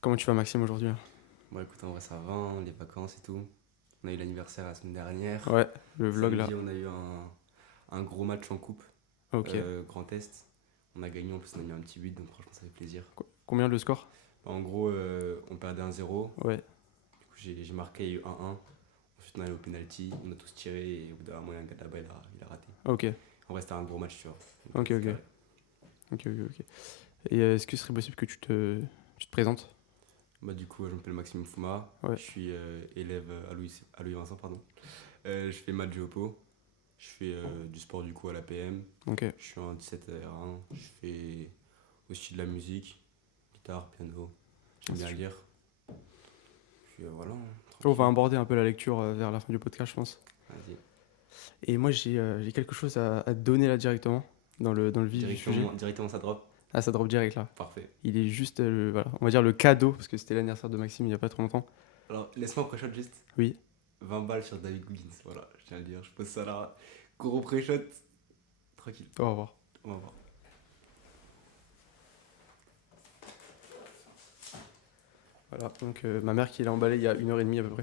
Comment tu vas, Maxime, aujourd'hui là? Bon, écoute, en vrai, ça va, hein, les vacances et tout. On a eu l'anniversaire la semaine dernière. Ouais, le vlog là. Samedi, on a eu un gros match en coupe, Ok. Grand Est. On a gagné, en plus, on a mis un petit but, donc franchement, ça fait plaisir. Combien le score? En gros, on perdait 1-0. Ouais. Du coup, j'ai marqué, il y a eu 1-1. Ensuite, on est allé au penalty, on a tous tiré et au bout d'un moment, il y a un gars là-bas, il a raté. Ok. En vrai, c'était un gros match, tu vois. Donc, Ok, c'est ok. carré. Ok, ok, ok. Et est-ce que ce serait possible que tu te présentes? Bah, du coup, je m'appelle Maxime Fouma. Ouais. Je suis élève à Louis Vincent, pardon. Je fais maths géopo. Je fais du sport du coup à l'APM. Ok. Je suis en 17 R1. Je fais aussi de la musique, guitare, piano. Ah, J'aime bien lire. Puis voilà, hein, On va tranquille. aborder un peu la lecture vers la fin du podcast, je pense. Vas-y. Et moi, j'ai quelque chose à te donner là directement, dans le vif du sujet. Directement ça drop. Ah, ça drop direct là. Parfait. Il est juste, voilà, on va dire le cadeau, parce que c'était l'anniversaire de Maxime il y a pas trop longtemps. Alors, laisse-moi pré-shot juste. Oui. 20 balles sur David Goggins. Voilà, je tiens à le dire. Je pose ça là. Gros pré-shot. Tranquille. On va voir. On va voir. Voilà. Donc, ma mère qui l'a emballé il y a 1h30 à peu près.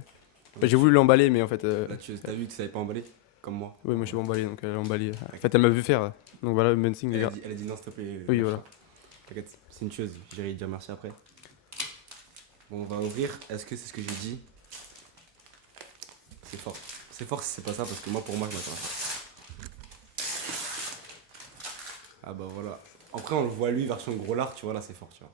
Enfin, Là, j'ai voulu l'emballer, mais en fait. t'as vu que ça savais pas emballé. Comme moi. Oui, moi je suis pas emballé, donc elle a emballé. En fait, T'inquiète. elle m'a vu faire. Donc voilà, le signe, les gars. Elle a dit non, s'il te plaît. Oui, Lâche voilà. ça. T'inquiète, c'est une chose. J'irai lui dire merci après. Bon, on va ouvrir. Est-ce que c'est ce que j'ai dit? C'est fort. C'est fort si c'est pas ça parce que moi, pour moi, je m'attends à ça. Ah bah voilà. Après, on le voit lui, version gros lard, tu vois, là, c'est fort, tu vois.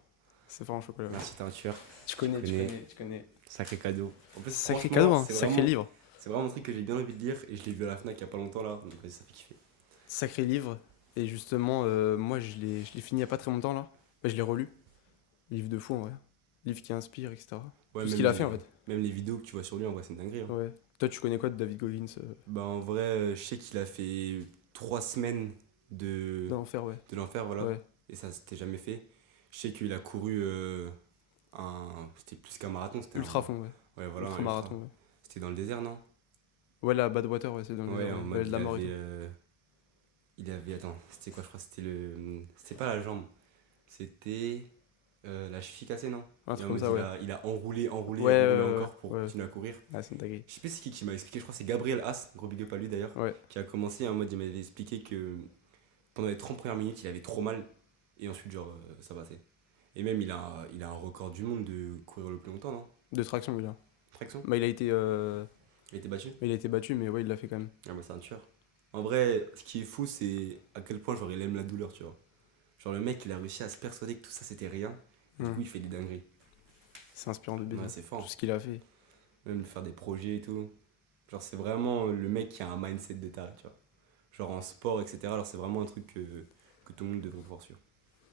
C'est fort en chocolat. Merci, t'es un tueur. Tu connais, tu connais. connais, tu connais. Sacré cadeau. En plus, Sacré franchement, cadeau, hein. Sacré livre. c'est vraiment un truc que j'ai bien envie de lire et je l'ai vu à la Fnac il y a pas longtemps là, donc vas-y, ça fait kiffer. Sacré livre. Et justement, moi je l'ai fini il y a pas très longtemps là. Bah, je l'ai relu. Livre de fou en vrai. Livre qui inspire, etc. Ouais, Tout ce même qu'il a fait en fait. même les vidéos que tu vois sur lui, en vrai, c'est une dinguerie, hein. Ouais. Toi, tu connais quoi de David Goggins Bah, en vrai, je sais qu'il a fait 3 semaines de, d'enfer, ouais. de l'enfer, voilà, Ouais. et ça s'était jamais fait. Je sais qu'il a couru c'était plus qu'un marathon, c'était Ultra fond, ouais. Ouais, voilà, un Ultra ultra. marathon, ouais. C'était dans le désert, non? Ouais, la Badwater, ouais, c'est dans le Ouais, désert, en ouais. mode Vallée de la mort et tout. attends, c'était quoi? Je crois que c'était pas la jambe, c'était la cheville cassée, non? Un Et truc en comme mode ça, ouais. il a enroulé, enroulé, Ouais, enroulé encore pour ouais. continuer à courir. Ah, c'est une dinguerie. Je sais plus c'est qui m'a expliqué, je crois que c'est Gabriel Haas, gros big up à lui d'ailleurs, Ouais. qui a commencé en mode il m'avait expliqué que pendant les 30 premières minutes il avait trop mal et ensuite genre ça passait. Et même il a un record du monde de courir le plus longtemps, non? De traction, oui, là. Traction? Bah, il a été. Il a été battu? Il a été battu, mais ouais, il l'a fait quand même. Ah bah c'est un tueur. En vrai, ce qui est fou c'est à quel point genre il aime la douleur, tu vois. Genre le mec il a réussi à se persuader que tout ça c'était rien, et du coup il fait des dingueries. C'est inspirant de baiser. Ouais, c'est Tout fort. ce qu'il a fait. Même faire des projets et tout. Genre c'est vraiment le mec qui a un mindset de taré, tu vois. Genre en sport, etc. Alors c'est vraiment un truc que tout le monde devrait voir sur.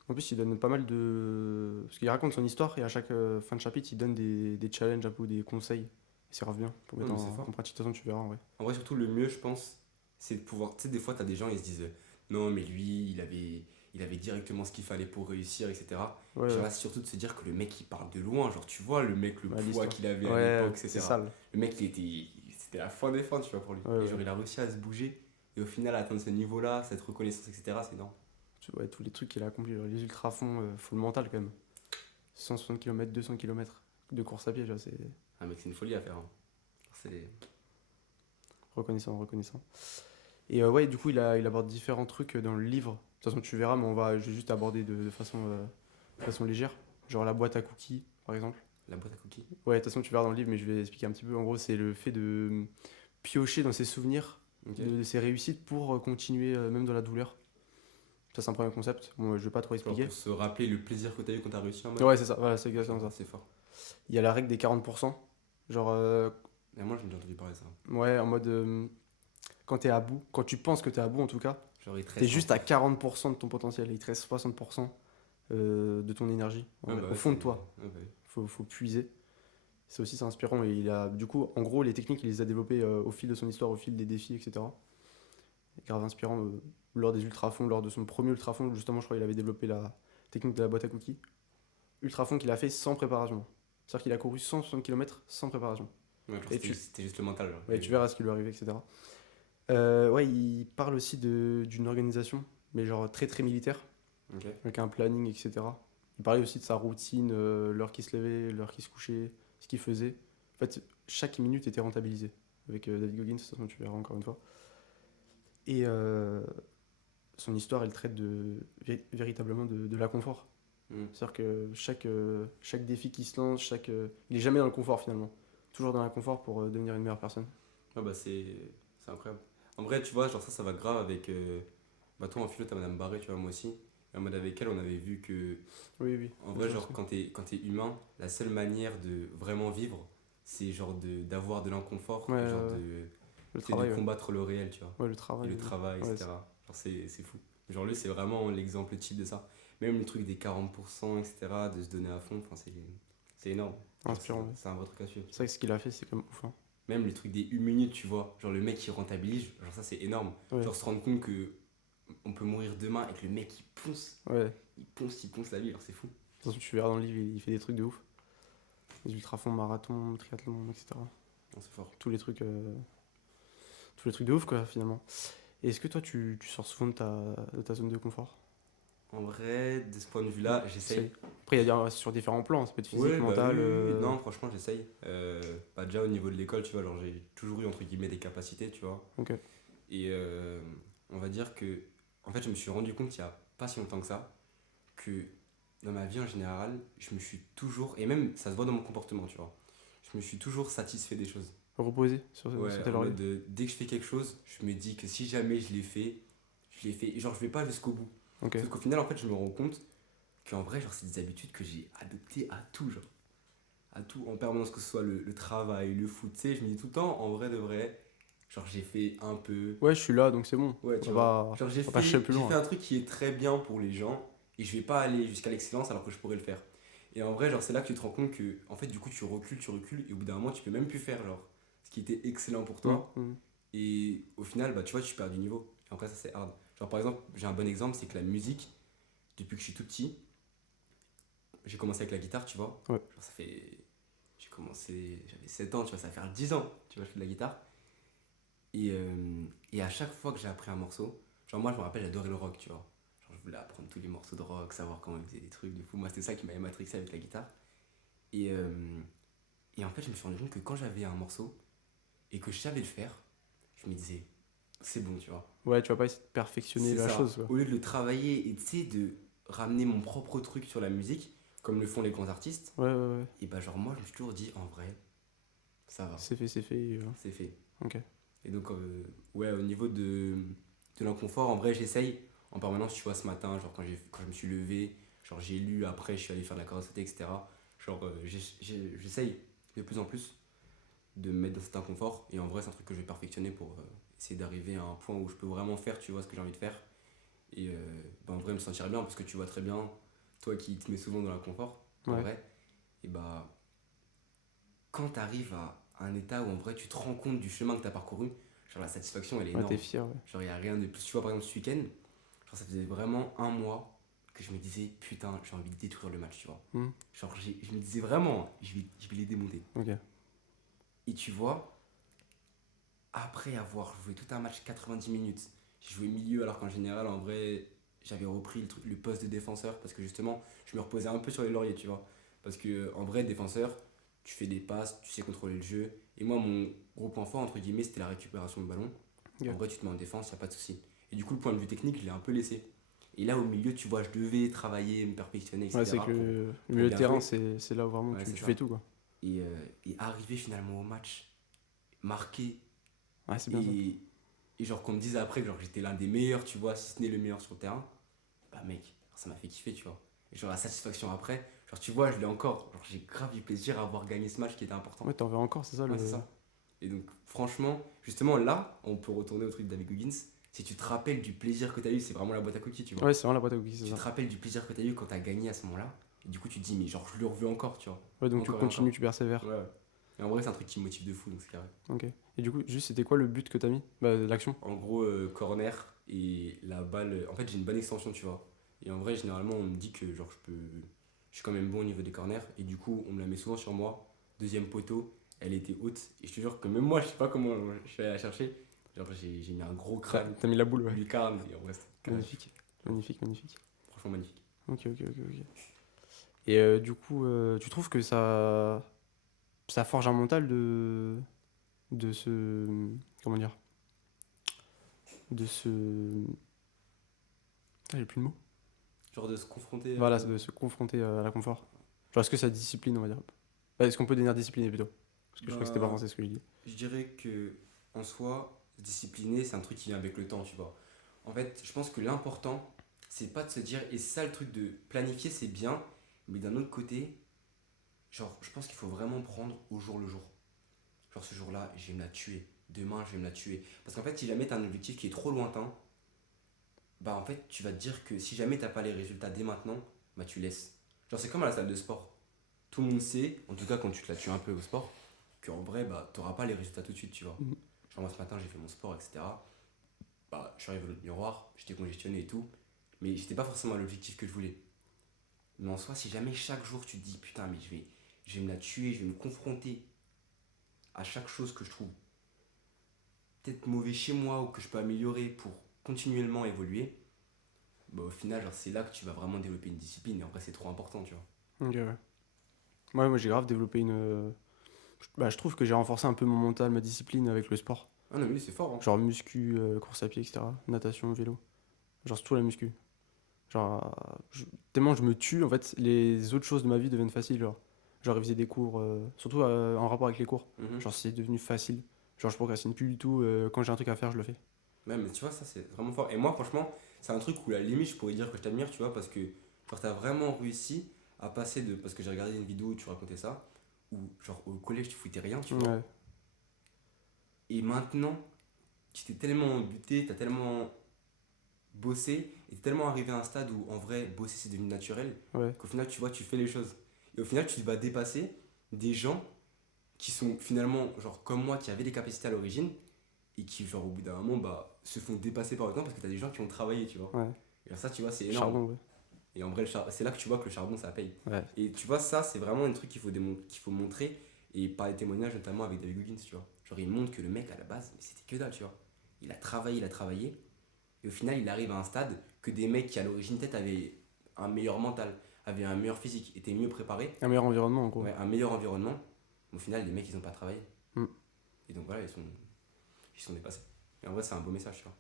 En plus, il donne pas mal de. Parce qu'il raconte son histoire et à chaque fin de chapitre, il donne des challenges un peu ou des conseils. Et ça revient pour mettre Non mais c'est fort. en pratique. De toute façon, tu verras en vrai. En vrai surtout le mieux je pense, c'est de pouvoir... Tu sais des fois t'as des gens ils se disent non mais lui il avait directement ce qu'il fallait pour réussir, etc. Ouais, Genre ouais. là c'est surtout de se dire que le mec il parle de loin. Genre tu vois le mec, le Ouais, poids l'histoire. qu'il avait à Ouais, l'époque, c'est etc. sale. Le mec c'était la fin des fins tu vois pour lui. Ouais, Et ouais. genre il a réussi à se bouger. Et au final atteindre ce niveau là, cette reconnaissance, etc. C'est énorme. Ouais, tous les trucs qu'il a accomplis. Genre, les ultra-fonds, faut le mental quand même. 160 km, 200 km de course à pied, là, c'est Ah mec c'est une folie à faire, hein. C'est les... reconnaissant, reconnaissant. Et ouais, du coup, il aborde différents trucs dans le livre. De toute façon, tu verras, mais je vais juste aborder de façon légère. Genre la boîte à cookies, par exemple. La boîte à cookies. Ouais, de toute façon, tu verras dans le livre, mais je vais expliquer un petit peu. En gros, c'est le fait de piocher dans ses souvenirs, Ok. de ses réussites pour continuer, même dans la douleur. Ça, c'est un premier concept. Bon, je vais pas trop Genre expliquer. pour se rappeler le plaisir que t'as eu quand t'as réussi en mode. Ouais, c'est ça, voilà, c'est exactement ça. C'est fort. Il y a la règle des 40%. Genre, Et moi j'ai déjà entendu parler de ça. ouais, en mode, quand t'es à bout, quand tu penses que t'es à bout en tout cas, Genre il te t'es reste juste à 40% de ton potentiel. Il te reste 60% de ton énergie Ouais, bah au ouais, fond de toi. ouais, bah oui. Faut puiser. C'est aussi c'est inspirant et il a du coup en gros les techniques il les a développées au fil de son histoire, au fil des défis, etc. Et grave inspirant lors des ultra-fonds, lors de son premier ultra-fond, justement je crois qu'il avait développé la technique de la boîte à cookies. Ultra-fond qu'il a fait sans préparation. C'est-à-dire qu'il a couru 160 km sans préparation. Ouais, genre Et tu, c'était juste le mental. Genre. ouais, tu verras ce qui lui est arrivé, etc. Ouais, il parle aussi d'une organisation, mais genre très très militaire, Ok. avec un planning, etc. Il parlait aussi de sa routine, l'heure qu'il se levait, l'heure qu'il se couchait, ce qu'il faisait. En fait, chaque minute était rentabilisée avec David Goggins, de toute façon, tu verras encore une fois. Et son histoire, elle traite véritablement de l'inconfort. C'est-à-dire que chaque défi qu'il se lance, il est jamais dans le confort finalement. Toujours dans l'inconfort pour devenir une meilleure personne. Ah bah c'est incroyable. En vrai, tu vois, genre ça va grave avec. Bah toi en philo, t'as Madame Barré, tu vois, moi aussi. Et en mode avec elle, on avait vu que. Oui, oui. En vrai, genre quand t'es humain, la seule manière de vraiment vivre, c'est genre d'avoir de l'inconfort Ouais, et genre le c'est de travail, ouais. combattre le réel, tu vois. Ouais, le Et travail. le travail, Ouais, etc. Genre c'est fou. Genre lui, c'est vraiment l'exemple type de ça. Même le truc des 40%, etc., de se donner à fond, enfin, c'est énorme. Genre, inspirant. Ouais. c'est un vrai truc à suivre. C'est vrai que ce qu'il a fait, c'est comme ouf. Hein. Même les trucs des 1 minute, tu vois. Genre le mec qui rentabilise, genre ça c'est énorme. Ouais. Genre se rendre compte que on peut mourir demain et que le mec Ouais. il ponce la vie, alors c'est fou. De toute façon, tu verras dans le livre, il fait des trucs de ouf. Les ultrafonds, marathon, triathlon, etc. Non, c'est fort. Tous les trucs de ouf, quoi, finalement. Et est-ce que toi, tu sors souvent de ta zone de confort? En vrai, de ce point de vue-là, j'essaye. Après, il y a sur différents plans, ça peut être physique, Ouais, bah mental. oui. Non, franchement, j'essaye. Bah, déjà au niveau de l'école, tu vois, genre j'ai toujours eu entre guillemets des capacités, tu vois. Ok. Et on va dire que, en fait, je me suis rendu compte il y a pas si longtemps que ça, que dans ma vie en général, je me suis toujours, et même ça se voit dans mon comportement, tu vois, je me suis toujours satisfait des choses. Reposer Ouais, sur tes en lauriers. mode dès que je fais quelque chose, je me dis que si jamais je l'ai fait, et genre je vais pas jusqu'au bout. Ok. Parce qu'au final, en fait, je me rends compte qu'en vrai, genre, c'est des habitudes que j'ai adoptées à tout, genre. À tout, en permanence, que ce soit le travail, le foot, tu sais, je me dis tout le temps, en vrai de vrai, genre j'ai fait un peu. Ouais, je suis là, donc c'est bon. Ouais, tu On vois. va, Genre on va pas chercher plus j'ai fait loin. un truc qui est très bien pour les gens, et je vais pas aller jusqu'à l'excellence alors que je pourrais le faire. Et en vrai, genre, c'est là que tu te rends compte que, en fait, du coup, tu recules, et au bout d'un moment, tu peux même plus faire, genre, ce qui était excellent pour toi. Hum. Et au final, bah, tu vois, tu perds du niveau. Et après, ça, c'est hard. Genre, par exemple, j'ai un bon exemple, c'est que la musique, depuis que je suis tout petit, j'ai commencé avec la guitare, tu vois. Ouais. Genre, ça fait. J'ai commencé. J'avais 7 ans, tu vois, ça va faire 10 ans, tu vois, je fais de la guitare. Et à chaque fois que j'ai appris un morceau, genre, moi, je me rappelle, j'adorais le rock, tu vois. Genre, je voulais apprendre tous les morceaux de rock, savoir comment ils faisaient des trucs de fou. Moi, c'était ça qui m'avait matrixé avec la guitare. Et, euh, et en fait, je me suis rendu compte que quand j'avais un morceau et que je savais le faire, je me disais, c'est bon, tu vois. Ouais, tu vas pas essayer de perfectionner C'est la ça. chose, quoi. Au lieu de le travailler et tu sais, de ramener mon propre truc sur la musique, comme le font les grands artistes, Ouais. et bah, genre, moi, je me suis toujours dit, en vrai, ça va, C'est fait. c'est fait. Ok. Et donc, ouais, au niveau de l'inconfort, en vrai, j'essaye en permanence, tu vois, ce matin, genre, quand je me suis levé, genre, j'ai lu, après, je suis allé faire de la corde à sauter, etc. Genre, j'essaye de plus en plus de me mettre dans cet inconfort. Et en vrai, c'est un truc que je vais perfectionner pour essayer d'arriver à un point où je peux vraiment faire, tu vois, ce que j'ai envie de faire. Et bah, en vrai, me sentirais bien parce que tu vois très bien, toi qui te mets souvent dans l'inconfort, en Ouais. vrai, et bah, quand tu arrives à un état où en vrai tu te rends compte du chemin que tu as parcouru, genre la satisfaction elle est Ouais, t'es énorme. fier, ouais. Genre il n'y a rien de plus. Tu vois, par exemple, ce week-end, genre ça faisait vraiment un mois que je me disais, putain, j'ai envie de détruire le match, tu vois. Hum. Genre je me disais vraiment, je vais les démonter. Ok. Et tu vois, après avoir joué tout un match 90 minutes, j'ai joué milieu alors qu'en général, en vrai, j'avais repris le poste de défenseur parce que justement, je me reposais un peu sur les lauriers, tu vois. Parce que en vrai, défenseur, tu fais des passes, tu sais contrôler le jeu. Et moi, mon gros point fort, entre guillemets, c'était la récupération de ballon. Ok. En vrai, tu te mets en défense, y a pas de souci. Et du coup, le point de vue technique, je l'ai un peu laissé. Et là, au milieu, tu vois, je devais travailler, me perfectionner, Ouais, c'est etc. que le pour milieu de bien terrain, jouer. c'est là où vraiment Ouais, tu c'est fais ça. tout, quoi. Et arriver finalement au match, marqué, Ouais, c'est bien ça. et, et genre qu'on me dise après que genre, j'étais l'un des meilleurs, tu vois, si ce n'est le meilleur sur le terrain, bah mec, ça m'a fait kiffer, tu vois. Et genre la satisfaction après, genre tu vois, je l'ai encore, genre j'ai grave du plaisir à avoir gagné ce match qui était important. Ouais, t'en veux encore, c'est ça Ouais, c'est ça. Et donc franchement, justement là, on peut retourner au truc de David Goggins. Si tu te rappelles du plaisir que tu as eu, c'est vraiment la boîte à cookies, tu vois. Ouais, c'est vraiment la boîte à cookies, c'est Tu te ça. rappelles du plaisir que tu as eu quand tu as gagné à ce moment-là, et du coup tu te dis, mais genre je le reveux encore, tu vois. Ouais, donc tu Encore et continues, encore. tu persévères. Ouais. Et en vrai, c'est un truc qui me motive de fou, donc c'est carré. Ok. Et du coup, juste, c'était quoi le but que t'as mis? Bah, l'action. En gros, corner et la balle. En fait, j'ai une bonne extension, tu vois. Et en vrai, généralement, on me dit que genre je suis quand même bon au niveau des corners. Et du coup, on me la met souvent sur moi. Deuxième poteau, elle était haute. Et je te jure que même moi, je sais pas comment je suis allé la chercher. Genre, j'ai mis un gros crâne, T'as mis la boule, ouais. lucarne. Et en vrai, c'était carré. Magnifique. Magnifique. Franchement magnifique. Ok. Et du coup, tu trouves que ça forge un mental de se. Comment dire? De se. Ah, j'ai plus le mot. Genre de se confronter Voilà, de se confronter à l'inconfort. Genre, est-ce que ça discipline, on va dire? Est-ce qu'on peut devenir discipliné plutôt? Parce que je crois que c'était pas Ben, français ce que j'ai dit. je dirais que en soi, se discipliner, c'est un truc qui vient avec le temps, tu vois. En fait, je pense que l'important, c'est pas de se dire, et c'est ça le truc de planifier, c'est bien, mais d'un autre côté, genre, je pense qu'il faut vraiment prendre au jour le jour. Genre, ce jour-là, je vais me la tuer. Demain, je vais me la tuer. Parce qu'en fait, si jamais t'as un objectif qui est trop lointain, bah en fait, tu vas te dire que si jamais t'as pas les résultats dès maintenant, bah tu laisses. Genre, c'est comme à la salle de sport. Tout le monde sait, en tout cas quand tu te la tues un peu au sport, qu'en vrai, bah t'auras pas les résultats tout de suite, tu vois. Mhm. Genre, moi ce matin, j'ai fait mon sport, etc. Bah, je suis arrivé au miroir, j'étais congestionné et tout, mais j'étais pas forcément à l'objectif que je voulais. Mais en soi, si jamais chaque jour tu te dis putain, mais je vais me la tuer, je vais me confronter à chaque chose que je trouve peut-être mauvais chez moi ou que je peux améliorer pour continuellement évoluer, bah au final, genre, c'est là que tu vas vraiment développer une discipline et en vrai, c'est trop important, tu vois. Ok, ouais. Ouais, moi j'ai grave développé une. Bah, je trouve que j'ai renforcé un peu mon mental, ma discipline avec le sport. Ah non, mais c'est fort, hein. Genre muscu, course à pied, etc. Natation, vélo. Genre surtout la muscu. Genre, tellement je me tue, en fait, les autres choses de ma vie deviennent faciles. Genre réviser des cours, surtout en rapport avec les cours. Mhm. Genre c'est devenu facile. Genre je procrastine plus du tout. Quand j'ai un truc à faire, je le fais. Ouais, mais tu vois, ça c'est vraiment fort. Et moi, franchement, c'est un truc où la limite, je pourrais dire que je t'admire, tu vois, parce que genre, t'as vraiment réussi à passer de. Parce que j'ai regardé une vidéo où tu racontais ça, où genre au collège tu foutais rien, tu vois. Ouais, Et maintenant, tu t'es tellement buté, t'as tellement bossé, et t'es tellement arrivé à un stade où en vrai, bosser c'est devenu naturel, ouais. qu'au final, tu vois, tu fais les choses. Et au final, tu vas dépasser des gens qui sont finalement, genre comme moi, qui avaient des capacités à l'origine, et qui, genre, au bout d'un moment, bah, se font dépasser par le temps parce que t'as des gens qui ont travaillé, tu vois. Ouais. Et alors ça, tu vois, c'est énorme. Charbon, ouais. Et en vrai, c'est là que tu vois que le charbon, ça paye. Ouais. Et tu vois, ça, c'est vraiment un truc qu'il faut montrer. Et par les témoignages, notamment avec David Goggins, tu vois. Genre, il montre que le mec, à la base, mais c'était que dalle, tu vois. Il a travaillé. Et au final, il arrive à un stade que des mecs qui, à l'origine, peut-être, avaient un meilleur mental, avaient un meilleur physique, étaient mieux préparés, Un meilleur environnement, en gros. ouais, un meilleur environnement. Au final, les mecs, ils ont pas travaillé. Mm. Et donc voilà, ils sont dépassés. Et en vrai, c'est un beau message, tu vois.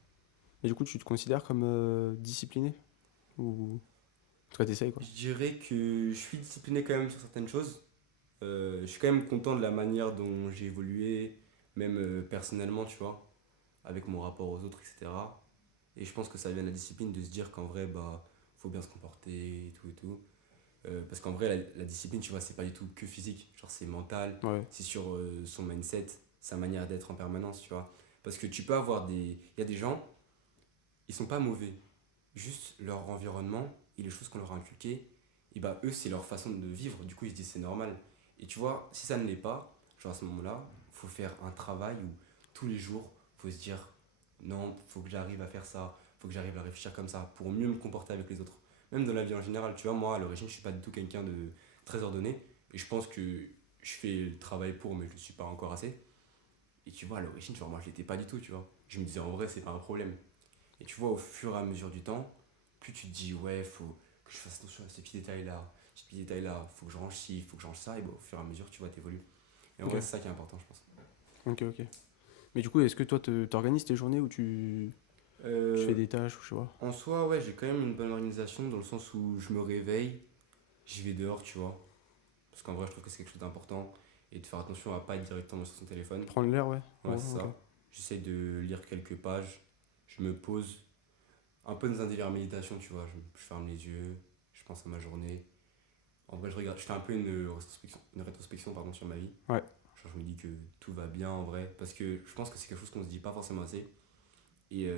Et du coup, tu te considères comme discipliné? Ou. En tout cas, t'essayes, quoi. Je dirais que je suis discipliné quand même sur certaines choses. Je suis quand même content de la manière dont j'ai évolué, même personnellement, tu vois, avec mon rapport aux autres, etc. Et je pense que ça vient de la discipline de se dire qu'en vrai, bah, faut bien se comporter et tout et tout. Parce qu'en vrai, la discipline, tu vois, c'est pas du tout que physique. Genre, c'est mental, Ouais. c'est sur son mindset, sa manière d'être en permanence, tu vois. Parce que tu peux avoir des. Il y a des gens, ils sont pas mauvais. Juste leur environnement et les choses qu'on leur a inculquées, et bah eux, c'est leur façon de vivre. Du coup, ils se disent c'est normal. Et tu vois, si ça ne l'est pas, genre à ce moment-là, faut faire un travail où tous les jours, faut se dire non, faut que j'arrive à faire ça, faut que j'arrive à réfléchir comme ça pour mieux me comporter avec les autres. Même dans la vie en général, tu vois, moi à l'origine, je suis pas du tout quelqu'un de très ordonné et je pense que je fais le travail pour, mais je ne suis pas encore assez. Et tu vois, à l'origine, genre, moi je l'étais pas du tout, tu vois. Je me disais en vrai, c'est pas un problème. Et tu vois, au fur et à mesure du temps, plus tu te dis, ouais, faut que je fasse attention à ces petits détails-là, ces petits détails-là, faut que je range ci, faut que je range ça, et bon, au fur et à mesure, tu vois, t'évolues. Et en Ok. vrai, c'est ça qui est important, je pense. Ok, ok. Mais du coup, est-ce que toi, t'organises tes journées où tu fais Euh, des tâches ou je sais pas? En soi, ouais, j'ai quand même une bonne organisation dans le sens où je me réveille, j'y vais dehors, tu vois. Parce qu'en vrai, je trouve que c'est quelque chose d'important. Et de faire attention à pas être directement sur son téléphone. Prendre l'air, ouais. Ouais, Ouais, c'est ok. ça. J'essaye de lire quelques pages, je me pose, un peu dans un délire méditation, tu vois. Je ferme les yeux, je pense à ma journée. En vrai, je fais un peu une rétrospection pardon, sur ma vie. Ouais. Genre, je me dis que tout va bien en vrai. Parce que je pense que c'est quelque chose qu'on se dit pas forcément assez. Et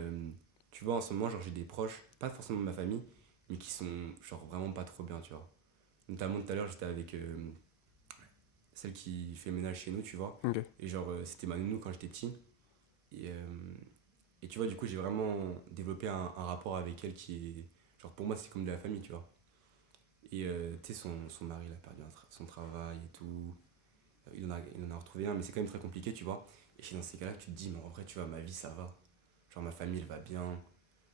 tu vois, en ce moment, genre, j'ai des proches, pas forcément de ma famille, mais qui sont genre vraiment pas trop bien, tu vois. Notamment tout à l'heure, j'étais avec celle qui fait ménage chez nous, tu vois. Ok. Et genre, c'était ma nounou quand j'étais petit. Et, et tu vois, du coup, j'ai vraiment développé un rapport avec elle qui est. Genre, pour moi, c'est comme de la famille, tu vois. Et tu sais, son mari, il a perdu son travail et tout. Il en a retrouvé un, mais c'est quand même très compliqué, tu vois. Et c'est dans ces cas-là que tu te dis, mais en vrai, tu vois, ma vie, ça va. Genre, ma famille, elle va bien.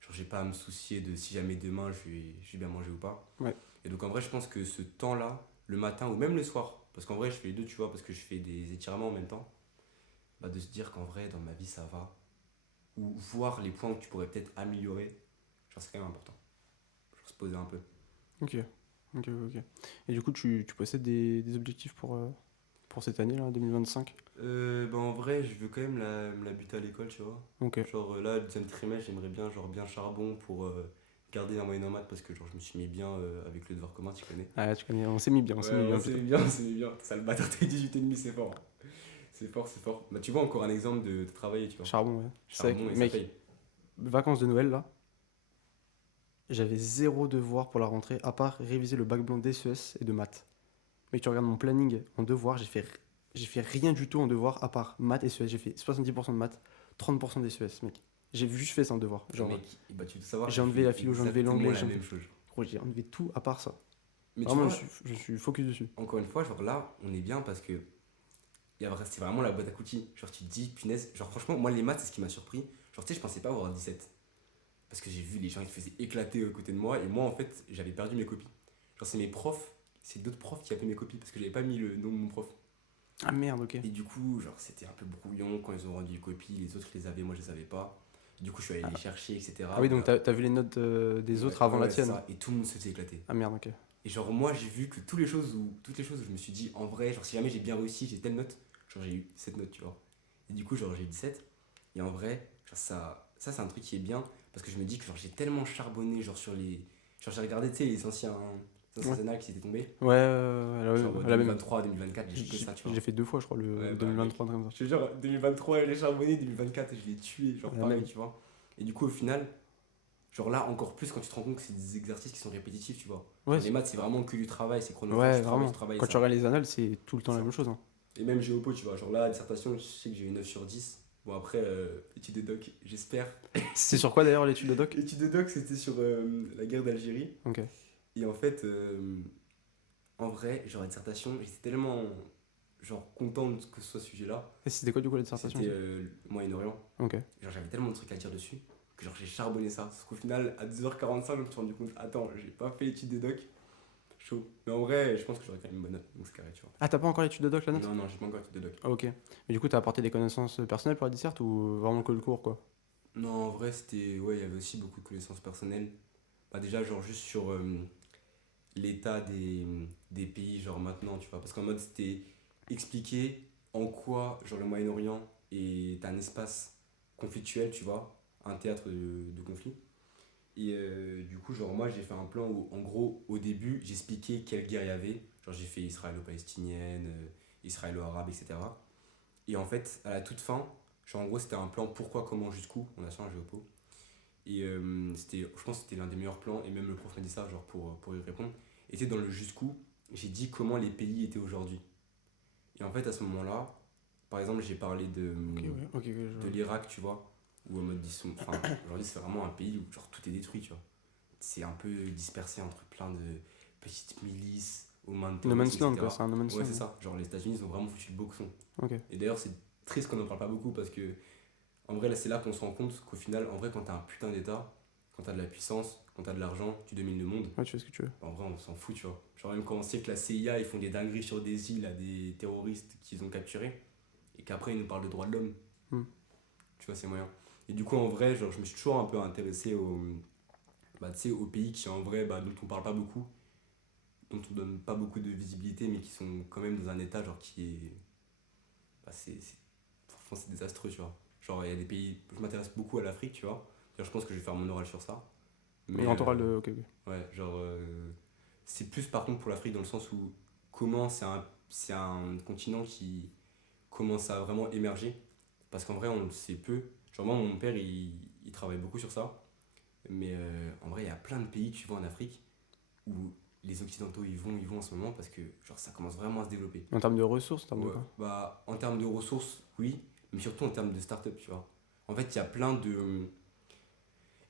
Genre, j'ai pas à me soucier de si jamais demain je vais bien manger ou pas. Ouais. Et donc, en vrai, je pense que ce temps-là, le matin ou même le soir, parce qu'en vrai, je fais les deux, tu vois, parce que je fais des étirements en même temps, bah, de se dire qu'en vrai, dans ma vie, ça va. Ou voir les points que tu pourrais peut-être améliorer, genre, c'est quand même important. Genre, se poser un peu. Ok, ok. Et du coup, tu possèdes des objectifs pour cette année, là, 2025? Bah, en vrai, je veux quand même me la buter à l'école, tu vois. Ok. Genre, là, le deuxième trimestre, j'aimerais bien, genre, bien charbon pour garder la moyenne en maths parce que, genre, je me suis mis bien avec le devoir commun, tu connais. Ah, tu connais, on s'est mis bien, on s'est Ouais, mis bien on s'est plutôt. mis bien, on s'est mis bien. Ça, le bâtard, t'es 18,5, c'est fort. C'est fort, c'est fort. Bah, tu vois, encore un exemple de travailler, tu vois. Charbon, ouais. C'est vrai Charbon que, et ça mec, paye. vacances de Noël, là, j'avais zéro devoir pour la rentrée, à part réviser le bac blanc d'SES et de maths. Mec, tu regardes mon planning en devoir, j'ai fait rien du tout en devoir, à part maths et SES. J'ai fait 70% de maths, 30% d'SES, mec. J'ai juste fait ça en devoir. Et Genre, mec, bah, tu dois savoir, j'ai j'ai enlevé la fait philo, j'ai enlevé l'anglais, exactement la même chose. gros, j'ai enlevé tout à part ça. Mais tu Vraiment, vois, je suis focus dessus. encore une fois, genre là, on est bien parce que c'est vraiment la boîte à outils. Genre, tu te dis, punaise, genre, franchement, moi, les maths, c'est ce qui m'a surpris. Genre, tu sais, je pensais pas avoir 17. Parce que j'ai vu les gens qui se faisaient éclater à côté de moi. Et moi, en fait, j'avais perdu mes copies. Genre, c'est mes profs, c'est d'autres profs qui avaient mes copies parce que j'avais pas mis le nom de mon prof. Ah merde, ok. Et du coup, genre, c'était un peu brouillon quand ils ont rendu les copies. Les autres, ils les avaient, moi, je les avais pas. Du coup, je suis allé les chercher, Ah etc. oui, donc Voilà. t'as vu les notes des Ouais, autres avant ouais, la ouais, c'est tienne. ça. Et tout le monde se faisait éclater. Ah merde, ok. Et genre, moi, j'ai vu que toutes les choses où je me suis dit, en vrai, genre, si jamais j'ai bien réussi, j'ai telle note, genre, j'ai eu cette note, tu vois. Et du coup, genre, j'ai eu 17. Et en vrai, genre, ça c'est un truc qui est bien parce que je me dis que, genre, j'ai tellement charbonné, genre, sur les. Genre, j'ai regardé, tu sais, les anciens Ouais. annales qui s'étaient tombés. Ouais, Genre, la même. 2023, 2024, j'ai fait que ça, tu Je vois. l'ai fait deux fois, je crois, Ouais, le bah, mec, 2023, comme ça. je te jure, 2023, j'ai charbonné, 2024, je l'ai tué, genre, La pareil, même. tu vois. Et du coup, au final, genre là, encore plus quand tu te rends compte que c'est des exercices qui sont répétitifs, tu vois. Ouais, Genre, les maths, c'est vraiment que du travail, c'est chronophage, ouais, vraiment. tu travailles, Quand tu ça. regardes les annales, c'est tout le temps la Ça. même chose, hein. Et même géopo, tu vois. Genre là, dissertation, je sais que j'ai eu 9/10. Bon, après, études de doc, j'espère. C'est sur quoi d'ailleurs l'étude de doc? Études de doc, c'était sur la guerre d'Algérie. Ok. Et en fait, en vrai, genre la dissertation, j'étais tellement genre content que ce soit ce sujet-là. Et c'était quoi du coup la dissertation C'était aussi? le Moyen-Orient. Ok. Genre j'avais tellement de trucs à dire dessus que genre j'ai charbonné ça. Sauf qu'au final, à 2h45, je me suis rendu compte, attends, j'ai pas fait l'étude de doc. Chaud. Mais en vrai, je pense que j'aurais quand même une bonne note, donc c'est carré, tu vois. Ah, t'as pas encore l'étude de doc la note? Non, non, j'ai pas encore étude de doc. Ah, ok. Mais du coup, t'as apporté des connaissances personnelles pour la disserte ou vraiment que le cours, quoi? Non, en vrai, c'était. Ouais, il y avait aussi beaucoup de connaissances personnelles. Bah, déjà, genre, juste sur l'état des pays, genre maintenant, tu vois. Parce qu'en mode, c'était expliquer en quoi, genre, le Moyen-Orient est un espace conflictuel, tu vois, un théâtre de conflit. Et du coup, genre, moi, j'ai fait un plan où, en gros, au début, j'expliquais quelle guerre il y avait. Genre, j'ai fait israélo-palestinienne, israélo-arabe, etc. Et en fait, à la toute fin, genre, en gros, c'était un plan pourquoi, comment, jusqu'où. On a ça en géopo. Et je pense que c'était l'un des meilleurs plans, et même le prof m'a dit ça, genre pour y répondre. Et c'est dans le jusqu'où, j'ai dit comment les pays étaient aujourd'hui. Et en fait, à ce moment-là, par exemple, j'ai parlé Ok, ouais, ok, de l'Irak, tu vois, où en mode, enfin, aujourd'hui, c'est vraiment un pays où genre, tout est détruit, tu vois. C'est un peu dispersé entre plein de petites milices aux mains de No terroristes, Man's Land, quoi, etc. c'est un No Man's Ouais, Land. c'est ça. Genre, les États-Unis, ils ont vraiment foutu le boxon. Ok. Et d'ailleurs, c'est triste qu'on n'en parle pas beaucoup parce que en vrai, là, c'est là qu'on se rend compte qu'au final, en vrai, quand t'as un putain d'état, quand t'as de la puissance, quand t'as de l'argent, tu domines le monde. Ouais, tu fais ce que tu veux. En vrai, on s'en fout, tu vois. Genre, même quand on sait que la CIA, ils font des dingueries sur des îles à des terroristes qu'ils ont capturés, et qu'après, ils nous parlent de droits de l'homme, Hmm. tu vois, c'est moyen. Et du coup, en vrai, genre, je me suis toujours un peu intéressé bah, tu sais, aux pays qui, en vrai, bah, dont on parle pas beaucoup, dont on donne pas beaucoup de visibilité, mais qui sont quand même dans un état, genre, qui est. Bah, franchement, c'est désastreux, tu vois. Genre, il y a des pays. Je m'intéresse beaucoup à l'Afrique, tu vois. D'ailleurs, je pense que je vais faire mon oral sur ça. Le Mais grand oral de. Ok, ok. ouais, genre c'est plus par contre pour l'Afrique dans le sens où comment c'est un continent qui commence à vraiment émerger parce qu'en vrai on le sait peu. Genre moi mon père il travaille beaucoup sur ça mais en vrai il y a plein de pays que tu vois en Afrique où les occidentaux ils vont en ce moment parce que genre ça commence vraiment à se développer. En termes de ressources, en termes de Ouais, quoi? bah en termes de ressources oui mais surtout en termes de start-up tu vois. En fait il y a plein de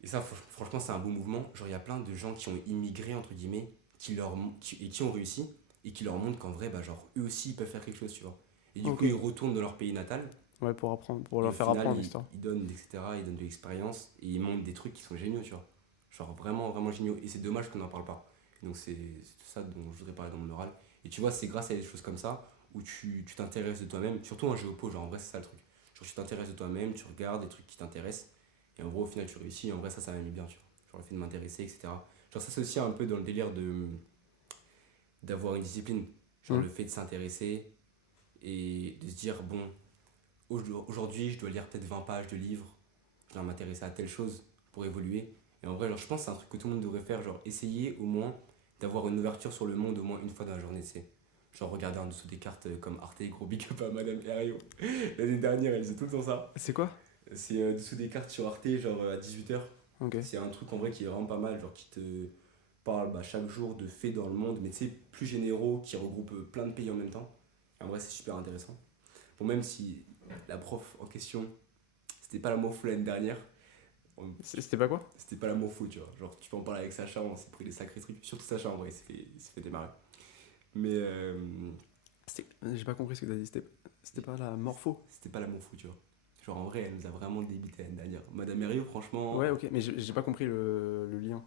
et ça, franchement, c'est un beau mouvement. Genre, il y a plein de gens qui ont immigré, entre guillemets, et qui ont réussi, et qui leur montrent qu'en vrai, bah, genre, eux aussi, ils peuvent faire quelque chose, tu vois. Et du Ok. coup, ils retournent dans leur pays natal. Ouais, pour apprendre, pour Et leur au faire final, apprendre, etc. ils donnent, etc. Ils donnent de l'expérience et ils montrent des trucs qui sont géniaux, tu vois. Genre vraiment, vraiment géniaux. Et c'est dommage qu'on n'en parle pas. Donc c'est tout ça dont je voudrais parler dans mon oral. Et tu vois, c'est grâce à des choses comme ça où tu t'intéresses de toi-même, surtout en géopo, genre en vrai, c'est ça le truc. Genre tu t'intéresses de toi-même, tu regardes des trucs qui t'intéressent. Et en gros, au final, tu réussis. Et en vrai, ça m'a mis bien, tu vois. Genre le fait de m'intéresser, etc. Genre ça, c'est aussi un peu dans le délire d'avoir une discipline. Genre Mhm. le fait de s'intéresser et de se dire, bon, aujourd'hui, je dois lire peut-être 20 pages de livres, je dois m'intéresser à telle chose pour évoluer. Et en vrai, genre, je pense que c'est un truc que tout le monde devrait faire, genre essayer au moins d'avoir une ouverture sur le monde au moins une fois dans la journée, tu sais. Genre regarder en dessous des cartes comme Arte, gros big up à Madame Herriot. L'année dernière, elle faisait tout le temps ça. C'est quoi? C'est dessous des cartes sur Arte, genre à 18h. Ok. C'est un truc en vrai qui est vraiment pas mal, genre qui te parle chaque jour de faits dans le monde, mais tu sais, plus généraux, qui regroupent plein de pays en même temps. Et en vrai, c'est super intéressant. Bon, même si la prof en question, c'était pas la morpho l'année dernière, C'était pas quoi? c'était pas la morpho, tu vois. Genre, tu peux en parler avec Sacha, on s'est pris des sacrés trucs. Surtout Sacha, en vrai, il s'est fait démarrer. Mais J'ai pas compris ce que t'as dit. C'était pas la morpho? c'était pas la morpho, tu vois. Genre, en vrai, elle nous a vraiment débité l'année dernière. Madame Herriot, franchement, Ouais, ok, mais j'ai pas compris le lien.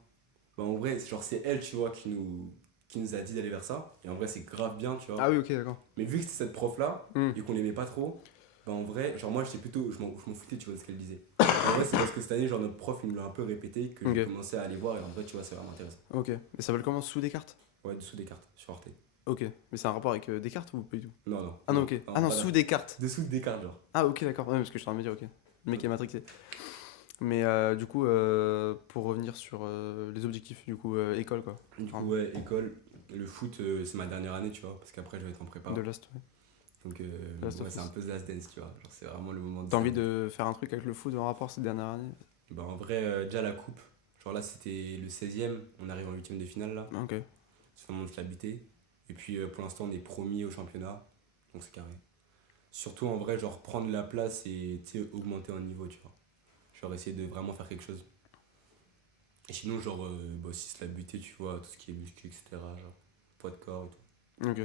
bah, en vrai, genre, c'est elle, tu vois, qui nous a dit d'aller vers ça. Et en vrai, c'est grave bien, tu Ah vois. oui, ok, d'accord. Mais vu que c'était cette prof-là, Hmm. et qu'on l'aimait pas trop, bah en vrai, genre moi j'étais plutôt, je m'en foutais, tu vois, de ce qu'elle disait. En vrai, c'est parce que cette année, genre notre prof, il me l'a un peu répété que j'ai Ok, commencé à aller voir, et en vrai, tu vois, c'est vraiment intéressant. ok. Mais ça s'appelle comment? Sous Descartes? Ouais, dessous des cartes, sur Arte. Ok. Mais c'est un rapport avec Descartes ou pas du tout? Non, non, Ah non, ok. Ah non, pas là. sous Descartes. Dessous des cartes, genre. Ah ok, d'accord. Ouais, parce que je suis en train de me dire, ok. Le mec est matrixé. Mais du coup, pour revenir sur les objectifs, du coup, école quoi. Du Enfin, coup, ouais, école, le foot, c'est ma dernière année, tu vois, parce qu'après, je vais être en de prépa. Last, ouais. Donc, Last ouais, of c'est un Us. peu The Last Dance, tu vois. Genre, c'est vraiment le moment de T'as envie savoir. de faire un truc avec le foot en rapport cette dernière année? Bah, en vrai, déjà la coupe, genre là, c'était le 16e, on arrive en huitième de finale, là. Ok. Ça montre la butée. Et puis pour l'instant, on est premier au championnat. Donc c'est carré. Surtout en vrai, genre prendre la place et tu sais, augmenter en niveau, tu vois. Genre essayer de vraiment faire quelque chose. Et sinon, genre, bah, si c'est la butée, tu vois, tout ce qui est muscu, etc. Genre, poids de corps et tout. Ok.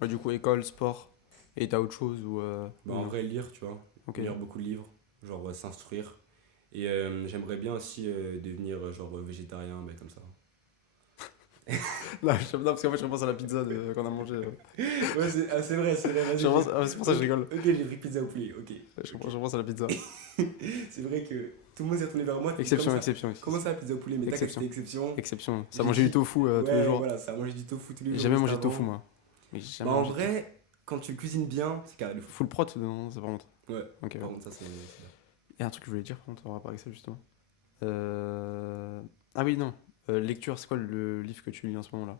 Ouais, du coup, école, sport. Et t'as autre chose Bah ou en non? vrai, lire, tu vois. Ok. Lire beaucoup de livres. Genre, s'instruire. Et j'aimerais bien aussi devenir genre végétarien, mais comme ça. Non, parce qu'en fait, je repense à la pizza qu'on a mangée. Ouais, c'est vrai, vas-y. C'est pour ça que je rigole. Ok, j'ai pris pizza au poulet, ok. Je repense à la pizza. C'est vrai que tout le monde s'est retourné vers moi. Exception, Comment ça, exception. comment ça, pizza au poulet? Mais t'as Exception. c'était exception. Exception. Ça J'ai mangeait dit- du tofu tous les Ouais, jours. voilà, ça a mangé du tofu tous les J'ai jours. jamais juste mangé de tofu, avant. moi. Mais j'ai jamais Bah en mangé de tofu. vrai, quand tu cuisines bien, c'est carré de fou. Full prot, non, ça par contre. Ouais, Ok. par contre, ça c'est bien. Il y a un truc que je voulais dire, par contre, en rapport avec ça, justement. Ah oui, non. Lecture, c'est quoi le livre que tu lis en ce moment-là?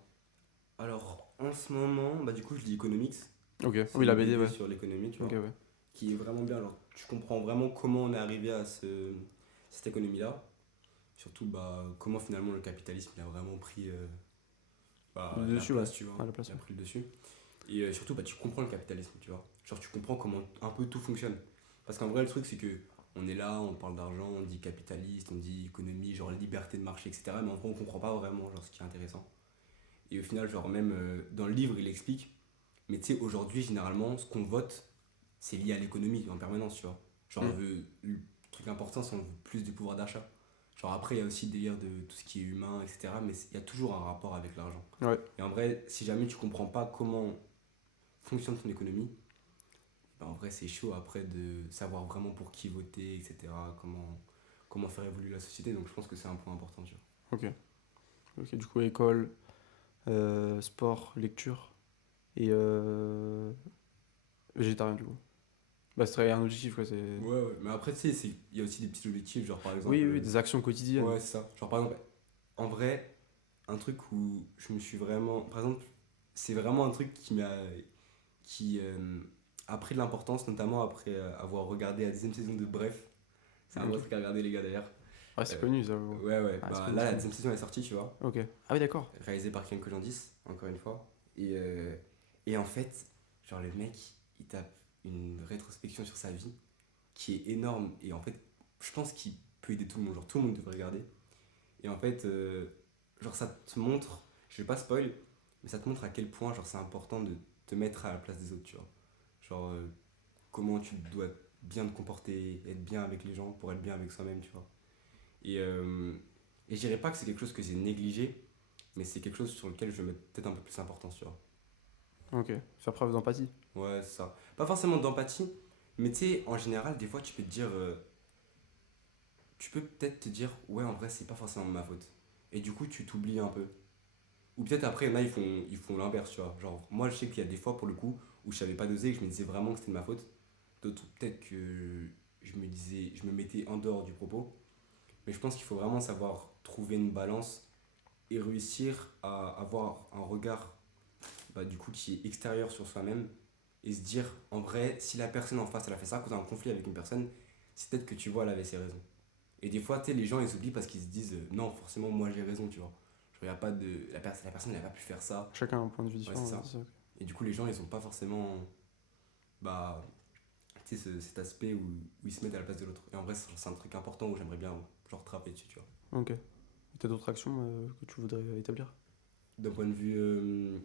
Alors, en ce moment, bah du coup, je lis Economics. Ok. C'est Oui, la une BD, ouais. sur l'économie, tu Ok, vois. ouais. Qui est vraiment bien. Alors, tu comprends vraiment comment on est arrivé à cette économie-là. Surtout, bah, comment finalement le capitalisme il a vraiment pris Le la dessus, ouais. place, tu vois. À la place, Il a ouais. pris le dessus. Et surtout, bah, tu comprends le capitalisme, tu vois. Genre, tu comprends comment un peu tout fonctionne. Parce qu'en vrai, le truc, c'est que on est là, on parle d'argent, on dit capitaliste, on dit économie, genre liberté de marché, etc. Mais en vrai, on comprend pas vraiment genre, ce qui est intéressant. Et au final, genre, même dans le livre, il explique. Mais tu sais, aujourd'hui, généralement, ce qu'on vote, c'est lié à l'économie en permanence, tu vois. Genre, on Mm. veut. Le truc important, c'est on veut plus de pouvoir d'achat. Genre, après, il y a aussi le délire de tout ce qui est humain, etc. Mais il y a toujours un rapport avec l'argent. Ouais. Et en vrai, si jamais tu comprends pas comment fonctionne ton économie, bah, en vrai, c'est chaud après de savoir vraiment pour qui voter, etc. Comment faire évoluer la société. Donc, je pense que c'est un point important, tu vois. Ok. Ok, du coup, école, sport, lecture et végétarien, du coup. Bah, ce serait un objectif, quoi. C'est... Ouais, ouais. Mais après, tu sais, il y a aussi des petits objectifs, genre par exemple. Oui, oui, des actions quotidiennes. Ouais, c'est ça. Genre par exemple, en vrai, un truc où je me suis vraiment. Par exemple, c'est vraiment un truc qui a pris de l'importance, notamment après avoir regardé la deuxième saison de Bref. C'est un Ok. vrai truc à regarder, les gars, d'ailleurs. Ouais, c'est Euh, connu, ça. Gros. ouais, ouais. Ah, c'est Bah connu, là, c'est la connu. deuxième saison est sortie, tu vois. Ok. Ah oui, d'accord. Réalisé par Kian Kojandis, encore une fois. Et en fait, genre, le mec, il tape une rétrospection sur sa vie qui est énorme. Et en fait, je pense qu'il peut aider tout le monde. Genre, tout le monde devrait regarder. Et en fait, genre, ça te montre, je vais pas spoil, mais ça te montre à quel point, genre, c'est important de te mettre à la place des autres, tu vois. Genre, comment tu dois bien te comporter, être bien avec les gens pour être bien avec soi-même, tu vois. Et, euh, et je dirais pas que c'est quelque chose que j'ai négligé, mais c'est quelque chose sur lequel je mets peut-être un peu plus d'importance, tu vois. Ok. Faire preuve d'empathie. Ouais, c'est ça. Pas forcément d'empathie, mais tu sais, en général, des fois, tu peux te dire, tu peux peut-être te dire, ouais, en vrai, c'est pas forcément de ma faute. Et du coup, tu t'oublies un peu. Ou peut-être après, là, ils font l'inverse, tu vois. Genre, moi, je sais qu'il y a des fois, pour le coup, où je savais pas doser et que je me disais vraiment que c'était de ma faute. D'autres, peut-être que je me mettais en dehors du propos. Mais je pense qu'il faut vraiment savoir trouver une balance et réussir à avoir un regard, bah, du coup, qui est extérieur sur soi-même et se dire, en vrai, si la personne en face, elle a fait ça, cause un conflit avec une personne, c'est peut-être que tu vois, elle avait ses raisons. Et des fois, tu sais, les gens, ils oublient parce qu'ils se disent, non, forcément, moi, j'ai raison, tu vois. Genre, y a pas de... la personne, elle a pas pu faire ça. Chacun a un point de vue Ouais, c'est différent, ouais, ça. c'est ça. Et du coup, les gens, ils ont pas forcément, bah, tu sais, cet aspect où ils se mettent à la place de l'autre. Et en vrai, c'est un truc important où j'aimerais bien, genre, travailler dessus, tu vois. Ok. Et t'as d'autres actions que tu voudrais établir? D'un point de vue, euh,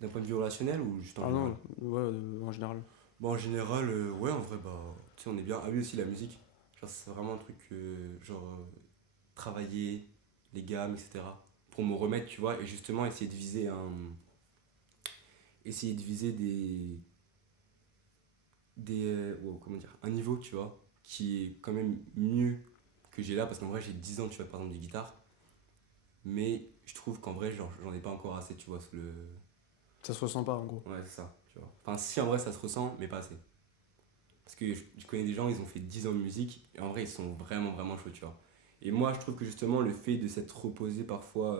d'un point de vue relationnel ou juste en Ah général? non, ouais, en général. Bon, en général, ouais, en vrai, bah, tu sais, on est bien. Ah oui, aussi la musique. Genre, c'est vraiment un truc, genre, travailler les gammes, etc. Pour me remettre, tu vois, et justement essayer de viser wow, comment dire, un niveau, tu vois, qui est quand même mieux que j'ai là, parce qu'en vrai, j'ai 10 ans, tu vois, par exemple, de guitare, mais je trouve qu'en vrai, genre, j'en ai pas encore assez, tu vois, sous le. Ça se ressent pas, en gros. Ouais, c'est ça, tu vois. Enfin, si, en vrai, ça se ressent, mais pas assez. Parce que je connais des gens, ils ont fait 10 ans de musique, et en vrai, ils sont vraiment, vraiment chauds, tu vois. Et moi, je trouve que justement, le fait de s'être reposé parfois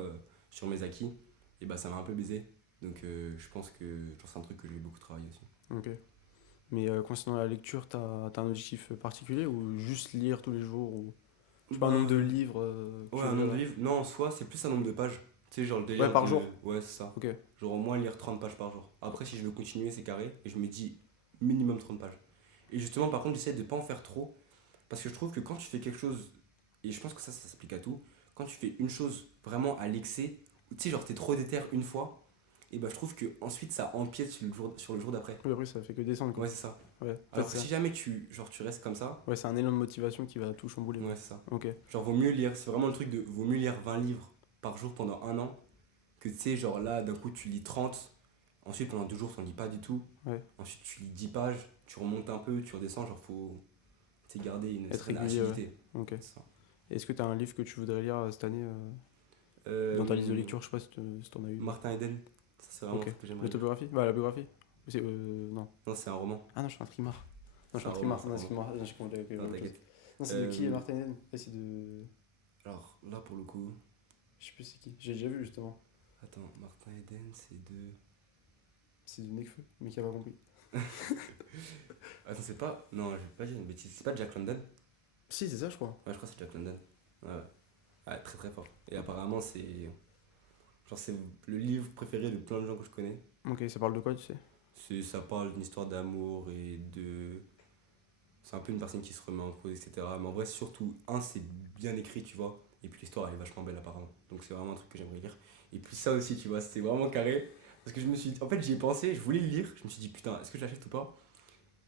sur mes acquis, et bah, ça m'a un peu baisé. Donc, je pense que genre, c'est un truc que j'ai beaucoup travaillé aussi. Ok. Mais concernant la lecture, t'as un objectif particulier ou juste lire tous les jours ou... Je sais pas, un nombre de Ben, livres que ouais, tu un voudrais nombre de lire. livres. Non, en soi, c'est plus un nombre de pages. Tu sais, genre le Ouais, délire par de. jour. Ouais, c'est ça. Ok. Genre au moins lire 30 pages par jour. Après, si je veux continuer, c'est carré. Et je me dis minimum 30 pages. Et justement, par contre, j'essaie de pas en faire trop. Parce que je trouve que quand tu fais quelque chose, et je pense que ça s'applique à tout, quand tu fais une chose vraiment à l'excès, ou tu sais, genre t'es trop déter une fois, et bah je trouve que ensuite ça empiète sur le jour d'après. Oui, après, ça fait que descendre, quoi. Ouais, c'est ça. Ouais, en fait, Alors que ça. si jamais tu restes comme ça, Ouais, c'est un élan de motivation qui va tout chambouler, ouais, quoi. c'est ça. Ok. Genre, vaut mieux lire, c'est vraiment le truc de vaut mieux lire 20 livres par jour pendant un an que tu sais, genre là, d'un coup, tu lis 30, ensuite pendant 2 jours, tu n'en lis pas du tout, Ouais. ensuite tu lis 10 pages, tu remontes un peu, tu redescends, genre, faut tu sais, garder une Être certaine régulier, ouais. agilité. Ok. C'est ça. Est-ce que t'as un livre que tu voudrais lire cette année dans ta liste de Euh, lecture? Je sais pas si t'en as une. Martin Eden, ça c'est vraiment un Ok. truc que j'aimerais lire. L'autobiographie? Bah, la biographie? C'est, non. Non, c'est un roman. Ah non, je suis un trimar. Non, je suis C'est un un roman, trimar. c'est un Non, roman. excuse-moi. Non, j'ai confondu avec la Non, même chose. t'inquiète. Non, c'est de qui Euh, Martin Eden? C'est de. alors là, pour le coup, Je sais plus c'est qui. J'ai déjà vu justement. attends, Martin Eden, c'est de. C'est de Nekfeu, mais qui a pas compris. Attends, c'est pas. Non, je vais pas dire une bêtise. C'est pas Jack London? Si, c'est ça, je crois. Ouais, je crois que c'est Jack London. Ouais, ouais. Ouais, très très fort. Et apparemment, c'est. Genre, c'est le livre préféré de plein de gens que je connais. Ok, ça parle de quoi, tu sais? Ça parle d'une histoire d'amour et de. C'est un peu une personne qui se remet en cause, etc. Mais en vrai, surtout, c'est bien écrit, tu vois. Et puis l'histoire, elle est vachement belle, apparemment. Donc c'est vraiment un truc que j'aimerais lire. Et puis ça aussi, tu vois, c'était vraiment carré. Parce que je me suis. En fait, j'y ai pensé, je voulais le lire. Je me suis dit, putain, est-ce que je l'achète ou pas?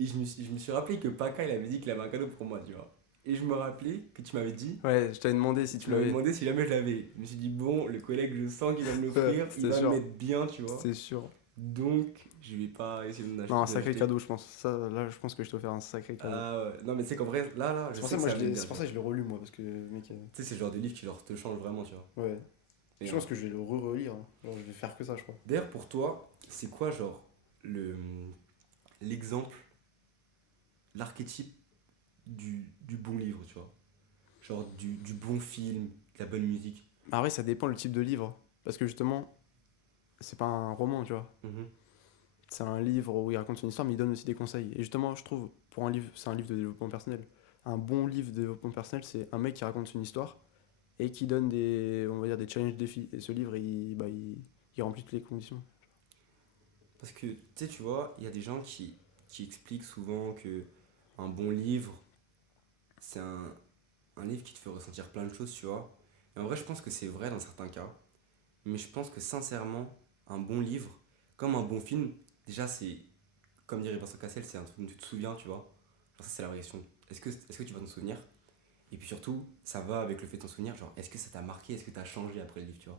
Et je me suis rappelé que Paka, il avait dit qu'il avait un cadeau pour moi, tu vois. Et je me rappelais que tu m'avais dit. Ouais, je t'avais demandé si Tu tu m'avais l'avais. demandé si jamais je l'avais. Je me suis dit, bon, le collègue, je sens qu'il va me Ouais, l'offrir, il c'était va me sûr. mettre bien, tu vois. C'est sûr. Donc, je vais pas essayer de Non, un de sacré l'acheter. cadeau, je pense. Ça, là, je pense que je t'ai offert un sacré cadeau. Ah ouais. Non, mais tu sais qu'en vrai, là, je C'est pour sais ça, que moi, ça va être bien. c'est pour ça que je l'ai relu, moi, parce que, mec. Tu sais, c'est le genre de livre qui genre te change vraiment, tu vois. Ouais. Et, Je pense que je vais le relire. Hein. Genre, je vais faire que ça, je crois. d'ailleurs, pour toi, c'est quoi, genre, l'exemple, l'archétype du bon livre, tu vois? Genre, du bon film, de la bonne musique. Bah, après, ça dépend le type de livre. Parce que justement, c'est pas un roman, tu vois. Mhm. C'est un livre où il raconte une histoire, mais il donne aussi des conseils. Et justement, je trouve, pour un livre, c'est un livre de développement personnel. Un bon livre de développement personnel, c'est un mec qui raconte une histoire et qui donne des, on va dire, des challenges, défis. Et ce livre, il remplit toutes les conditions. Parce que, tu sais, tu vois, il y a des gens qui expliquent souvent que un bon livre, c'est un livre qui te fait ressentir plein de choses, tu vois. Et en vrai, je pense que c'est vrai dans certains cas. Mais je pense que sincèrement, un bon livre, comme un bon film, déjà, c'est comme dirait Vincent Cassel, c'est un truc dont tu te souviens, tu vois. Genre, ça, c'est la vraie question. Est-ce que tu vas t'en souvenir? Et puis surtout, ça va avec le fait de t'en souvenir, genre, est-ce que ça t'a marqué? Est-ce que t'as changé après le livre, tu vois?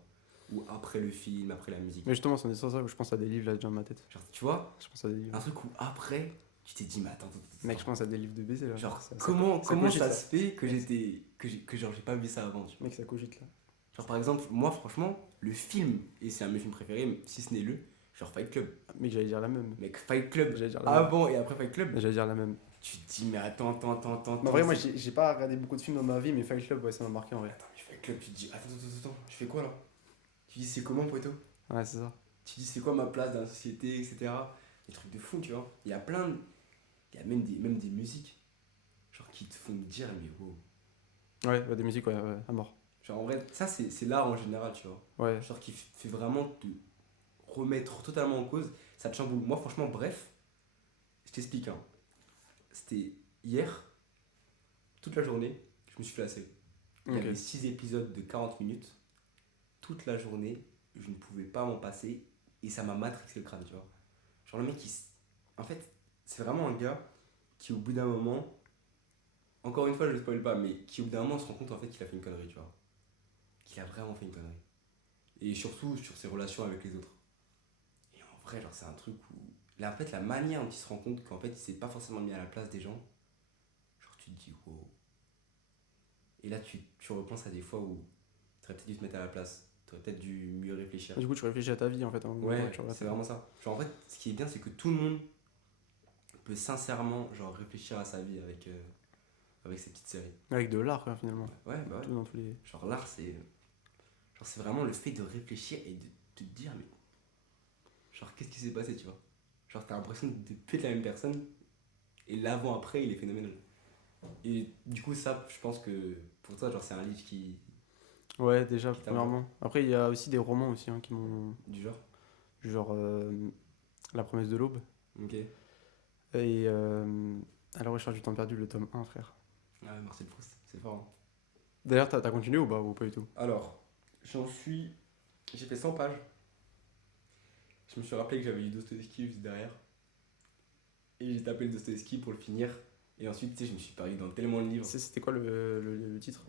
Ou après le film, après la musique? Mais justement, c'est ça où je pense à des livres là déjà dans ma tête. Genre, tu vois, Je pense à des livres. un truc où après, tu t'es dit, mais attends, Mec, je pense à des livres de baiser là. genre, Ça comment cogite, ça se fait que genre, j'ai pas vu ça avant, tu vois? Mec, ça cogite là. Genre, par exemple, moi, franchement, le film, et c'est un de mes films préférés, si ce n'est le, genre Fight Club. Mec, j'allais dire la même. Mec, Fight Club, J'allais dire la même. avant et après Fight Club, J'allais dire la même. tu te dis, mais attends. En vrai, moi, j'ai pas regardé beaucoup de films dans ma vie, mais Fight Club, ouais, ça m'a marqué en vrai. Attends, mais Fight Club, tu te dis, attends, je fais quoi là? Tu dis, c'est comment, poteau? Ouais, c'est ça. Tu dis, c'est quoi ma place dans la société, etc. Des trucs de fou, tu vois. Il y a plein de. Il y a même des musiques, genre, qui te font dire, mais wow. Ouais, des musiques, ouais, à mort. Genre, en vrai, ça, c'est l'art en général, tu vois. Ouais. Genre, qui fait vraiment te remettre totalement en cause. Ça te chamboule. Moi, franchement, bref, je t'explique, hein. C'était hier, toute la journée, je me suis fait la série. Il y Ok. avait 6 épisodes de 40 minutes. Toute la journée, je ne pouvais pas m'en passer et ça m'a matrixé le crâne, tu vois. Genre le mec, en fait, c'est vraiment un gars qui, au bout d'un moment, encore une fois, je ne spoil pas, mais qui, au bout d'un moment, se rend compte en fait qu'il a fait une connerie, tu vois. Qu'il a vraiment fait une connerie. Et surtout sur ses relations avec les autres. Et en vrai, genre, c'est un truc où. Là, en fait, la manière dont il se rend compte qu'en fait, il s'est pas forcément mis à la place des gens, genre, tu te dis, wow. Et là, tu repenses à des fois où tu aurais peut-être dû te mettre à la place. Tu aurais peut-être dû mieux réfléchir. Du coup, tu réfléchis à ta vie en fait. Ouais, Tu regardes c'est ça. vraiment ça. Genre, en fait, ce qui est bien, c'est que tout le monde peut sincèrement genre, réfléchir à sa vie avec ces petites séries. Avec de l'art, quoi, finalement. Ouais, bah ouais. Tout dans tous les. Genre, l'art, c'est vraiment le fait de réfléchir et de te dire, mais. Genre, qu'est-ce qui s'est passé, tu vois? Genre, t'as l'impression de plus être la même personne. Et l'avant-après, il est phénoménal. Et du coup, ça, je pense que pour toi, genre, c'est un livre qui. Ouais, déjà, Qui t'a premièrement. Après, il y a aussi des romans aussi qui m'ont. Du genre. Genre La promesse de l'aube. Ok. Et À la recherche du temps perdu, le tome 1, frère. Ah ouais, Marcel Proust, c'est fort. Hein. D'ailleurs, t'as continué ou pas du tout? Alors, j'ai fait 100 pages. Je me suis rappelé que j'avais lu Dostoevsky juste derrière. Et j'ai tapé le Dostoevsky pour le finir. Et ensuite, tu sais, je me suis perdu dans tellement de livres. C'était quoi le titre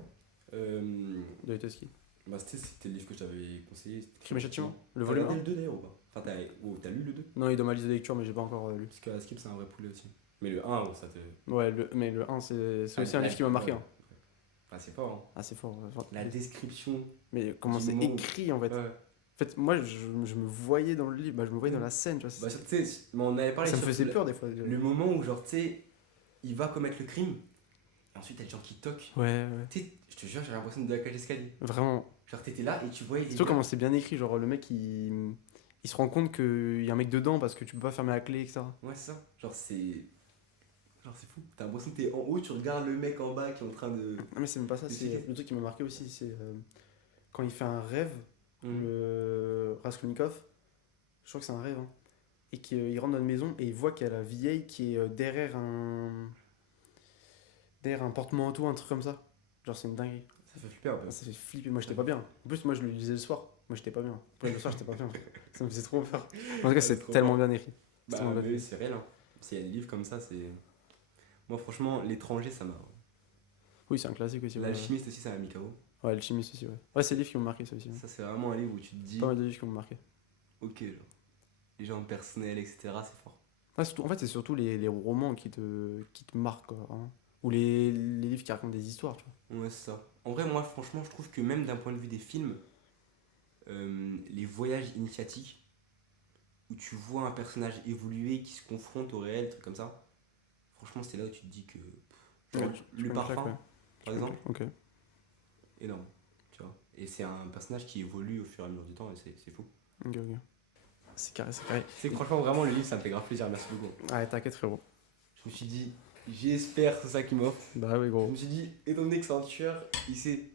Euh, de Dostoevsky? Bah, c'était le livre que je t'avais conseillé. Crime et châtiment? Le T'as volume regardé 1? le 2 d'ailleurs ou pas? Enfin, t'as lu le 2? Non, il est dans ma liste de lecture, mais j'ai pas encore lu. Parce que Skip, c'est un vrai poulet aussi. Mais le 1, ça te. Ouais, mais le 1, c'est aussi un livre qui m'a marqué. Hein. Ah, c'est fort. Hein. Ah, c'est fort. La description. Mais comment du c'est moment où- écrit en fait. Ouais. En fait, moi, je me voyais dans le livre, je me voyais dans la scène, tu vois. Bah, tu sais, mais on avait parlé Ça me sur faisait peur des fois. le moment où, genre, tu sais, il va commettre le crime. Et ensuite, t'as des gens qui toquent. Ouais. Tu sais, je te jure, j'avais l'impression de la cage d'escalier. Vraiment. Genre, t'étais là et tu voyais les Surtout gars. comment c'est bien écrit, genre le mec il se rend compte qu'il y a un mec dedans parce que tu peux pas fermer la clé, etc. Ouais, c'est ça. Genre, c'est fou. T'as l'impression que t'es en haut, tu regardes le mec en bas qui est en train de. Non, mais c'est même pas ça, c'est le truc qui m'a marqué aussi, c'est quand il fait un rêve, le Raskolnikov, je crois que c'est un rêve, hein, et qu'il rentre dans une maison et il voit qu'il y a la vieille qui est derrière un porte-manteau, un truc comme ça. Genre, c'est une dinguerie. Ça fait flipper un peu. Ça fait flipper. Moi, j'étais pas bien. En plus, moi, je le lisais le soir. Moi, j'étais pas bien. Le soir, j'étais pas bien. Ça me faisait trop peur. En tout cas, c'est trop tellement fort. bien écrit. Bah, tellement bien mais fait. oui, c'est réel. Hein. S'il y a des livres comme ça, c'est. Moi, franchement, L'étranger, ça m'a. Oui, c'est un classique aussi. Ouais, L'alchimiste aussi, ça m'a mis KO. ouais Alchimiste aussi, ouais. Ouais, c'est les livres qui m'ont marqué, ça aussi. Ouais. Ça, c'est vraiment un livre où tu te dis, Pas mal de livres qui m'ont marqué. ok, genre, les gens personnels, etc., c'est fort. Ouais, surtout, en fait, c'est surtout les romans qui te marquent, quoi. Hein. Ou les livres qui racontent des histoires, tu vois. Ouais, c'est ça. En vrai, moi, franchement, je trouve que même d'un point de vue des films, les voyages initiatiques, où tu vois un personnage évoluer qui se confronte au réel, truc comme ça, franchement, c'est là où tu te dis que. Genre, Ouais, je le connais parfum, chaque, ouais. par exemple, Ok. énorme. Tu vois. Et c'est un personnage qui évolue au fur et à mesure du temps, et c'est fou. Ok, ok. C'est carré, c'est carré. C'est que franchement, vraiment, le livre, ça me fait grave plaisir. Merci beaucoup. Ouais, t'inquiète, frérot. Je me suis dit, j'espère que c'est ça qu'il m'offre. Bah oui, Je gros. me suis dit, étant donné que c'est un tueur, il sait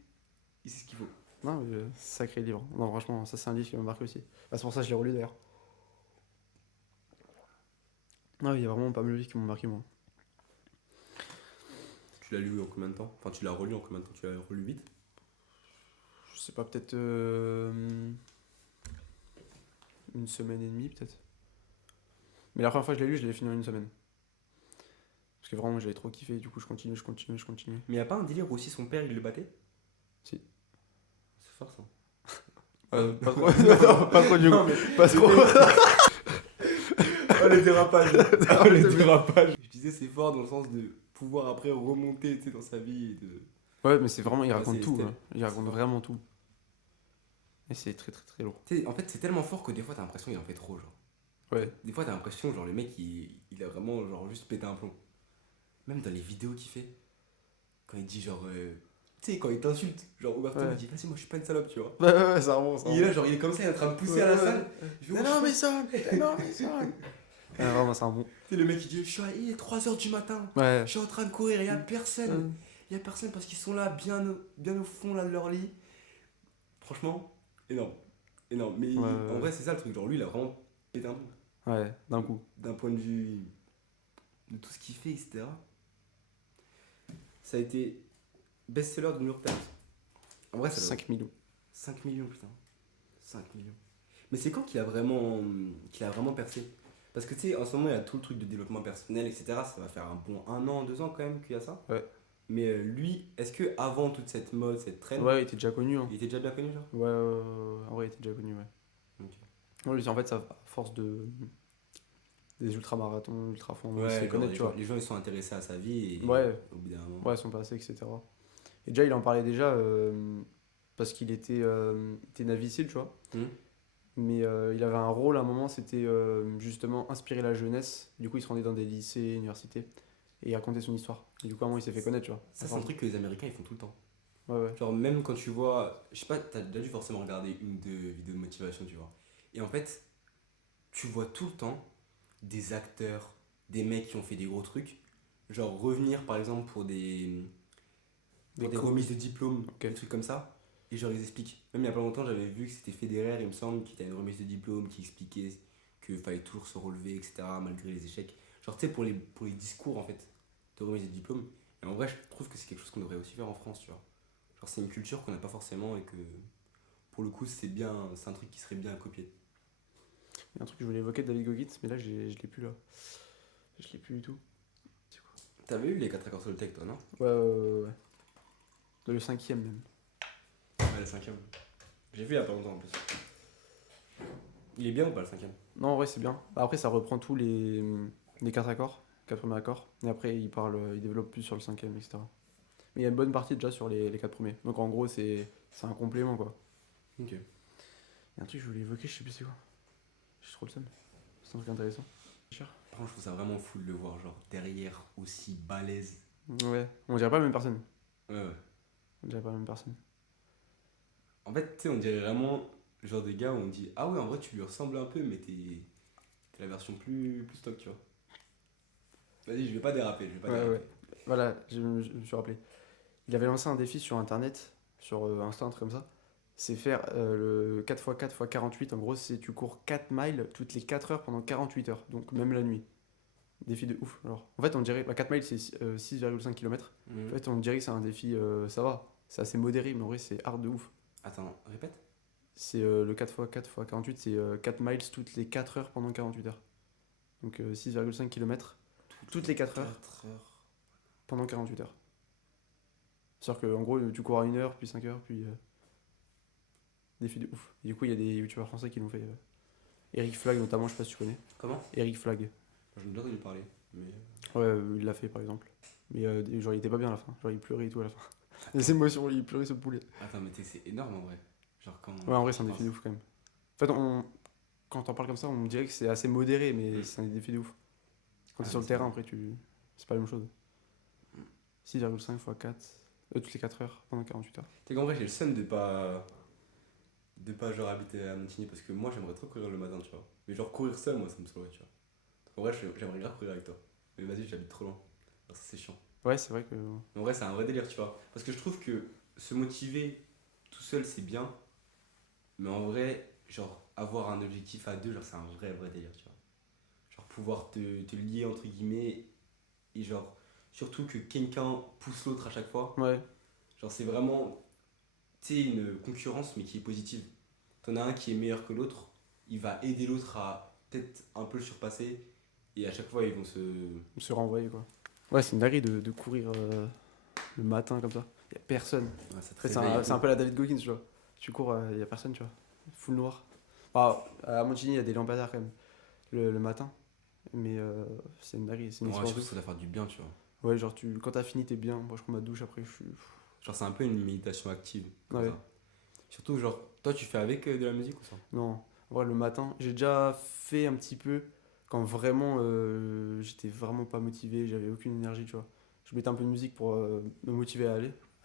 ce qu'il faut. Non, mais, sacré livre. Non, franchement, ça, c'est un livre qui m'a marqué aussi. Bah, c'est pour ça que je l'ai relu d'ailleurs. Non, il y a vraiment pas mal de livres qui m'ont marqué, moi. Tu l'as lu en combien de temps? Enfin, tu l'as relu en combien de temps? Tu l'as relu vite? Je sais pas, peut-être une semaine et demie, peut-être. Mais la première fois que je l'ai lu, je l'ai fini en une semaine. Parce que vraiment, j'avais trop kiffé, du coup, je continue. Mais y a pas un délire aussi, son père il le battait? Si. C'est fort ça. Pas trop, non, pas trop du coup. Non, mais Pas trop. Oh le dérapage. Oh le dérapage. Je disais c'est fort dans le sens de pouvoir après remonter tu sais, dans sa vie et de. Ouais, mais c'est vraiment, il Ouais, raconte c'est tout. step. Hein. Il raconte fort. vraiment tout. Et c'est très très très lourd. Tu sais, en fait c'est tellement fort que des fois t'as l'impression qu'il en fait trop genre. Ouais. Des fois t'as l'impression genre le mec il a vraiment genre juste pété un plomb. Même dans les vidéos qu'il fait. Quand il dit genre. Tu sais quand il t'insulte, genre ouvertement Ouais. il dit vas-y moi je suis pas une salope tu vois. Ouais, ça remonte. Il est là genre il est comme ça il est en train de pousser à la salle. Je fais, Non, mais ça. Non, mais ça. Vraiment, c'est un bon. Tu sais le mec il dit il est 3h du matin. Ouais. Je suis en train de courir, il y a personne. Euh, Il y a personne parce qu'ils sont là bien au fond là, de leur lit. Franchement, énorme. Énorme. Mais Ouais, en ouais. vrai, c'est ça le truc. Genre, lui, il a vraiment pété un plomb. Ouais, d'un coup. D'un point de vue de tout ce qu'il fait, etc. Ça a été best-seller de New York Times. En vrai, ça doit- 5 millions. 5 millions, putain. 5 millions. Mais c'est quand qu'il a vraiment percé? Parce que tu sais, en ce moment, il y a tout le truc de développement personnel, etc. Ça va faire un bon 1 an, 2 ans quand même qu'il y a ça. Ouais. Mais lui, est-ce que avant toute cette mode, cette trend, Ouais, il était déjà connu. Hein. il était déjà bien connu, genre? Ouais, en vrai, il était déjà connu, ouais. Ok. Ouais, lui, en fait, ça, à force de. Des ultramarathons, ultra-fonds, il se Ouais, fait genre, connaître, tu vois. les gens ils sont intéressés à sa vie et Ouais. au bout d'un moment. Ouais, son passé, etc. Et déjà, il en parlait déjà parce qu'il était navicile, tu vois. Hmm. Mais il avait un rôle à un moment, c'était justement inspirer la jeunesse. Du coup, il se rendait dans des lycées, universités, et il racontait son histoire. Et du coup, à un moment, il s'est fait connaître, tu vois. Ça, c'est un truc que les Américains ils font tout le temps. Ouais, ouais. Genre, même quand tu vois, je sais pas, t'as déjà dû forcément regarder une ou deux vidéos de motivation, tu vois. Et en fait, tu vois tout le temps des acteurs, des mecs qui ont fait des gros trucs, genre revenir par exemple pour des Des remises de diplômes, Ok. des trucs comme ça. Et genre ils expliquent. Même il y a pas longtemps, j'avais vu que c'était Federer, il me semble, qui était à une remise de diplôme, qui expliquait qu'il fallait toujours se relever, etc., malgré les échecs. Genre, tu sais, pour les discours, en fait, de remise de diplôme. Et en vrai, je trouve que c'est quelque chose qu'on devrait aussi faire en France, tu vois. Genre, c'est une culture qu'on n'a pas forcément et que, pour le coup, c'est bien, c'est un truc qui serait bien à copier. Il y a un truc que je voulais évoquer de David Goggins, mais là, je l'ai plus là. Je l'ai plus du tout. T'avais eu les 4 accords sur le tech, toi, non? Ouais. Le 5e même. Ouais, le cinquième. J'ai vu il y a pas longtemps en plus. Il est bien ou pas le cinquième? Non, en vrai, c'est bien. Bah, après, ça reprend tous les 4 accords, 4 premiers accords. Et après, il développe plus sur le 5e, etc. Mais il y a une bonne partie déjà sur les 4 premiers. Donc en gros, c'est un complément, quoi. Ok. Il y a un truc que je voulais évoquer, je sais plus c'est quoi. J'ai trop le seum. C'est un truc intéressant. Par contre, je trouve ça vraiment fou de le voir, genre, derrière, aussi balèze. Ouais, on dirait pas la même personne. Ouais. On dirait pas la même personne. En fait, tu sais, on dirait vraiment le genre de gars où on dit ah ouais, en vrai, tu lui ressembles un peu, mais t'es la version plus stock, tu vois. Vas-y, je vais pas déraper, je vais pas déraper. Ouais. Voilà, je me suis rappelé. Il avait lancé un défi sur internet, sur Insta, un truc comme ça. C'est faire le 4x4x48. En gros, c'est tu cours 4 miles toutes les 4 heures pendant 48 heures. Donc même la nuit. Défi de ouf. Alors, en fait, on dirait. 4 miles, c'est 6,5 km. En fait, on dirait que c'est un défi. Ça va. C'est assez modéré, mais en vrai, c'est hard de ouf. Attends, répète. C'est le 4x4x48, c'est 4 miles toutes les 4 heures pendant 48 heures. Donc 6,5 km toutes les 4 heures 4 heures. pendant 48 heures. C'est-à-dire qu'en gros, tu cours à 1 heure, puis 5 heures, puis. Défi de ouf. Et du coup, il y a des youtubeurs français qui l'ont fait. Eric Flag, notamment, je sais pas si tu connais. Comment? Eric Flag. J'en ai déjà entendu parler. Mais... Ouais, il l'a fait par exemple. Mais genre, il était pas bien à la fin. Genre, il pleurait et tout à la fin. Les émotions, il pleurait ce poulet. Attends, mais c'est énorme en vrai. Genre, quand. Ouais, en vrai, c'est un je défi de pense. ouf quand même. En fait, quand on parle comme ça, on dirait que c'est assez modéré, mais c'est un défi de ouf. Quand t'es Ah, sur mais le c'est terrain, vrai. après, c'est pas la même chose. 6,5 x 4, toutes les 4 heures pendant 48 heures. T'es qu'en vrai, j'ai le seum de pas. De pas genre habiter à Montigny parce que moi j'aimerais trop courir le matin, tu vois. Mais genre courir seul, moi ça me saoulerait, tu vois. En vrai, j'aimerais grave courir avec toi. Mais vas-y, j'habite trop loin. Alors, ça, c'est chiant. Ouais, c'est vrai que. En vrai, c'est un vrai délire, tu vois. Parce que je trouve que se motiver tout seul, c'est bien. Mais en vrai, genre, avoir un objectif à deux, genre, c'est un vrai délire, tu vois. Genre, pouvoir te lier, entre guillemets, et genre, surtout que quelqu'un pousse l'autre à chaque fois. Ouais, Genre, c'est vraiment, tu sais, une concurrence, mais qui est positive. T'en as un qui est meilleur que l'autre, il va aider l'autre à peut-être un peu le surpasser. Et à chaque fois, ils vont se. Se renvoyer quoi. Ouais, c'est une dinguerie de courir le matin comme ça. Y a personne. Ouais, ça te Après, réveille et c'est un tout. peu la David Goggins, tu vois. Tu cours, y a personne, tu vois. Full noir. Enfin, à Montigny, il y a des lampadaires quand même le matin. Mais c'est une dinguerie, c'est une Ouais, je expérience trouve de que ça fou. doit faire du bien, tu vois. Ouais, genre, quand t'as fini, t'es bien. Moi, je prends ma douche après, je suis. Genre, c'est un peu une méditation active, comme Ouais, ça. Surtout, genre, toi, tu fais avec de la musique ou ça? non. En vrai, le matin, j'ai déjà fait un petit peu quand vraiment j'étais vraiment pas motivé, j'avais aucune énergie, tu vois. Je mettais un peu de musique pour me motiver à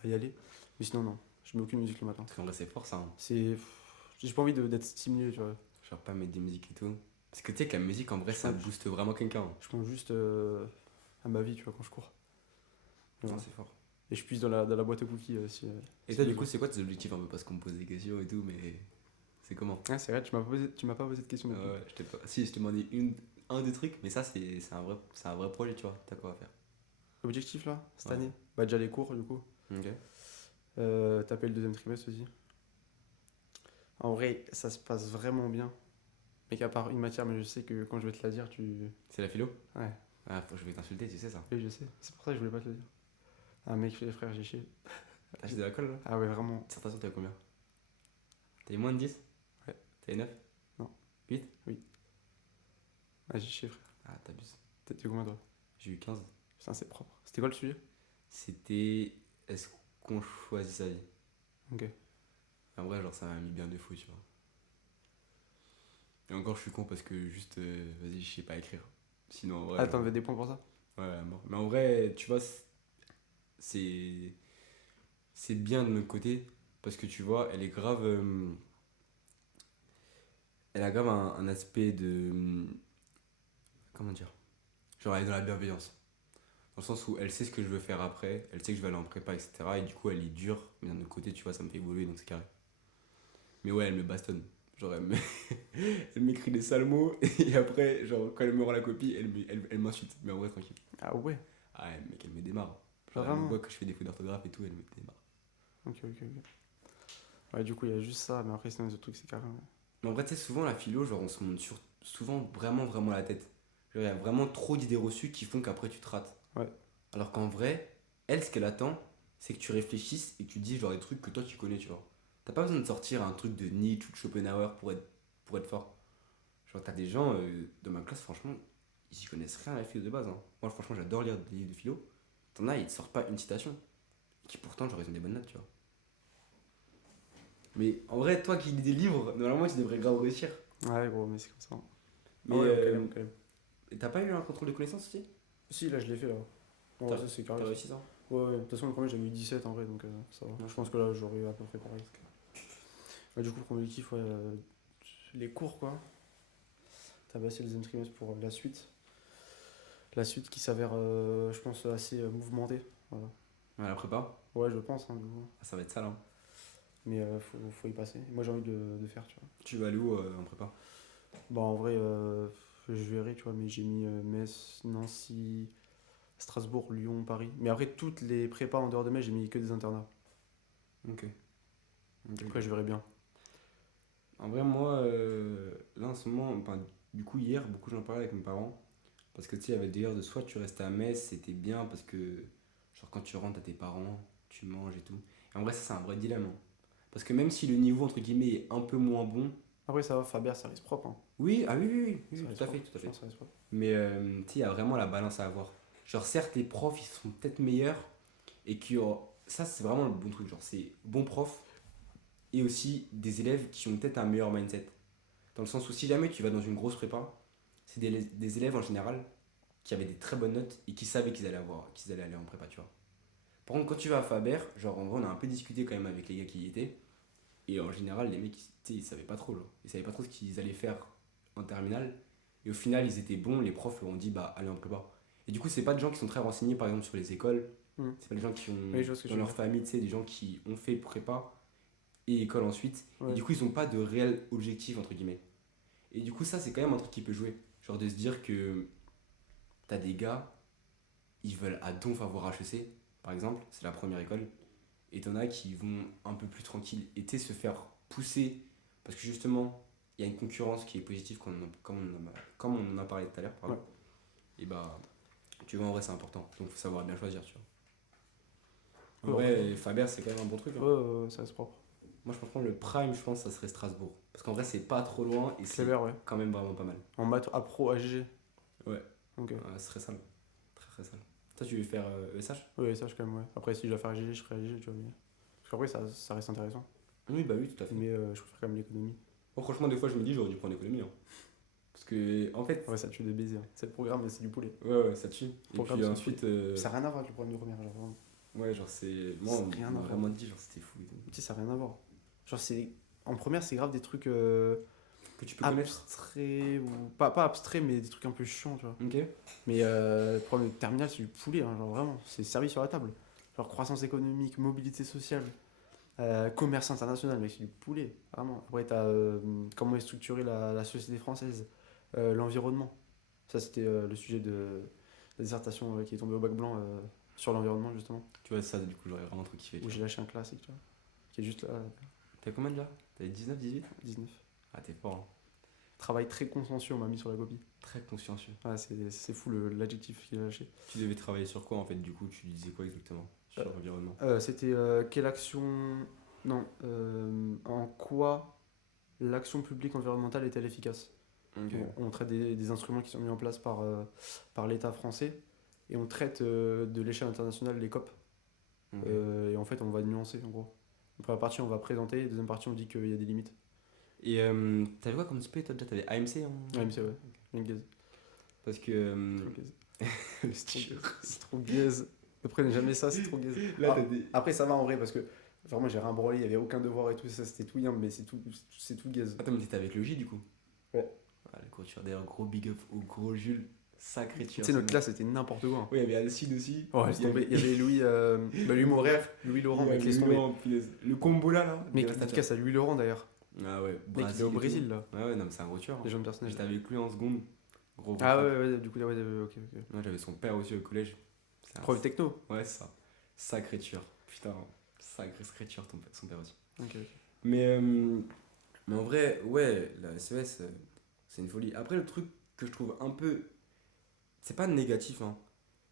y aller. Mais sinon, non. Je mets aucune musique le matin. Parce qu'en vrai, c'est fort ça, hein. C'est. J'ai pas envie d'être stimulé, tu vois. Genre, pas mettre des musiques et tout. Parce que tu sais que la musique, en vrai, Je ça pense, booste vraiment quelqu'un, hein. je pense juste à ma vie, tu vois, quand je cours. Et, Non, voilà. c'est fort. Et je puise dans la boîte à cookies Et si toi, du coup, besoin. c'est quoi tes objectifs un peu? Parce qu'on me pose des questions et tout, mais c'est comment? Ah, c'est vrai, tu m'as pas posé de question depuis. Ouais, je t'ai pas. Si, je t'ai demandé un des trucs, mais ça, c'est un vrai projet, tu vois. T'as quoi à faire? Objectif là, cette Ouais. année? Bah, déjà les cours, du coup. Ok. Taper le deuxième trimestre aussi. En vrai, ça se passe vraiment bien. Mais qu'à part une matière, mais je sais que quand je vais te la dire, tu. C'est la philo? Ouais, Ah, je vais t'insulter, tu sais ça. oui, je sais. C'est pour ça que je voulais pas te le dire. Ah, mec, les frères, j'ai chié. T'as acheté de la colle là? Ah, ouais, vraiment. Dissertation, t'as eu combien? T'as eu moins de 10? Ouais, T'as eu 9? non, 8? oui. Ah, j'ai chié, frère. Ah, t'abuses. T'as eu combien, toi? J'ai eu 15. Putain, c'est propre. C'était quoi le sujet? C'était. Est-ce qu'on choisit sa vie? Ok. En vrai, genre, ça m'a mis bien de fou, tu vois. Et encore, je suis con parce que juste. Vas-y, je sais pas écrire. Sinon, en vrai. Ah, t'en avais des points pour ça? Ouais, à mort. Mais en vrai, tu vois, c'est. C'est bien de notre côté. Parce que tu vois, elle est grave. Elle a grave un aspect de. Comment dire? Genre, elle est dans la bienveillance. Dans le sens où elle sait ce que je veux faire après, elle sait que je vais aller en prépa, etc. Et du coup, elle est dure, mais d'un autre côté, tu vois, ça me fait évoluer, donc c'est carré. Mais ouais, elle me bastonne. Genre, elle m'écrit des sales mots, et après, genre, quand elle me rend la copie, elle m'insulte. Mais en vrai, tranquille. Ah, ouais. Ah, mec, elle me démarre. Genre, elle me Vraiment? voit que je fais des fautes d'orthographe et tout, elle me démarre. Ok, ok, ok. Ouais, du coup, il y a juste ça, mais après, sinon, les autres trucs, c'est carré. Ouais. Mais en vrai, tu sais, souvent, la philo, genre, on se monte souvent vraiment, vraiment la tête. Genre, il y a vraiment trop d'idées reçues qui font qu'après, tu te rates. Ouais. Alors qu'en vrai, elle, ce qu'elle attend, c'est que tu réfléchisses et que tu te dises genre des trucs que toi tu connais, tu vois. T'as pas besoin de sortir un truc de Nietzsche ou de Schopenhauer pour être fort. Genre, t'as des gens de ma classe, franchement, ils y connaissent rien à la philo de base, hein. Moi, franchement, j'adore lire des livres de philo. T'en as, ils te sortent pas une citation. Et qui pourtant, genre, ils ont des bonnes notes, tu vois. Mais en vrai, toi qui lis des livres, normalement, tu devrais grave réussir. Ouais, gros, mais c'est comme ça. Mais Ah ouais, quand même. t'as pas eu un contrôle de connaissances aussi? Si, là, je l'ai fait, là. Ouais, T'as ça, c'est t'as carré. réussi ça? Ouais, ouais. De toute façon, le premier, j'avais eu 17 en vrai, donc ça va. Ouais. Je pense que là, j'aurais eu à peu près pareil. Ouais, du coup, le premier kiff, ouais, les cours, quoi. Tabasser le deuxième trimestre pour la suite. La suite qui s'avère, je pense, assez mouvementée. Voilà. Ouais, la prépa? Ouais, je pense, hein, du coup. Ah, ça va être ça là. Mais faut y passer. Moi, j'ai envie de faire, tu vois. Tu vas aller où en prépa? Bon, en vrai, je verrai, tu vois, mais j'ai mis Metz, Nancy, Strasbourg, Lyon, Paris. Mais après, toutes les prépas en dehors de Metz, j'ai mis que des internats. Ok. Ok, Après, ok. je verrai bien. En vrai, moi, là en ce moment, enfin, du coup, hier, beaucoup j'en parlais avec mes parents. Parce que tu sais, il y avait le délire de soit tu restais à Metz, c'était bien parce que, genre, quand tu rentres à tes parents, tu manges et tout. Et en vrai, ça, c'est un vrai dilemme, hein. Parce que même si le niveau, entre guillemets, est un peu moins bon, Après, ça va, Fabien, ça reste propre, hein. oui, ah oui, oui, oui, oui, Ça oui, reste tout à fait, propre. tout à fait. Franchement, ça reste propre. Mais tu sais, il y a vraiment la balance à avoir. Genre, certes, les profs, ils sont peut-être meilleurs et qui ont. Ça, c'est vraiment le bon truc. Genre, c'est bons profs et aussi des élèves qui ont peut-être un meilleur mindset. Dans le sens où si jamais tu vas dans une grosse prépa, c'est des élèves en général qui avaient des très bonnes notes et qui savaient qu'ils allaient aller en prépa, tu vois. Par contre, quand tu vas à Faber, genre en vrai, on a un peu discuté quand même avec les gars qui y étaient. Et en général, les mecs, tu sais, ils savaient pas trop, genre. Ils savaient pas trop ce qu'ils allaient faire en terminale. Et au final, ils étaient bons, les profs leur ont dit, bah, allez en prépa. Et du coup, c'est pas des gens qui sont très renseignés, par exemple, sur les écoles. Hmm. C'est pas des gens qui ont, Oui, je vois ce que dans tu veux leur dire. famille, tu sais, des gens qui ont fait prépa et école ensuite. Et Ouais. du coup, ils ont pas de réel objectif, entre guillemets. Et du coup, ça, c'est quand même un truc qui peut jouer. Genre de se dire que t'as des gars, ils veulent à donf avoir HEC, par exemple, c'est la première école. Et t'en as qui vont un peu plus tranquille et tu sais, se faire pousser. Parce que justement, il y a une concurrence qui est positive, comme on en a parlé tout à l'heure. Pardon. Ouais. et bah, tu vois, en vrai, c'est important. Donc, faut savoir bien choisir, tu vois. En Ouais, vrai, Faber, c'est quand même un bon truc. Hein. ça reste propre. Moi, franchement, le prime, je pense, ça serait Strasbourg. Parce qu'en vrai, c'est pas trop loin et c'est Cléber, ouais. quand même vraiment pas mal. En maths, appro, AG. Ouais, Ok. ce serait sale. Très, très sale. Toi, tu veux faire ESH? Ouais, ça, je quand même, ouais. Après, si je dois faire AG, je ferai AG, tu vois. Parce qu'après, ça reste intéressant. Oui, bah oui, tout à fait. Mais je préfère quand même l'économie. Bon, franchement, des fois, je me dis, j'aurais dû prendre l'économie. Hein. Parce que, en fait, Ouais, ça tue des baisers. Hein. C'est le programme, mais c'est du poulet. ouais, ça tue. Et Programme, puis c'est ensuite, Ça n'a rien à voir avec le programme de première, genre vraiment. ouais, genre, c'est. Moi, Ça on n'a rien à m'a voir. vraiment dit, genre, c'était fou et tout. Tu sais, ça n'a rien à voir. Genre, c'est. En première, c'est grave des trucs Que tu peux connaître. abstraits, ou. Pas abstraits, mais des trucs un peu chiants, tu vois. Ok. Mais le problème de terminal, c'est du poulet, hein, genre vraiment. C'est servi sur la table. Genre croissance économique, mobilité sociale, commerce international, mec, c'est du poulet, vraiment. Après, t'as comment est structurée la société française, l'environnement. Ça, c'était le sujet de la dissertation qui est tombée au bac blanc sur l'environnement, justement. Tu vois, ça, du coup, j'aurais vraiment trop kiffé. tu Où vois. j'ai lâché un classique, tu vois. Qui est juste là, T'as combien déjà? T'avais 19, 18? 19. Ah, t'es fort. Hein. Travail très consciencieux, on m'a mis sur la copie. Très consciencieux. Ouais, c'est fou l'adjectif qu'il a lâché. Tu devais travailler sur quoi en fait? Du coup, tu disais quoi exactement? Sur l'environnement. C'était quelle action. Non, en quoi l'action publique environnementale est-elle efficace? Ok. On traite des instruments qui sont mis en place par l'État français et on traite de l'échelle internationale les COP. Ok. Et en fait, on va nuancer en gros. La première partie, on va présenter, la deuxième partie, on dit qu'il y a des limites. Et t'avais quoi comme spé toi déjà? T'avais AMC en... AMC, ouais. Une gaze. Parce que. Trop gaze. Le stylo. C'est trop gaze. Ne prenez jamais ça, c'est trop gaze. Là, t'as des. Après, ça va en vrai parce que vraiment, j'ai rien branlé, il n'y avait aucun devoir et tout, ça c'était tout bien, mais c'est tout gaze. Attends, mais t'étais avec le J du coup? Ouais. Ah, le cours tueur. D'ailleurs, gros big up au gros Jules. Sacré Tu tueur. sais, notre classe c'était n'importe quoi. Hein. Oui, il y avait Alcide aussi. Oh, laisse tomber. Il y avait Louis, Louis Morer, Louis Laurent, mec, laisse tomber. Le combo là. Mec, dévastateur. dédicace à Louis Laurent d'ailleurs. Ah ouais, Mec, il est au et Brésil tout. là. Ah ouais, non, mais c'est un gros tueur. Hein. Légende personnelle. J'étais avec lui en seconde. Gros Ah crack. ouais, du coup, ouais, ok. Moi, j'avais son père aussi au collège. C'est un- Prof techno. Ouais, c'est ça. Sacré tueur. Putain, sacré tueur, son père aussi. Ok. Mais en vrai, ouais, la SES, c'est une folie. Après, le truc que je trouve un peu. C'est pas négatif, hein.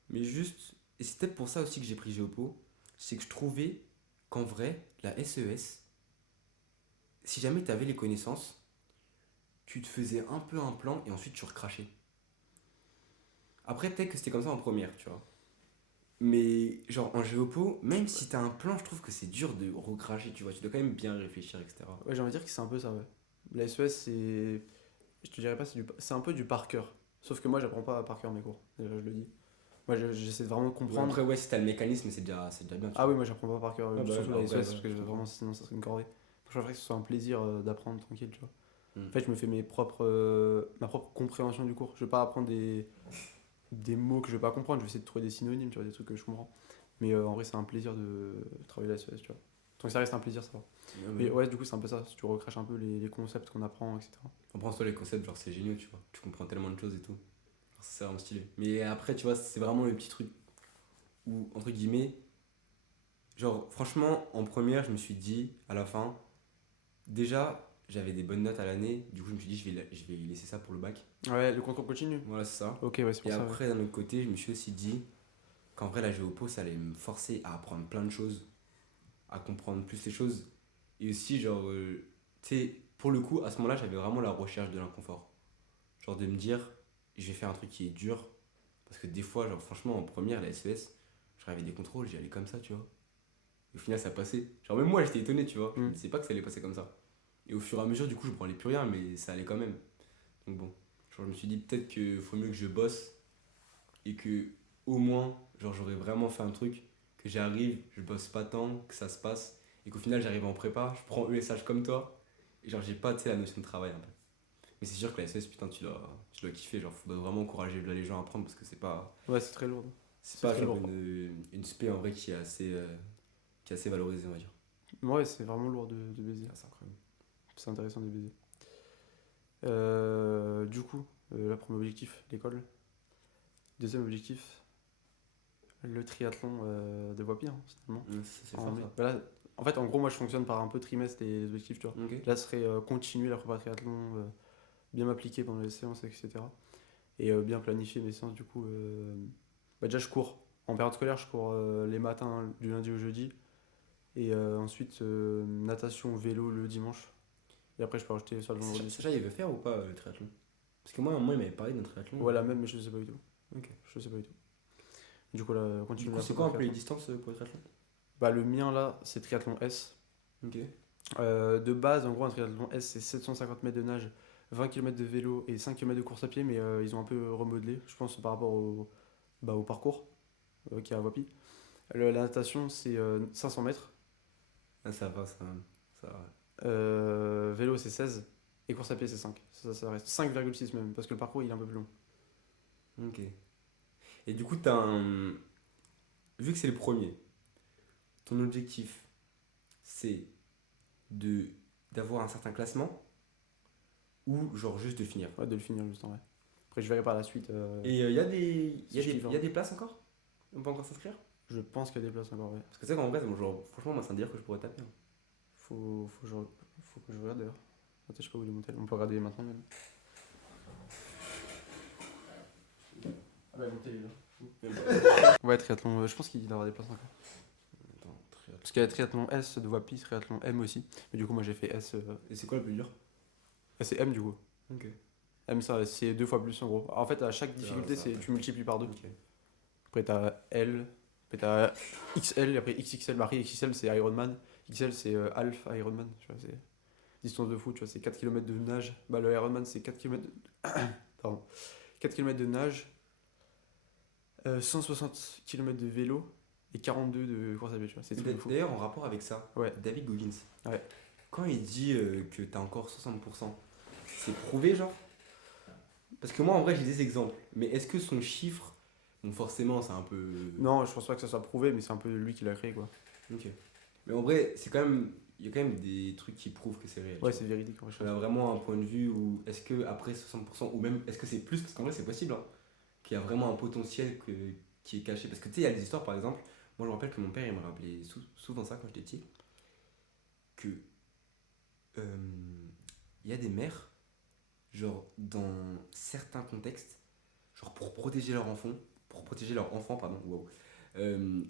Mais juste. Et c'est peut-être pour ça aussi que j'ai pris Géopo. C'est que je trouvais qu'en vrai, la SES, si jamais tu avais les connaissances, tu te faisais un peu un plan et ensuite tu recrachais. Après, peut-être que c'était comme ça en première, tu vois. Mais genre en géopo, même si t'as un plan, je trouve que c'est dur de recracher, tu vois. Tu dois quand même bien réfléchir, etc. Ouais, j'ai envie de dire que c'est un peu ça, ouais. La SES, c'est. Je te dirais pas, c'est un peu du par cœur. Sauf que moi, j'apprends pas par cœur mes cours. Déjà, je le dis. Moi, j'essaie de vraiment comprendre. Après, ouais, si t'as le mécanisme, c'est déjà bien. tu Ah oui, moi, j'apprends pas par cœur. Ah bah, surtout bah, la ouais, SES, ouais, parce que je comprends. vraiment, sinon, ça serait une corvée. Je préfère que ce soit un plaisir d'apprendre tranquille, tu vois. Mm. En fait, je me fais ma propre compréhension du cours. Je vais pas apprendre des mots que je vais pas comprendre. Je vais essayer de trouver des synonymes, tu vois, des trucs que je comprends. Mais en vrai, c'est un plaisir de travailler la SES, tu vois. Tant que ça reste un plaisir, ça va. Mais ouais, du coup, c'est un peu ça. Si tu recraches un peu les concepts qu'on apprend, etc. Comprends toi les concepts, genre c'est génial, tu vois. Tu comprends tellement de choses et tout. Genre, c'est vraiment stylé. Mais après, tu vois, c'est vraiment le petit truc où, entre guillemets, genre, franchement, en première, je me suis dit, à la fin, déjà, j'avais des bonnes notes à l'année. Du coup, je me suis dit, je vais laisser ça pour le bac. Ouais, le concours continue. Voilà, c'est ça. Ok, ouais, c'est pour Et ça. après, d'un autre côté, je me suis aussi dit qu'en vrai, la géopo, ça allait me forcer à apprendre plein de choses, à comprendre plus les choses. Et aussi, genre, tu sais, pour le coup, à ce moment-là, j'avais vraiment la recherche de l'inconfort. Genre de me dire, je vais faire un truc qui est dur. Parce que des fois, genre, franchement, en première, la SES, je rêvais des contrôles, j'y allais comme ça, tu vois. Et au final, ça passait. Genre, même moi, j'étais étonné, tu vois. Je me disais pas que ça allait passer comme ça. Et au fur et à mesure, du coup, je prenais plus rien, mais ça allait quand même. Donc bon, genre, je me suis dit peut-être qu'il faut mieux que je bosse et que au moins, genre, j'aurais vraiment fait un truc, que j'arrive, je bosse pas tant, que ça se passe, et qu'au final, j'arrive en prépa, je prends ESH comme toi, et genre, j'ai pas, tu sais, la notion de travail un peu. Mais c'est sûr que la SS, putain, tu dois kiffer, genre, faut vraiment encourager les gens à apprendre parce que c'est pas. Ouais, c'est très lourd. C'est pas très genre lourd. une spé en vrai qui est assez valorisée, on va dire. Ouais, c'est vraiment lourd de baiser. Ah, c'est incroyable. C'est intéressant de baiser. Du coup, le premier objectif, l'école. Deuxième objectif, le triathlon de voie pied, hein, finalement. C'est En, fort ça. bah là, en fait, en gros, moi je fonctionne par un peu trimestre et les objectifs, tu vois. Ok. Là, ce serait continuer la prépa triathlon, bien m'appliquer pendant les séances, etc. et bien planifier mes séances. Du coup, bah, déjà, je cours. En période scolaire, je cours les matins du lundi au jeudi. Et ensuite, natation, vélo le dimanche. Et après, je peux rajouter ça le vendredi aussi. Sacha, il veut faire ou pas le triathlon? Parce que moi, à un moment, il m'avait parlé d'un triathlon. Ouais, la même, mais je sais pas du tout. Ok. Je sais pas du tout. Du coup, là, Du continue coup, la c'est quoi un peu les triathlon. distances pour le triathlon? Bah, le mien, là, c'est triathlon S. Ok. De base, en gros, un triathlon S, c'est 750 mètres de nage, 20 km de vélo et 5 km de course à pied, mais ils ont un peu remodelé, je pense, par rapport au parcours qui est à Wapi. La natation, c'est 500 mètres. Ah, ça va, ça va. Vélo, c'est 16. Et course à pied, c'est 5. Ça reste 5,6 même, parce que le parcours, il est un peu plus long. Ok. Et du coup, t'as un. Vu que c'est le premier, ton objectif, c'est de d'avoir un certain classement ou genre juste de finir. Ouais, de le finir juste en vrai. Après, je verrai par la suite. Et il y a des. Si je kiffe, Y a hein. des places encore? On peut encore s'inscrire? Je pense qu'il y a des places encore, ouais. Parce que c'est qu'en vrai, genre, franchement, moi, c'est un délire que je pourrais taper, hein. Faut que je regarde d'ailleurs. Attends, je sais pas où il est mon tel. On peut regarder maintenant même. Ah bah, mon tel est là. Ouais, triathlon, je pense qu'il doit y avoir des places encore. Attends, triathlon. Parce qu'il y a triathlon S de Wapi, triathlon M aussi. Mais du coup, moi j'ai fait S. Et c'est quoi le plus dur? C'est M du coup. Ok. M, ça, c'est 2 fois plus en gros. En fait, à chaque difficulté, ça, tu multiplies par 2. Ok. Après, t'as L, après t'as XL, et après XXL. Bah, après, XXL, c'est Ironman. XL, c'est Half Ironman. Tu vois, c'est distance de fou, tu vois, c'est 4 km de nage. Bah, le Ironman, c'est 4 km de... Pardon. 4 km de nage, 160 km de vélo et 42 de course à pied, tu vois. C'est tout de fou. D'ailleurs, en rapport avec ça, Ouais. David Goggins, Ouais. quand il dit que t'as encore 60%, c'est prouvé, genre? Parce que moi, en vrai, j'ai des exemples. Mais est-ce que son chiffre, bon, forcément, c'est un peu. Non, je pense pas que ça soit prouvé, mais c'est un peu lui qui l'a créé, quoi. Ok. Mais en vrai, c'est quand même. Il y a quand même des trucs qui prouvent que c'est réel. Ouais, tu c'est vois. véridique, en vrai. On a vraiment un point de vue où est-ce que après 60%, ou même est-ce que c'est plus, parce qu'en vrai, c'est possible, hein, qu'il y a vraiment un potentiel qui est caché. Parce que tu sais, il y a des histoires, par exemple, moi je me rappelle que mon père, il me rappelait souvent ça quand j'étais petit, que il y a des mères, genre dans certains contextes, genre pour protéger leur enfant, pardon, wow, euh,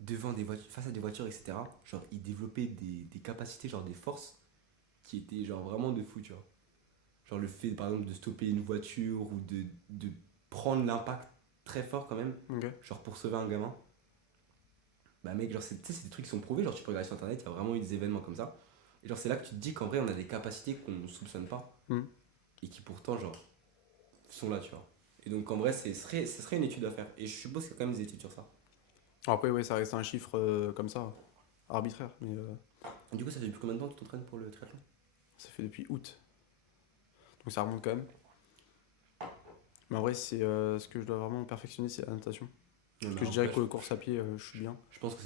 devant des voitures, face à des voitures, etc. Genre, ils développaient des capacités, genre des forces qui étaient genre vraiment de fou, tu vois. Genre le fait, par exemple, de stopper une voiture ou de prendre l'impact très fort quand même, Ok. genre pour sauver un gamin. Bah mec, genre, tu sais, c'est des trucs qui sont prouvés, genre tu peux regarder sur internet, il y a vraiment eu des événements comme ça. Et genre, c'est là que tu te dis qu'en vrai, on a des capacités qu'on ne soupçonne pas Hmm. et qui pourtant, genre, sont là, tu vois. Et donc, en vrai, ce serait une étude à faire. Et je suppose qu'il y a quand même des études sur ça. Après, ouais, ça reste un chiffre comme ça, arbitraire. Mais Et du coup, ça fait depuis combien de temps que tu t'entraînes pour le triathlon? ça fait depuis août. Donc ça remonte quand même. Mais en vrai, c'est ce que je dois vraiment perfectionner, c'est la natation. Parce que je dirais que course à pied, je suis bien. je pense que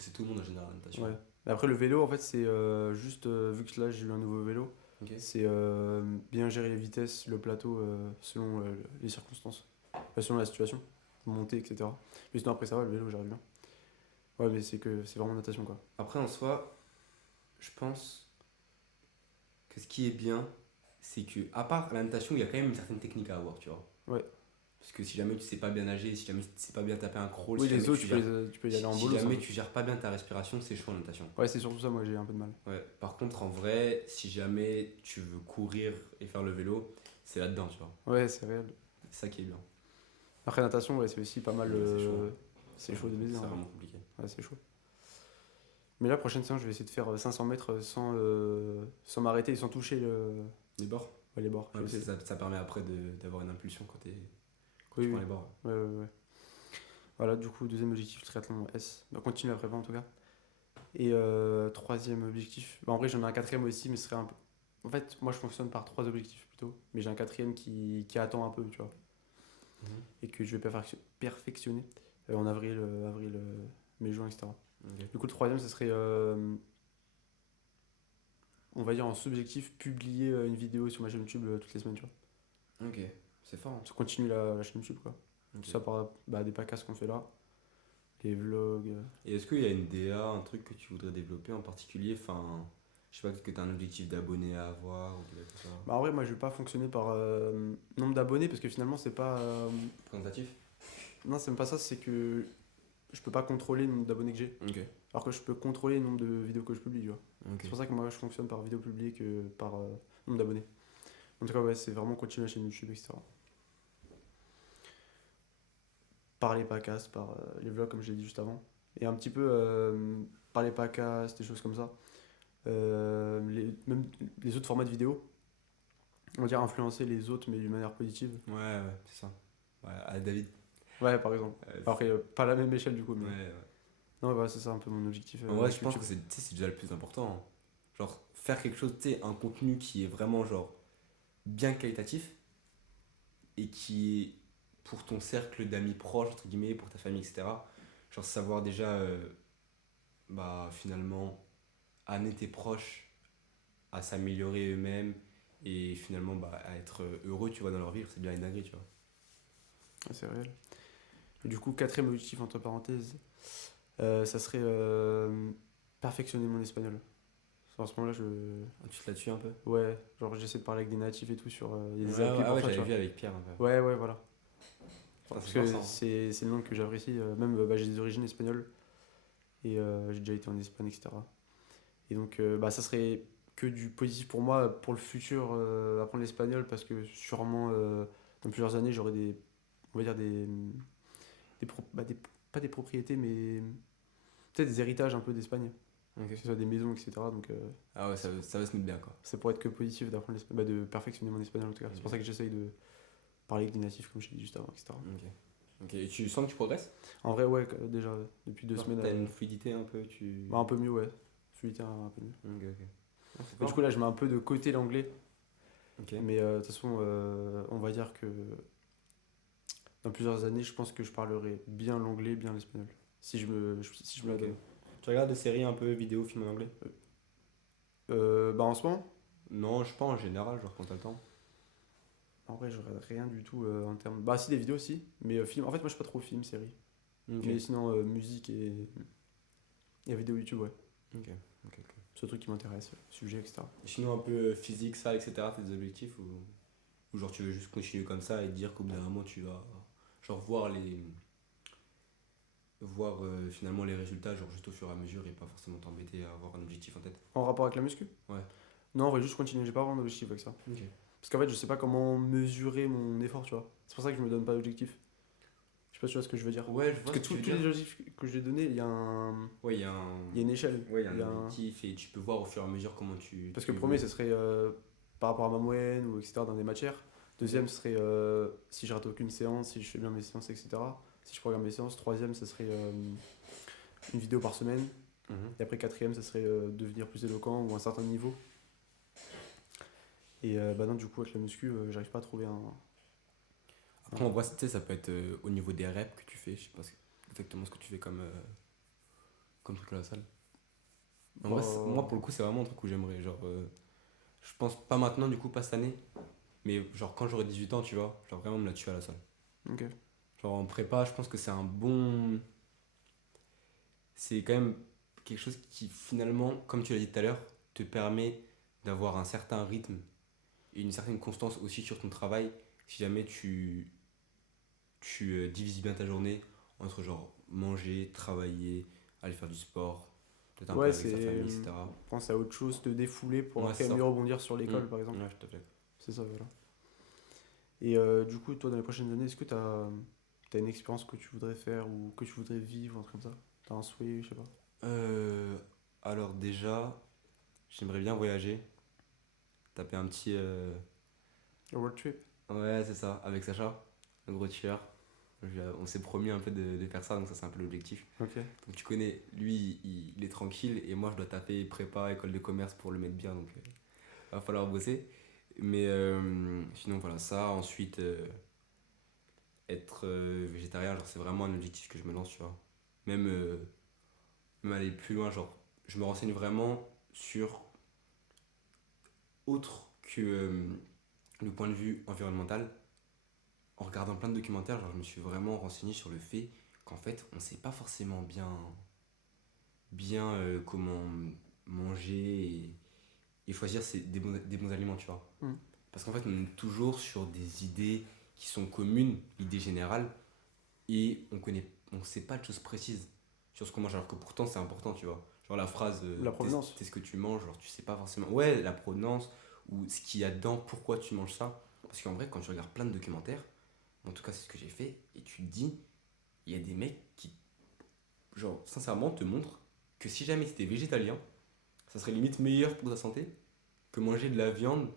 c'est tout le monde en général, la natation. Ouais. Mais après, le vélo, en fait, c'est juste, vu que là, j'ai eu un nouveau vélo, Ok. c'est bien gérer les vitesses, le plateau, selon les circonstances. Selon la situation, monter, etc. Mais sinon, après, ça va, le vélo, j'arrive bien. Ouais, mais c'est vraiment natation, quoi. Après, en soi, je pense que ce qui est bien, c'est que, à part la natation, il y a quand même une certaine technique à avoir, tu vois. Ouais. Parce que si jamais tu sais pas bien nager, si jamais tu sais pas bien taper un crawl, Oui, si les jamais autres, tu peux y aller en si bolos. jamais Hein. tu gères pas bien ta respiration, c'est chaud en natation. Ouais, c'est surtout ça, moi, j'ai un peu de mal. Ouais. Par contre, en vrai, si jamais tu veux courir et faire le vélo, c'est là-dedans, tu vois. Ouais, c'est réel. C'est ça qui est bien. Après, natation, ouais, c'est aussi pas mal. Ouais, c'est chaud. C'est chaud de baiser. C'est Hein. vraiment compliqué. Ouais, c'est chaud. Mais la prochaine séance, je vais essayer de faire 500 mètres sans m'arrêter et sans toucher Les bords. ouais, les bords. Ouais, Je vais parce que essayer. ça permet après d'avoir une impulsion quand Oui, tu prends oui. les bords. Ouais, ouais, ouais. Voilà, du coup, deuxième objectif, triathlon S. Bah, continue après, en tout cas. Et troisième objectif. Bah, en vrai, j'en ai un quatrième aussi, mais ce serait un peu. En fait, moi, je fonctionne par 3 objectifs plutôt. Mais j'ai un quatrième qui attend un peu, tu vois. Et que je vais perfectionner en avril, mai, juin, etc. Ok. Du coup, le troisième, ce serait, on va dire en subjectif, publier une vidéo sur ma chaîne YouTube toutes les semaines, tu vois. Ok, c'est fort. Hein. Ça continue la chaîne YouTube, quoi. Ok. Ça par des podcasts qu'on fait là, les vlogs. Et est-ce qu'il y a une DA, un truc que tu voudrais développer en particulier? Enfin, Je sais pas, peut-être que t'as un objectif d'abonnés à avoir ou tout ça. Bah, en vrai, moi, je vais pas fonctionner par nombre d'abonnés parce que finalement, c'est pas. Présentatif. Non, c'est même pas ça, c'est que je peux pas contrôler le nombre d'abonnés que j'ai. Ok. Alors que je peux contrôler le nombre de vidéos que je publie, tu vois. Ok. C'est pour ça que moi, je fonctionne par vidéo publiée que par nombre d'abonnés. En tout cas, ouais, c'est vraiment continuer la chaîne YouTube, etc. Par les podcasts, par les vlogs, comme je l'ai dit juste avant. Et un petit peu par les podcasts, des choses comme ça. Même les autres formats de vidéos. On va dire influencer les autres, mais d'une manière positive. Ouais, c'est ça. Ouais, à David. Ouais, par exemple. Après, pas à la même échelle, du coup. Mais... Ouais. Non, voilà, c'est ça un peu mon objectif. En vrai, avec je pense YouTube. que c'est déjà le plus important, hein. Genre, faire quelque chose, tu sais, un contenu qui est vraiment, genre, bien qualitatif et qui est pour ton cercle d'amis proches, entre guillemets, pour ta famille, etc. Genre, savoir déjà, bah, finalement, amener tes proches à s'améliorer eux-mêmes et finalement, bah, à être heureux, tu vois, dans leur vie, c'est bien une dinguerie, tu vois. Ouais, c'est réel. Et du coup, quatrième objectif, entre parenthèses, ça serait perfectionner mon espagnol. En ce moment-là, Tu te là-dessus un peu? ouais, genre j'essaie de parler avec des natifs et tout sur. Il y a des Ouais, applis ah pour ouais, ça, tu j'avais vois. vu avec Pierre un peu. Ouais, ouais, voilà. Putain, Parce c'est fort que ça, hein. c'est une langue que j'apprécie. Même bah, j'ai des origines espagnoles et j'ai déjà été en Espagne, etc. Et donc, bah, ça serait que du positif pour moi pour le futur apprendre l'espagnol parce que sûrement dans plusieurs années j'aurai des, on va dire pas des propriétés mais peut-être des héritages un peu d'Espagne, Ok. que ce soit des maisons, etc. Donc Ah ouais, ça va se mettre bien, quoi. ça pourrait être que positif d'apprendre l'espagnol, bah, de perfectionner mon espagnol en tout cas. C'est pour ça que j'essaye de parler avec des natifs comme je l'ai dit juste avant, etc. Ok. Ok, et tu sens que tu progresses? En vrai, ouais, déjà depuis 2 semaines, T'as une fluidité un peu, tu. bah, un peu mieux, ouais. Fluidité un peu mieux. Ok, ok. Ah, c'est Mais du fort. coup, là, je mets un peu de côté l'anglais. Ok. Mais de toute façon, on va dire que dans plusieurs années, je pense que je parlerai bien l'anglais, bien l'espagnol. Si je me la Ok. donne. Tu regardes des séries un peu vidéo, films en anglais? Bah en ce moment, Non, je sais pas en général, genre quand t'as le temps. en vrai, je regarde rien du tout en termes. Bah si, des vidéos aussi. Mais film, en fait, moi, je suis pas trop film, série. Ok. Mais sinon, musique et vidéo YouTube, ouais. Ok, ok, ok. C'est le truc qui m'intéresse, sujet, etc. Et sinon, un peu physique, salle, etc., t'as des objectifs ou genre tu veux juste continuer comme ça et te dire qu'au bout d'un moment tu vas genre voir finalement les résultats genre juste au fur et à mesure et pas forcément t'embêter à avoir un objectif en tête. En rapport avec la muscu? Ouais. Non, on va juste continuer. J'ai pas vraiment d'objectif avec ça. Ok. Parce qu'en fait, je sais pas comment mesurer mon effort, tu vois. C'est pour ça que je me donne pas d'objectif. Je sais pas si tu vois ce que je veux dire. Ouais, je vois Parce que ce que tu veux tous les dire. objectifs que j'ai donnés, il y a un. Ouais, Il y a une échelle. ouais, il y a Il y a un objectif et tu peux voir au fur et à mesure comment tu. Parce que tu le premier, évolues. ce serait par rapport à ma moyenne ou etc. dans des matières. Deuxième, ce serait si je rate aucune séance, si je fais bien mes séances, etc. Si je programme mes séances. Troisième, ce serait une vidéo par semaine. Mhm. Et après, quatrième, ce serait devenir plus éloquent ou un certain niveau. Et bah non, du coup, avec la muscu, j'arrive pas à trouver un. Après, en vrai, tu sais, ça peut être au niveau des reps que tu fais. Je sais pas exactement ce que tu fais comme truc à la salle. En vrai, Bah, moi, pour le coup, c'est vraiment un truc où j'aimerais. Genre, je pense pas maintenant, du coup, pas cette année. Mais genre, quand j'aurai 18 ans, tu vois, genre vraiment me la tuer à la salle. Ok. Genre, en prépa, je pense que c'est un bon. C'est quand même quelque chose qui, finalement, comme tu l'as dit tout à l'heure, te permet d'avoir un certain rythme et une certaine constance aussi sur ton travail. Si jamais tu divises bien ta journée entre genre manger, travailler, aller faire du sport, peut-être un peu Ouais, avec sa famille, c'est. etc. Pense à autre chose, te défouler pour Ouais, après c'est ça. mieux rebondir sur l'école, par exemple. Ouais, je te plaît. C'est ça, voilà. Et du coup, toi, dans les prochaines années, est-ce que t'as une expérience que tu voudrais faire ou que tu voudrais vivre, un truc comme ça? T'as un souhait, je sais pas. Alors déjà, j'aimerais bien voyager, taper un petit... Un road trip? Ouais, c'est ça, avec Sacha, le gros tueur. On s'est promis un peu de faire ça, donc ça c'est un peu l'objectif. Ok. Donc tu connais, lui il est tranquille et moi je dois taper prépa, école de commerce pour le mettre bien, donc va falloir bosser. Mais sinon voilà, ça, ensuite être végétarien, genre c'est vraiment un objectif que je me lance, tu vois. Même, même aller plus loin, genre je me renseigne vraiment sur autre que le point de vue environnemental. En regardant plein de documentaires, genre, je me suis vraiment renseigné sur le fait qu'en fait, on sait pas forcément bien comment manger et choisir des bons aliments, tu vois. Mm. Parce qu'en fait, on est toujours sur des idées qui sont communes, l'idée générale, et on sait pas de choses précises sur ce qu'on mange, alors que pourtant c'est important, tu vois. Genre la phrase La provenance. t'es ce que tu manges, genre tu sais pas forcément. Ouais, la provenance, ou ce qu'il y a dedans, pourquoi tu manges ça. Parce qu'en vrai, quand tu regardes plein de documentaires, en tout cas c'est ce que j'ai fait, et tu te dis, il y a des mecs qui, genre, sincèrement, te montrent que si jamais t'étais végétalien, ça serait limite meilleur pour ta santé que manger de la viande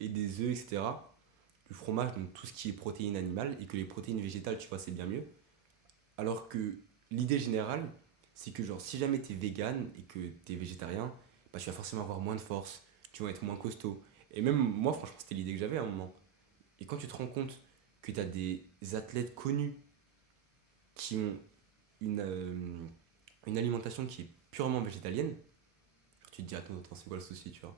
et des œufs, etc. Du fromage, donc tout ce qui est protéines animales, et que les protéines végétales, tu vois, c'est bien mieux. Alors que l'idée générale, c'est que genre si jamais t'es vegan et que t'es végétarien, bah tu vas forcément avoir moins de force, tu vas être moins costaud. Et même moi, franchement, c'était l'idée que j'avais à un moment. Et quand tu te rends compte que t'as des athlètes connus qui ont une, euh, une alimentation qui est purement végétalienne, genre, tu te dis attends, c'est quoi le souci, tu vois.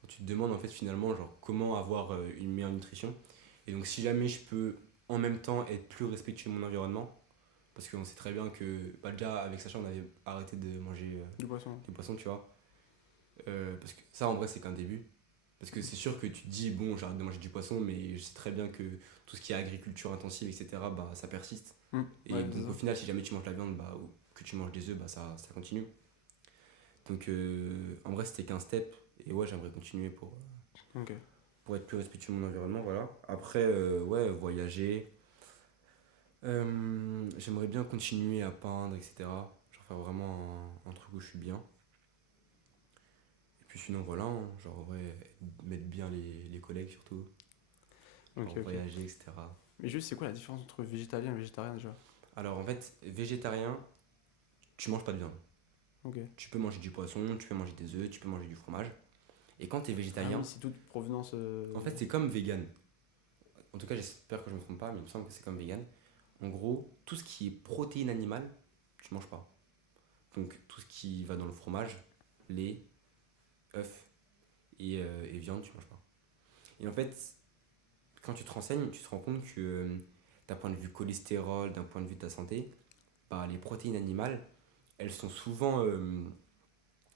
Genre, tu te demandes en fait finalement genre comment avoir une meilleure nutrition. Et donc si jamais je peux en même temps être plus respectueux de mon environnement, parce qu'on sait très bien que bah déjà avec Sacha on avait arrêté de manger Du poisson. des poissons, tu vois. Parce que ça en vrai c'est qu'un début. Parce que c'est sûr que tu te dis bon j'arrête de manger du poisson mais je sais très bien que tout ce qui est agriculture intensive etc bah ça persiste. Mm. Et Ouais, c'est donc ça. au final si jamais tu manges la viande bah, ou que tu manges des œufs bah ça continue. Donc en vrai c'était qu'un step et ouais j'aimerais continuer Ok. pour être plus respectueux de mon environnement voilà. Après ouais voyager. J'aimerais bien continuer à peindre, etc. Genre faire vraiment un truc où je suis bien. Et puis sinon, voilà, hein, genre, ouais, mettre bien les collègues surtout. Ok, Genre ok. voyager, etc. Mais juste, c'est quoi la différence entre végétalien et végétarien déjà? Alors en fait, végétarien, tu manges pas de viande. Ok. Tu peux manger du poisson, tu peux manger des œufs, tu peux manger du fromage. Et quand t'es Ah oui, végétalien, c'est toute provenance. en fait, c'est comme vegan. En tout cas, j'espère que je me trompe pas, mais il me semble que c'est comme vegan. En gros, tout ce qui est protéines animales, tu manges pas. Donc tout ce qui va dans le fromage, lait, œufs et viande, tu manges pas. Et en fait, quand tu te renseignes, tu te rends compte que d'un point de vue cholestérol, d'un point de vue de ta santé, bah, les protéines animales, elles sont souvent.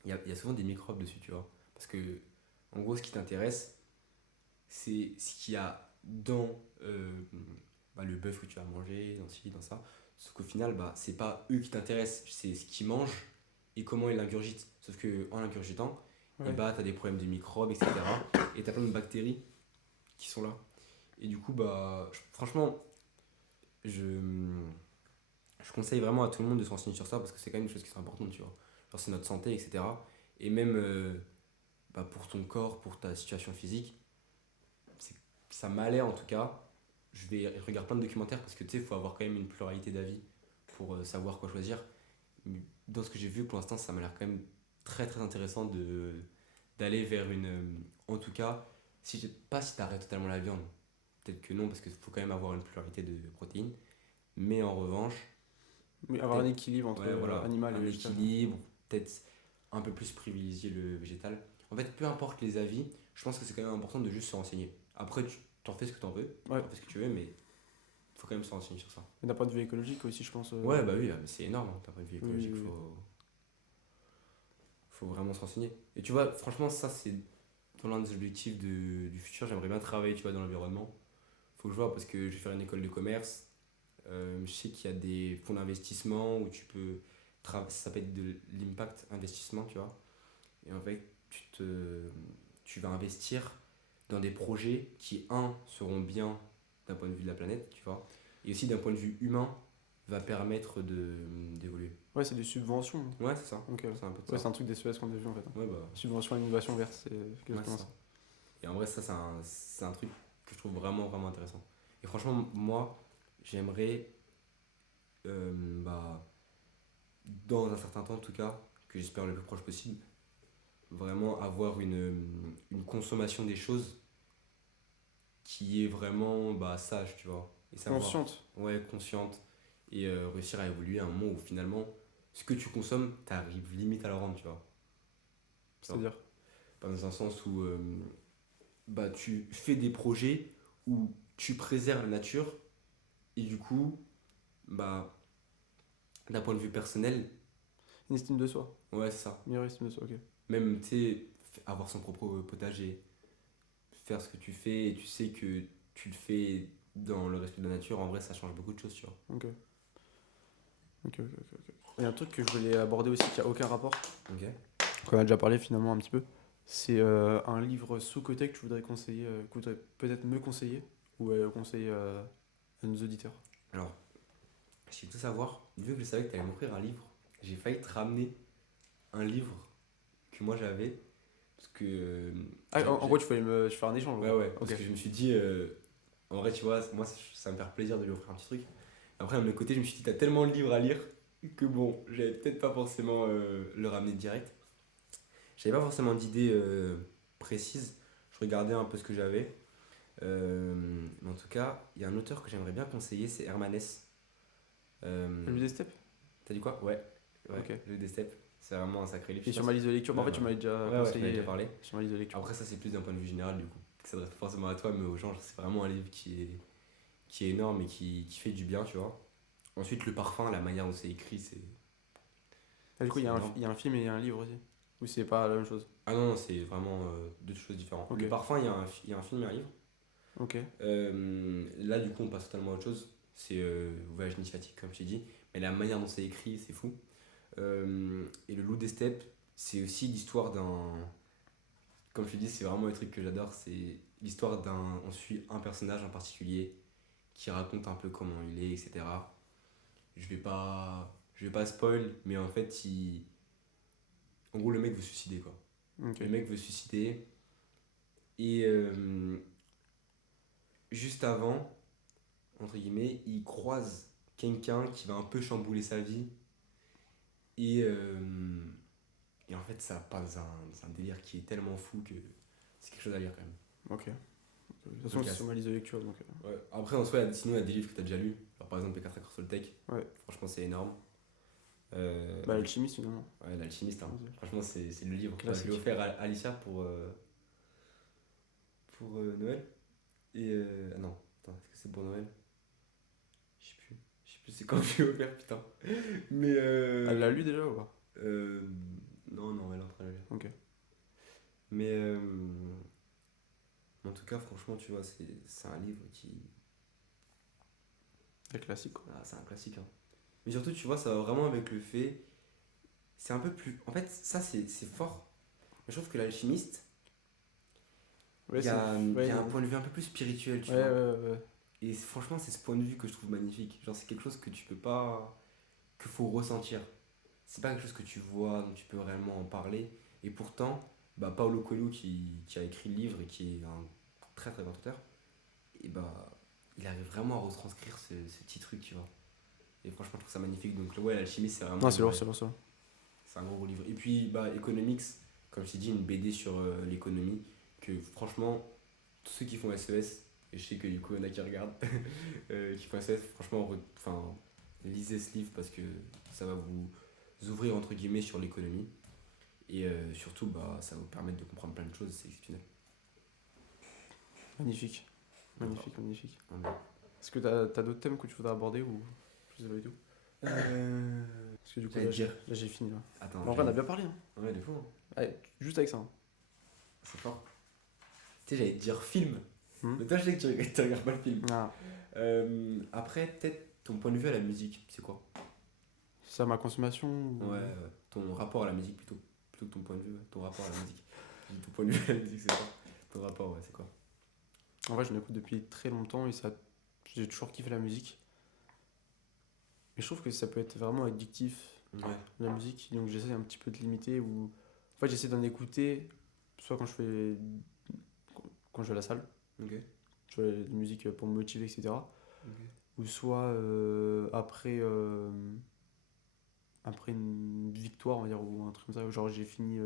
Il y a souvent des microbes dessus, tu vois. Parce que, en gros, ce qui t'intéresse, c'est ce qu'il y a dans bah, le bœuf que tu vas manger, dans ci, dans ça. Sauf qu'au final, bah, c'est pas eux qui t'intéressent, c'est ce qu'ils mangent et comment ils l'ingurgitent. Sauf qu'en l'ingurgitant, et Ouais. bah, tu as des problèmes de microbes, etc. Et tu as plein de bactéries qui sont là. Et du coup, bah, franchement, je conseille vraiment à tout le monde de se renseigner sur ça parce que c'est quand même une chose qui est importante, tu vois. Genre, c'est notre santé, etc. Et même bah, pour ton corps, pour ta situation physique, c'est- ça m'allait en tout cas. Je regarde plein de documentaires parce que tu sais, il faut avoir quand même une pluralité d'avis pour savoir quoi choisir. Mais dans ce que j'ai vu pour l'instant, ça m'a l'air quand même très très intéressant d'aller vers une. En tout cas, pas si t'arrêtes totalement la viande, peut-être que non, parce qu'il faut quand même avoir une pluralité de protéines. Mais en revanche, Mais avoir un peut-être équilibre entre ouais, voilà, animal et un végétal. équilibre, peut-être un peu plus privilégier le végétal. En fait, peu importe les avis, je pense que c'est quand même important de juste se renseigner. Après, tu t'en fais ce que t'en veux, Ouais. t'en fais ce que tu veux, mais il faut quand même se renseigner sur ça. Et d'un point de vue écologique aussi, je pense. Ouais, bah oui, mais c'est énorme, hein, d'un point de vue Oui, oui, écologique, oui. faut vraiment se renseigner. Et tu vois, franchement, ça, c'est dans l'un des objectifs du futur. J'aimerais bien travailler, tu vois, dans l'environnement. Faut que je vois, parce que je vais faire une école de commerce. Je sais qu'il y a des fonds d'investissement où tu peux. Ça s'appelle de l'impact investissement, tu vois. Et en fait, tu vas investir dans des projets qui, un, seront bien d'un point de vue de la planète, tu vois, et aussi d'un point de vue humain, va permettre d'évoluer. Ouais, c'est des subventions. Ouais, c'est ça. Ok, ouais. C'est un peu de Ouais, ça. c'est un truc des SES qu'on a vu en fait. Ouais, bah, Subvention à l'innovation verte, c'est ouais, exactement c'est ça. ça. Et en vrai, ça, c'est un truc que je trouve vraiment, vraiment intéressant. Et franchement, moi, j'aimerais, bah, dans un certain temps en tout cas, que j'espère le plus proche possible, vraiment avoir une consommation des choses qui est vraiment bah, sage, tu vois. Et savoir, Consciente, ouais, consciente, et réussir à évoluer à un moment où finalement, ce que tu consommes, t'arrives limite à le rendre, tu vois. Genre, c'est-à-dire. pas dans un sens où bah, tu fais des projets où tu préserves la nature, et du coup, bah, d'un point de vue personnel, Une estime de soi. ouais, c'est ça. Meilleure estime de soi, ok. Même, tu sais, avoir son propre potager, faire ce que tu fais et tu sais que tu le fais dans le respect de la nature, en vrai, ça change beaucoup de choses, tu vois. Ok. Ok. Il y a un truc que je voulais aborder aussi qui a aucun rapport, Ok. qu'on a déjà parlé finalement un petit peu. C'est un livre sous-coté que tu voudrais conseiller, que tu voudrais peut-être me conseiller ou conseiller à nos auditeurs. Alors, je tout savoir, vu que je savais que tu allais m'offrir un livre, j'ai failli te ramener un livre que moi j'avais. Parce que. Ah, en gros, tu fais faire un échange. Ouais, Quoi. ouais, Ok. parce que je me suis dit, en vrai, tu vois, moi ça me fait plaisir de lui offrir un petit truc. Après, d'un autre côté, je me suis dit, t'as tellement de livres à lire que bon, j'allais peut-être pas forcément le ramener direct. J'avais pas forcément d'idée précise, je regardais un peu ce que j'avais. Mais en tout cas, il y a un auteur que j'aimerais bien conseiller, c'est Hermanès. Le des steps. T'as dit quoi? Ouais, ouais, Ok. le des steppes. C'est vraiment un sacré livre. Et je sais sur pas ma liste de lecture, bah, en Ouais, fait, tu m'avais déjà ouais, tu m'en as conseillé déjà parlé. sur ma liste de lecture. Après, ça, c'est plus d'un point de vue général, du coup. Ça s'adresse pas forcément à toi, mais aux gens. Genre, c'est vraiment un livre qui est énorme et qui fait du bien, tu vois. Ensuite, le parfum, la manière dont c'est écrit, Ah, du coup, c'est énorme. il y a un film et un livre aussi. Ou c'est pas la même chose. Ah non, non, c'est vraiment deux choses différentes. Ok. Le parfum, il y a un film et un livre. Ok. Là, du coup, on passe totalement à autre chose. C'est Voyage initiatique, comme je t'ai dit. Mais la manière dont c'est écrit, c'est fou. Et le loup des steppes, c'est aussi l'histoire d'un. Comme je te dis, c'est vraiment le truc que j'adore. C'est l'histoire d'un. On suit un personnage en particulier qui raconte un peu comment il est, etc. Je vais pas spoil, mais en fait, en gros, le mec veut se suicider, quoi. Ok. Le mec veut se suicider. Et juste avant, entre guillemets, il croise quelqu'un qui va un peu chambouler sa vie. Et, et en fait, ça passe dans un délire qui est tellement fou que c'est quelque chose à lire quand même. Ok. De toute façon, c'est sur ma liste de lecture. Donc, Ouais. Après, en soi, sinon, il y a des livres que tu as déjà lus. Alors, par exemple, les 4 accords Soltec. Ouais. Franchement, c'est énorme. Bah, L'Alchimiste, finalement. Ouais, L'Alchimiste. Hein. Ouais. Franchement, c'est le livre. Classique. Je l'ai offert à Alicia pour Noël. Et. Ah non, attends, est-ce que c'est pour Noël? Je sais plus. Je sais plus c'est quand je l'ai offert, putain. Mais. Elle l'a lu déjà ou pas? Euh, non, non, elle est en train de le lire. Ok. Mais. En tout cas, franchement, tu vois, c'est un livre qui. C'est classique, quoi. Ah, c'est un classique, hein. Mais surtout, tu vois, ça va vraiment avec le fait. C'est un peu plus. En fait, ça, c'est fort. Mais je trouve que l'alchimiste, Ouais, il y a, ouais, il y a un point de vue un peu plus spirituel, tu ouais, vois. ouais. Et franchement, c'est ce point de vue que je trouve magnifique. Genre, c'est quelque chose que tu peux pas. Qu'il faut ressentir. C'est pas quelque chose que tu vois, dont tu peux réellement en parler. Et pourtant, bah, Paulo Coelho, qui a écrit le livre et qui est un très très bon auteur, et bah, il arrive vraiment à retranscrire ce petit truc, tu vois. Et franchement, je trouve ça magnifique. Donc, ouais, l'alchimie, c'est vraiment. Non, c'est ouais, lourd, c'est lourd, c'est lourd. c'est un gros livre. Et puis, bah, Economics, comme je t'ai dit, une BD sur l'économie, que franchement, tous ceux qui font SES, et je sais que du coup, il y en a qui regardent, qui font SES, franchement, enfin, lisez ce livre parce que ça va vous ouvrir, entre guillemets, sur l'économie. Et surtout, bah, ça va vous permettre de comprendre plein de choses, c'est exceptionnel. Magnifique. Magnifique, magnifique. Ouais. Est-ce que t'as d'autres thèmes que tu voudrais aborder ou je sais pas du tout? Parce que du coup, J'allais là, dire. là, j'ai fini. Là. Attends, En vrai, on a bien parlé. Hein. Ouais, des fois, hein. Allez, juste avec ça. Hein. C'est fort. Tu sais, j'allais te dire film. Hmm. Mais toi, je sais que tu regardes pas le film. Ah, Après, peut-être ton point de vue à la musique, c'est quoi? c'est ça ma consommation ou- Ouais, ton rapport à la musique plutôt. Plutôt que ton point de vue, ouais. Ton rapport à la musique. Je dis ton point de vue à la musique, c'est quoi? Ton rapport, ouais, c'est quoi? En vrai, je l'écoute depuis très longtemps et ça, j'ai toujours kiffé la musique. Mais je trouve que ça peut être vraiment addictif, Ouais. la musique. Donc j'essaie un petit peu de limiter ou... En fait, j'essaie d'en écouter, soit quand je vais à la salle, Ok. je fais de la musique pour me motiver, etc. Ok. Ou soit après une victoire, on va dire, ou un truc comme ça. Genre j'ai fini,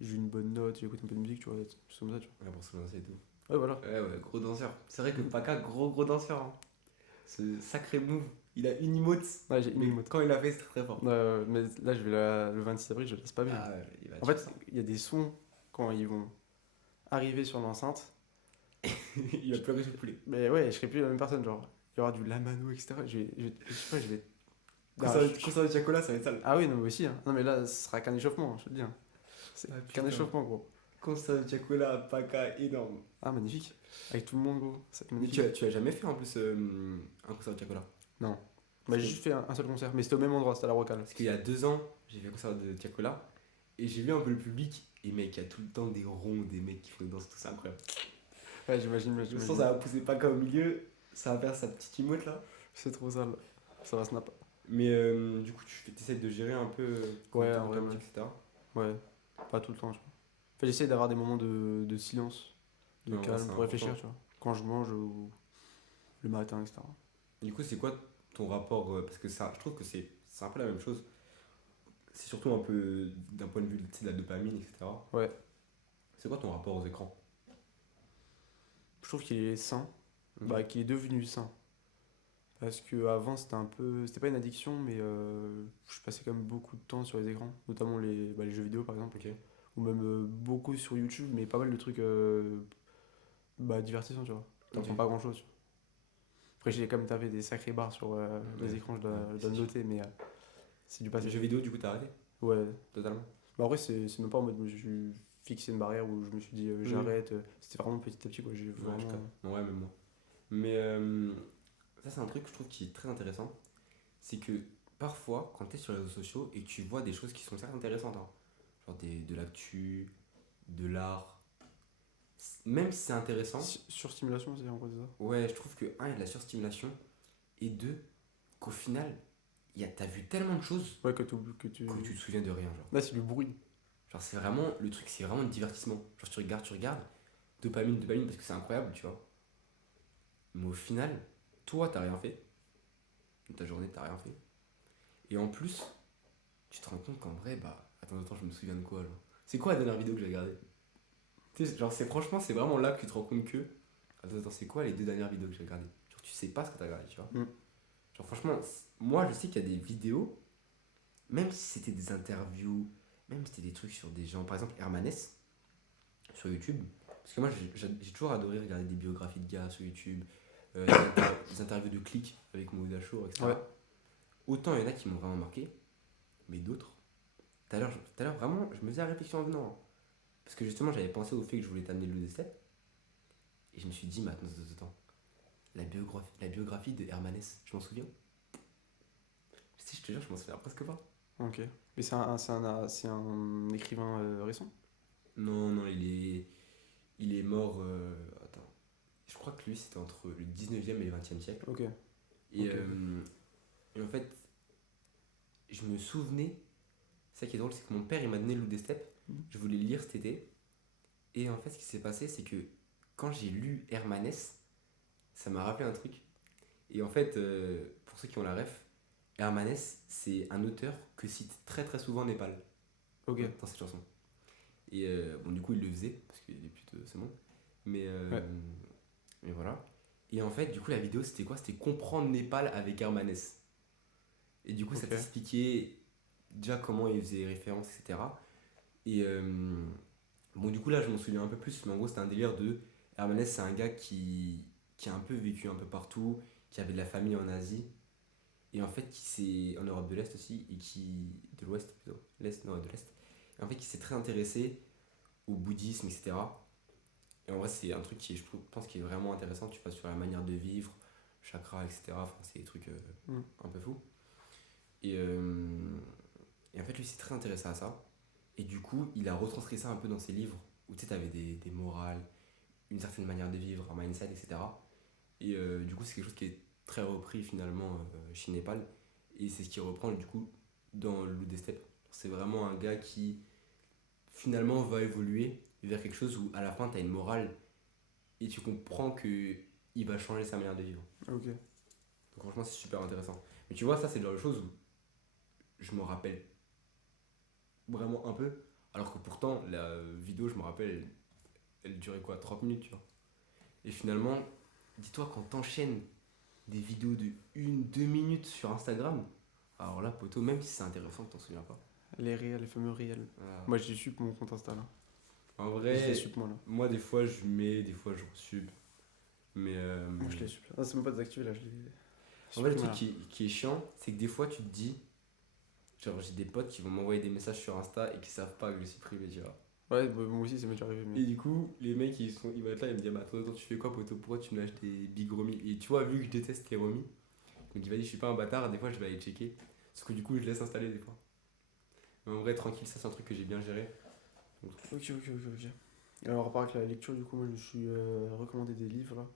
j'ai eu une bonne note, j'écoute un peu de musique, tu vois, des trucs comme ça, tu Ouais, pour se lancer et tout. vois. Ouais, voilà. Ouais, ouais, gros danseur. C'est vrai que Paka, gros danseur. Hein. Ce sacré move. Il a une emote. Ouais, j'ai une Mais emote. quand il l'a fait, c'est très fort. Mais là, le 26 avril, je laisse pas bien. Ah ouais, il va En fait, il y a des sons quand ils vont arriver sur l'enceinte. il va pleurer sur le poulet. Mais ouais, je serai plus la même personne. Genre, il y aura du Lamano, etc. Je sais pas, je vais. Quand Ah, ça va être Chacola, ça va être sale. ah oui, non, mais aussi. Hein. Non, mais là, ce sera qu'un échauffement, je te le dis. Hein. C'est Ah, qu'un putain. échauffement, gros. Concert de Tiakola, Paca, énorme. Ah, magnifique. Avec tout le monde, gros. C'est Mais magnifique. tu as jamais fait en plus un concert de Tiakola? Non. Bah, j'ai juste fait un seul concert, mais c'était au même endroit, c'était à la Rocale. Parce qu'il y a 2 ans, j'ai fait un concert de Tiakola et j'ai vu un peu le public. Et mec, il y a tout le temps des ronds, des mecs qui font des danses, tout ça, incroyable. Ouais, j'imagine, Le son, ça va pousser Paca au milieu, ça va faire sa petite emote là. C'est trop sale. Ça va snap. Mais du coup, tu essaies de gérer un peu quand Ouais, t'es en en vrai, musique, ouais. etc. Ouais, pas tout le temps, tu vois. Enfin, j'essaie d'avoir des moments de silence, de Ouais, en vrai, calme c'est pour réfléchir, important. tu vois. Quand je mange ou le matin, etc. Du coup, c'est quoi ton rapport parce que ça, je trouve que c'est un peu la même chose. C'est surtout un peu d'un point de vue tu sais, de la dopamine, etc. Ouais, C'est quoi ton rapport aux écrans? je trouve qu'il est sain, Ok. bah, qu'il est devenu sain. Parce que avant c'était un peu. C'était pas une addiction, mais je passais quand même beaucoup de temps sur les écrans, notamment les jeux vidéo par exemple. Ok. Ou même beaucoup sur YouTube, mais pas mal de trucs divertissants, tu vois. T'apprends Ok. pas grand chose. Après, j'ai quand même tapé des sacrés barres sur les Ouais, écrans, je ouais, dois c'est le sûr. noter, mais c'est du Les passé. jeux vidéo, du coup, t'as arrêté Ouais. totalement. Bah, en vrai, c'est même pas en mode je me suis fixé une barrière où je me suis dit Oui. j'arrête. C'était vraiment petit à petit, quoi. J'ai Ouais, je vraiment. capte. Ouais, même moi. Mais ça, c'est un truc que je trouve qui est très intéressant. C'est que parfois, quand t'es sur les réseaux sociaux et que tu vois des choses qui sont certes intéressantes, hein, genre de l'actu, de l'art, même si c'est intéressant, Surstimulation, c'est en gros ça. ouais, je trouve que, un, il y a de la surstimulation, et deux, qu'au final, t'as vu tellement de choses Ouais, que tu. que tu te souviens de rien, genre. Là, c'est du bruit. Genre, c'est vraiment, le truc, c'est vraiment le divertissement. Genre, tu regardes, dopamine, parce que c'est incroyable, tu vois. Mais au final, toi, t'as rien fait. De ta journée, t'as rien fait. Et en plus, tu te rends compte qu'en vrai, bah, attends, je me souviens de quoi, genre. C'est quoi la dernière vidéo que j'ai regardée? Tu sais, genre, franchement, c'est vraiment là que tu te rends compte que. Attends, c'est quoi les 2 dernières vidéos que j'ai regardées? Genre, tu sais pas ce que t'as regardé, tu vois. Mm. Genre, franchement, moi, je sais qu'il y a des vidéos, même si c'était des interviews, même si c'était des trucs sur des gens, par exemple, Hermanès, sur YouTube. Parce que moi, j'ai toujours adoré regarder des biographies de gars sur YouTube, des interviews de clics avec Maud Achour, etc. Ouais. Autant il y en a qui m'ont vraiment marqué, mais d'autres. Tout à l'heure, vraiment, je me faisais la réflexion en venant, hein. Parce que justement, j'avais pensé au fait que je voulais t'amener le step. Et je me suis dit, maintenant, attends. La biographie de Hermanès, je m'en souviens. Si, je te jure, je m'en souviens presque pas. Ok. Mais c'est un écrivain récent. Non, non, il est mort. Attends. Je crois que lui, c'était entre le 19e et le 20e siècle. Ok. Et, Ok. et en fait, je me souvenais. Ça qui est drôle, c'est que mon père, il m'a donné le Loup des Steppes. Mhm. Je voulais le lire cet été. Et en fait, ce qui s'est passé, c'est que quand j'ai lu Hermanès, ça m'a rappelé un truc. Et en fait, pour ceux qui ont la ref, Hermanès, c'est un auteur que cite très très souvent Népal Ok. dans cette chanson. Et bon, du coup, il le faisait, parce qu'il est plutôt ce monde. Mais, Ouais. mais voilà. Et en fait, du coup, la vidéo, c'était quoi? C'était comprendre Népal avec Hermanès. Et du coup, ça Ok. t'expliquait déjà comment il faisait référence, etc. Et bon, du coup, là, je m'en souviens un peu plus, mais en gros, c'était un délire de. Hermanès, c'est un gars qui a un peu vécu un peu partout, qui avait de la famille en Asie, et en fait, qui s'est. En Europe de l'Est aussi, et qui. De l'Ouest plutôt. L'Est, non, de l'Est. Et en fait, qui s'est très intéressé au bouddhisme, etc. Et en vrai, c'est un truc qui, je pense, qui est vraiment intéressant. Tu passes sur la manière de vivre, chakra, etc. Enfin, c'est des trucs Mm. un peu fous. Et en fait, lui, s'est très intéressé à ça. Et du coup, il a retranscrit ça un peu dans ses livres, où tu sais, t'avais des morales, une certaine manière de vivre, un mindset, etc. Et du coup, c'est quelque chose qui est très repris finalement chez Népal. Et c'est ce qu'il reprend du coup dans le Loup des Steppes. C'est vraiment un gars qui finalement va évoluer vers quelque chose où à la fin, t'as une morale et tu comprends que il va changer sa manière de vivre. Ok. Donc franchement, c'est super intéressant. Mais tu vois, ça, c'est le genre de choses où je me rappelle vraiment un peu. Alors que pourtant, la vidéo, je me rappelle, elle durait quoi? 30 minutes, tu vois. Et finalement, dis-toi, quand t'enchaînes des vidéos de 1, 2 minutes sur Instagram, alors là, poto, même si c'est intéressant, tu t'en souviens pas. Les réels, les fameux réels. Voilà. Moi, j'ai su mon compte Insta là. En Je l'ai vrai, sup, moi là. moi, des fois, je mets, des fois, je resub. Mais Moi, je l'ai sup. Ah, c'est même pas désactivé là, je l'ai en vrai, le supprimé truc là. qui est chiant, c'est que des fois, tu te dis, genre, j'ai des potes qui vont m'envoyer des messages sur Insta et qui savent pas que je suis privé, tu vois. Ouais, bah, moi aussi, ça m'est déjà arrivé. Mais... Et du coup, les mecs, ils vont être là, ils me disent, bah attends, tu fais quoi, poto? Pourquoi tu me lâches des big romis? Et tu vois, vu que je déteste les romis, je me dis, vas-y, je suis pas un bâtard, des fois, je vais aller checker. Sauf que du coup, je laisse installer des fois. Mais en vrai, tranquille, ça, c'est un truc que j'ai bien géré. Ok. Alors, en rapport avec la lecture, du coup, moi, je me suis recommandé des livres là.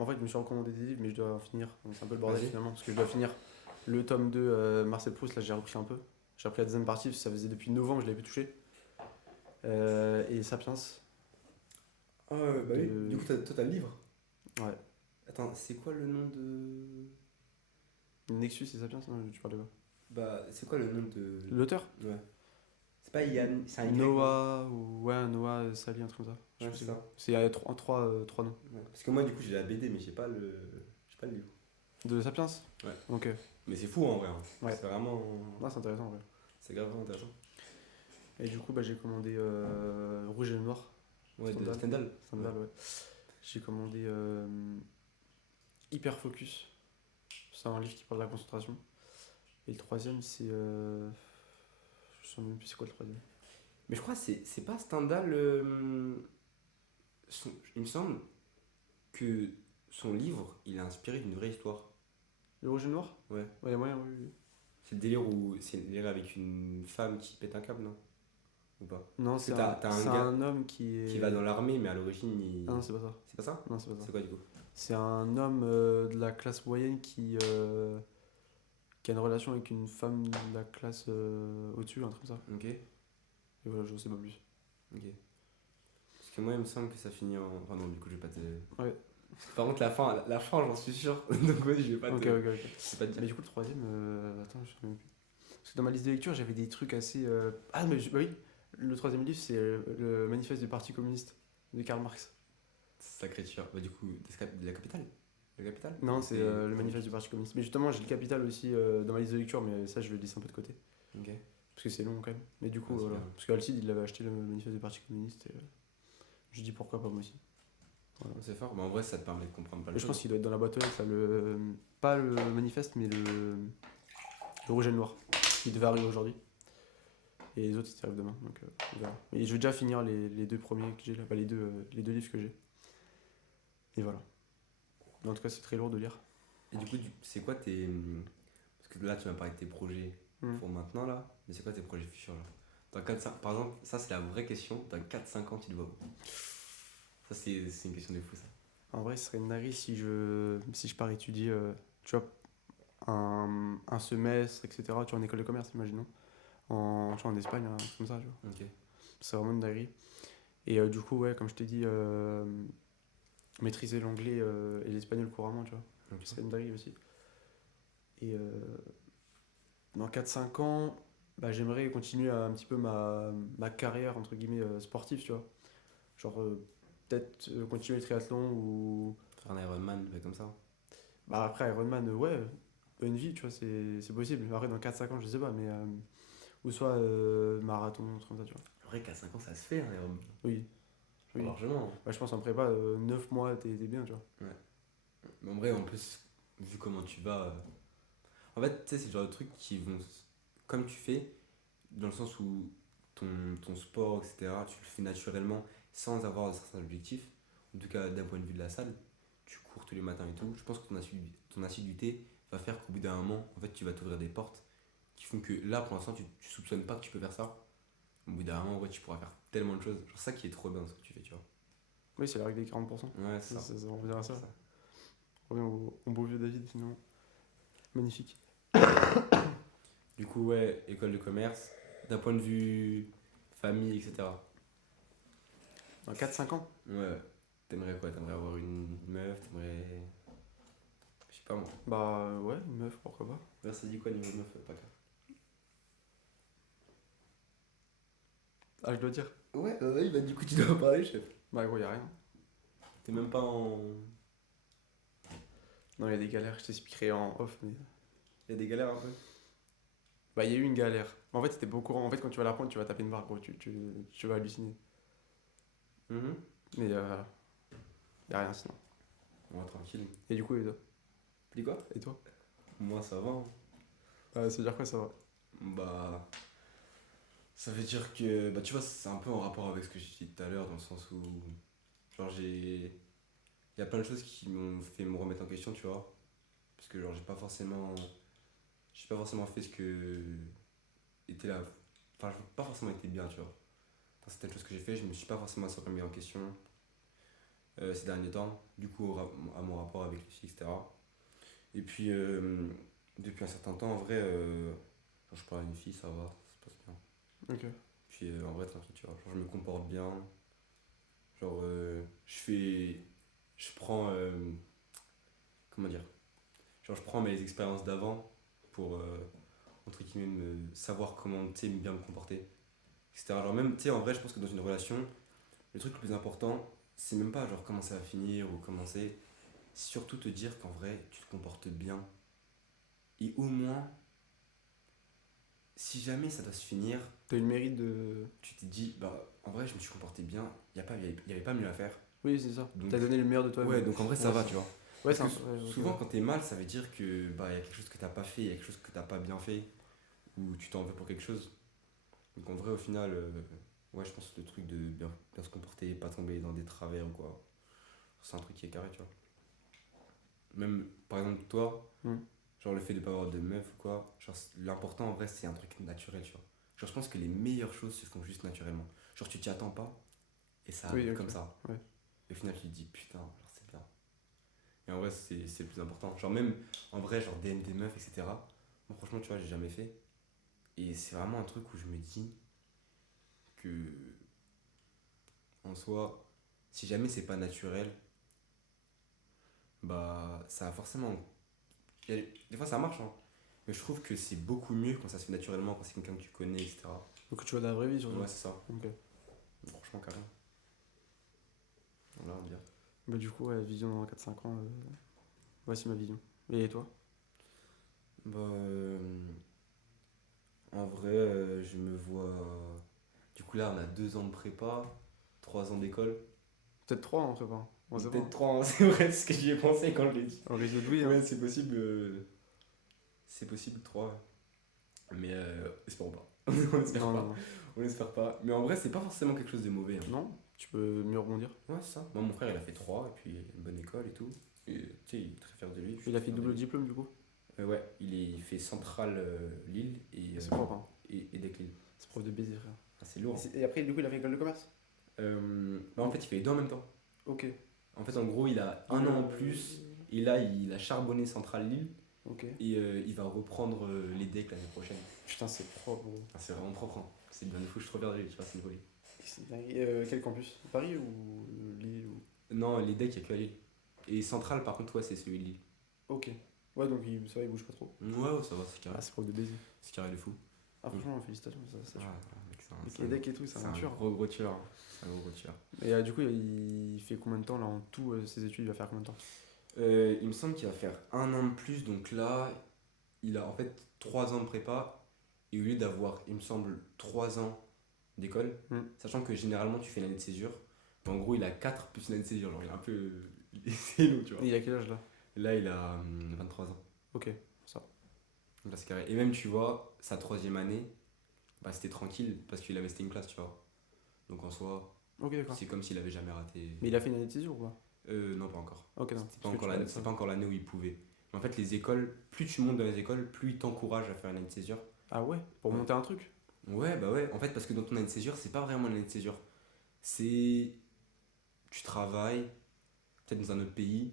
En fait, je me suis recommandé des livres, mais je dois en finir. Donc, c'est un peu le bordel Vas-y. finalement, parce que je dois finir le tome 2, Marcel Proust. Là, j'ai repris un peu. J'ai repris la deuxième partie, parce que ça faisait depuis novembre que je l'avais plus touché. Et Sapiens. Ah ouais, bah oui. Du De... coup, toi, t'as le livre. Ouais. Attends, c'est quoi le nom de. Nexus et Sapiens, non, tu parles de quoi? Bah, c'est quoi le nom de. L'auteur? Ouais. C'est pas Yann, c'est un Y, non? Noah, ou ouais, Noah Sali, un truc comme ça. Je sais Ouais, plus c'est c'est quoi. ça. C'est trois noms. Ouais. Parce que moi, du coup, j'ai la BD, mais j'ai pas le. J'ai pas le livre. De Sapiens? Ouais. Ok. Mais c'est fou en vrai, hein. Ouais. C'est vraiment. Là, c'est intéressant en vrai. C'est grave intéressant. Et du coup, bah, j'ai commandé Rouge et le Noir. Ouais, de Stendhal. Stendhal. Stendhal, ouais. J'ai commandé Hyper Focus. C'est un livre qui parle de la concentration. Et le troisième, c'est. Je sais même plus c'est quoi le troisième. Mais je crois que c'est pas Stendhal. Il me semble que son livre, il a inspiré d'une vraie histoire. Le Rouge et le Noir? Ouais. Ouais, il y a moyen, oui. C'est le délire où c'est le délire avec une femme qui pète un câble, non? Ou pas? Non, Parce que t'as c'est un gars un homme qui est. qui va dans l'armée, mais à l'origine, il. Ah non, c'est pas ça. C'est pas ça? Non, c'est pas ça. C'est quoi du coup? C'est un homme de la classe moyenne qui a une relation avec une femme de la classe au-dessus, un truc comme ça. Ok, Et voilà, je sais pas plus. ok. Parce que moi, il me semble que ça finit en. Enfin, non, du coup, je vais pas te. Ouais. Par contre, la fin, j'en suis sûr. Donc, ouais, je vais pas te. Ok. Je vais pas te dire. Mais du coup, le troisième, attends, je sais même plus. Parce que dans ma liste de lecture, j'avais des trucs assez. Ah, mais bah oui, le troisième livre, c'est le manifeste du Parti communiste de Karl Marx. Sacré tueur. Bah, du coup, de la capitale? La capitale? Non, Ou c'est le manifeste du Parti communiste. Mais justement, j'ai le Capital aussi dans ma liste de lecture, mais ça, je le laisse un peu de côté. Ok. Parce que c'est long quand même. Mais du coup, Ouais, c'est voilà. bien. Parce qu'Alcide, il avait acheté le manifeste du Parti communiste. Et, je dis pourquoi pas moi aussi. Voilà. C'est fort. Bah, en vrai, ça te permet de comprendre pas Et le je chose. pense qu'il doit être dans la boîte aux lettres, là, pas le manifeste, mais le rouge et le noir. Il devait arriver aujourd'hui. Et les autres, ils arrivent demain. Donc, on verra. Et je vais déjà finir les deux premiers que j'ai là. Enfin, les deux livres que j'ai. Et voilà. Mais en tout cas, c'est très lourd de lire. Et du coup, c'est quoi tes. Parce que là, tu m'as parlé de tes projets pour maintenant, là. Mais c'est quoi tes projets futurs, là? Dans 4-5... Par exemple, ça, c'est la vraie question. Dans 4-5 ans, tu te vois où? Ça, c'est une question de fou, ça. En vrai, ce serait une dinguerie si je pars étudier, tu vois, un semestre, etc. Tu vois, en école de commerce, imaginons. Tu vois, en Espagne, un truc comme ça, tu vois. Ok. C'est vraiment une dinguerie. Et du coup, ouais, comme je t'ai dit, maîtriser l'anglais et l'espagnol couramment, tu vois. Ok. Ce serait une dinguerie aussi. Et dans 4-5 ans, bah, j'aimerais continuer un petit peu ma carrière, entre guillemets, sportive, tu vois. Genre, peut-être continuer le triathlon ou. Faire un Ironman, fait comme ça. Bah, après, Ironman, ouais, une vie, tu vois, c'est possible. Après, dans 4-5 ans, je sais pas, mais. Ou soit marathon, un truc comme ça, tu vois. En vrai, 4-5 ans, ça se fait, un Ironman. Oui. Oui. Largement. Bah, je pense en prépa, 9 mois, t'es bien, tu vois. Ouais. Mais en vrai, en plus, vu comment tu vas. En fait, tu sais, c'est le genre de trucs qui vont. Comme tu fais, dans le sens où ton sport, etc., tu le fais naturellement sans avoir certains objectifs. En tout cas, d'un point de vue de la salle, tu cours tous les matins et tout. Je pense que ton assiduité va faire qu'au bout d'un moment, en fait, tu vas t'ouvrir des portes qui font que là, pour l'instant, tu soupçonnes pas que tu peux faire ça. Au bout d'un moment, ouais, tu pourras faire tellement de choses. Genre, ça qui est trop bien ce que tu fais, tu vois. Oui, c'est la règle des 40%. Ouais, c'est ça. On revient à ça. C'est ça. On revient au beau vieux David, finalement. Magnifique. Du coup, ouais, école de commerce, d'un point de vue famille, etc. Dans 4-5 ans. Ouais, t'aimerais quoi? T'aimerais avoir une meuf? T'aimerais. Je sais pas moi. Bah, ouais, une meuf, pourquoi pas. Vers, ça dit quoi niveau meuf, pas grave. Ah, je dois dire. Ouais, oui, bah du coup, tu dois parler, chef. Bah, gros, y'a rien. T'es même pas en. Non, il y a des galères, je t'expliquerai en off, mais. Y'a des galères un peu? Bah, il y a eu une galère. En fait, c'était beaucoup. En fait, quand tu vas l'apprendre, tu vas taper une barre, gros, tu vas halluciner. Mais y'a rien sinon. Ouais, tranquille. Et du coup, et toi? Dis quoi? Et toi? Moi, ça va. Hein. Ça veut dire quoi, ça va? Bah. Ça veut dire que, bah tu vois, c'est un peu en rapport avec ce que j'ai dit tout à l'heure, dans le sens où, genre, il y a plein de choses qui m'ont fait me remettre en question, tu vois. Parce que, genre, j'ai pas forcément fait ce que était là. Enfin, j'ai pas forcément été bien, tu vois. Dans certaines choses que j'ai fait, je me suis pas forcément assez remis en question ces derniers temps, du coup, à mon rapport avec les filles, etc. Et puis, depuis un certain temps, en vrai, genre, je parle à une fille, ça va, ça se passe bien. Ok. Puis, en vrai, tranquille, tu vois. Genre, je me comporte bien. Genre, je prends, comment dire, genre, je prends mes expériences d'avant pour, entre guillemets, savoir comment, tu sais, bien me comporter, etc. Genre, même, tu sais, en vrai, je pense que dans une relation, le truc le plus important, c'est même pas, genre, comment ça va finir ou comment c'est surtout te dire qu'en vrai, tu te comportes bien. Et au moins, si jamais ça doit se finir, T'as eu le mérite de. tu te dis, bah, en vrai, je me suis comporté bien, y avait pas mieux à faire. Oui, c'est ça. Donc, T'as donné le meilleur de toi-même. ouais, donc en vrai, ça Ouais, va, ça. tu vois. Ouais, Parce c'est que un. Ouais, ok, souvent, ouais. quand t'es mal, ça veut dire que bah, y a quelque chose que t'as pas fait, y a quelque chose que t'as pas bien fait, ou tu t'en veux pour quelque chose. Donc en vrai, au final, ouais, je pense que le truc de bien se comporter, pas tomber dans des travers ou quoi, c'est un truc qui est carré, tu vois. Même, par exemple, toi, Hmm. genre le fait de pas avoir de meuf ou quoi, genre l'important en vrai, c'est un truc naturel, tu vois. Genre, je pense que les meilleures choses se font juste naturellement. Genre, tu t'y attends pas, et ça Oui, arrive ok. comme ça. Ouais. Et au final, tu te dis, putain, genre, c'est bien. Et en vrai, c'est le plus important. Genre, même en vrai, genre DM des meufs, etc. Moi, franchement, tu vois, j'ai jamais fait. Et c'est vraiment un truc où je me dis que, en soi, si jamais c'est pas naturel, bah, ça va forcément. Des fois, ça marche, hein. Mais je trouve que c'est beaucoup mieux quand ça se fait naturellement, quand c'est quelqu'un que tu connais, etc. Donc tu vois dans la vraie vie surtout. Ouais, c'est ça. Ok. Franchement, carrément. On verra bien. Bah, du coup, ouais, vision dans 4-5 ans. Voici ma vision. Et toi? Bah, en vrai, je me vois. Du coup, là, on a 2 ans de prépa, 3 ans d'école. Peut-être 3, on sait pas. On sait pas. Peut-être 3 ans, c'est vrai, c'est ce que j'y ai pensé quand je l'ai dit. On risque de douiller, hein. Ouais, c'est possible 3. Mais espérons pas. On espère Non, non, pas. non. On espère pas. Mais en vrai, c'est pas forcément quelque chose de mauvais, hein. Non? Tu peux mieux rebondir. Ouais, c'est ça. Moi, mon frère, il a fait 3 et puis une bonne école et tout. Et tu sais, il est très fier de lui. Je suis Il a très fait fier de double lui. diplôme du coup. Ouais, il fait Centrale Lille C'est propre, hein. et Deck Lille. C'est prof de baiser, frère. Ah, c'est lourd, hein. Et après, du coup, il a fait école de commerce. Bah, en fait, il fait les deux en même temps. Ok. En fait, en gros, il a un an en plus. Et là, il a charbonné Centrale Lille. Ok. Et il va reprendre les decks l'année prochaine. Putain, c'est propre, gros. Ah, c'est vraiment propre, hein. C'est bien de fou, je suis trop fier de lui, tu vois, c'est une folie. C'est dingue. Quel campus? Paris ou Lille ou... Non, les decks, il n'y a que à Lille. Et Centrale, par contre, ouais, c'est celui de Lille. Ok. Ouais, donc ça va, il bouge pas trop. Ouais, ça va, c'est carré. Ah, c'est prof de baiser. C'est carré de fou. Ah, franchement, félicitations. Ça, Ah, mec, avec les decks et tout, c'est c'est un un tueur. gros tueur, hein. C'est un gros tueur. Et du coup, il fait combien de temps là en tout ses études? Il va faire combien de temps? Il me semble qu'il va faire 1 an de plus, donc là, il a en fait 3 ans de prépa. Et au lieu d'avoir, il me semble, 3 ans d'école, Hmm. sachant que généralement tu fais une année de césure, mais en gros il a 4 plus une année de césure, genre il est un peu. C'est long, tu vois. Et il a quel âge là? Là il a 23 ans. Ok, ça. Donc là c'est carré. Et même tu vois, sa troisième année, bah c'était tranquille parce qu'il avait c'était une classe, tu vois. Donc en soi, Ok, d'accord. c'est comme s'il avait jamais raté. Mais il a fait une année de césure ou pas? Non, pas encore. Ok, non. C'est pas encore l'année où il pouvait. Mais en fait, les écoles, plus tu montes dans les écoles, plus ils t'encouragent à faire une année de césure. Ah ouais? Pour Ouais. monter un truc? Ouais, bah ouais. En fait, parce que dans ton année de césure, c'est pas vraiment une année de césure. C'est. Tu travailles, peut-être dans un autre pays,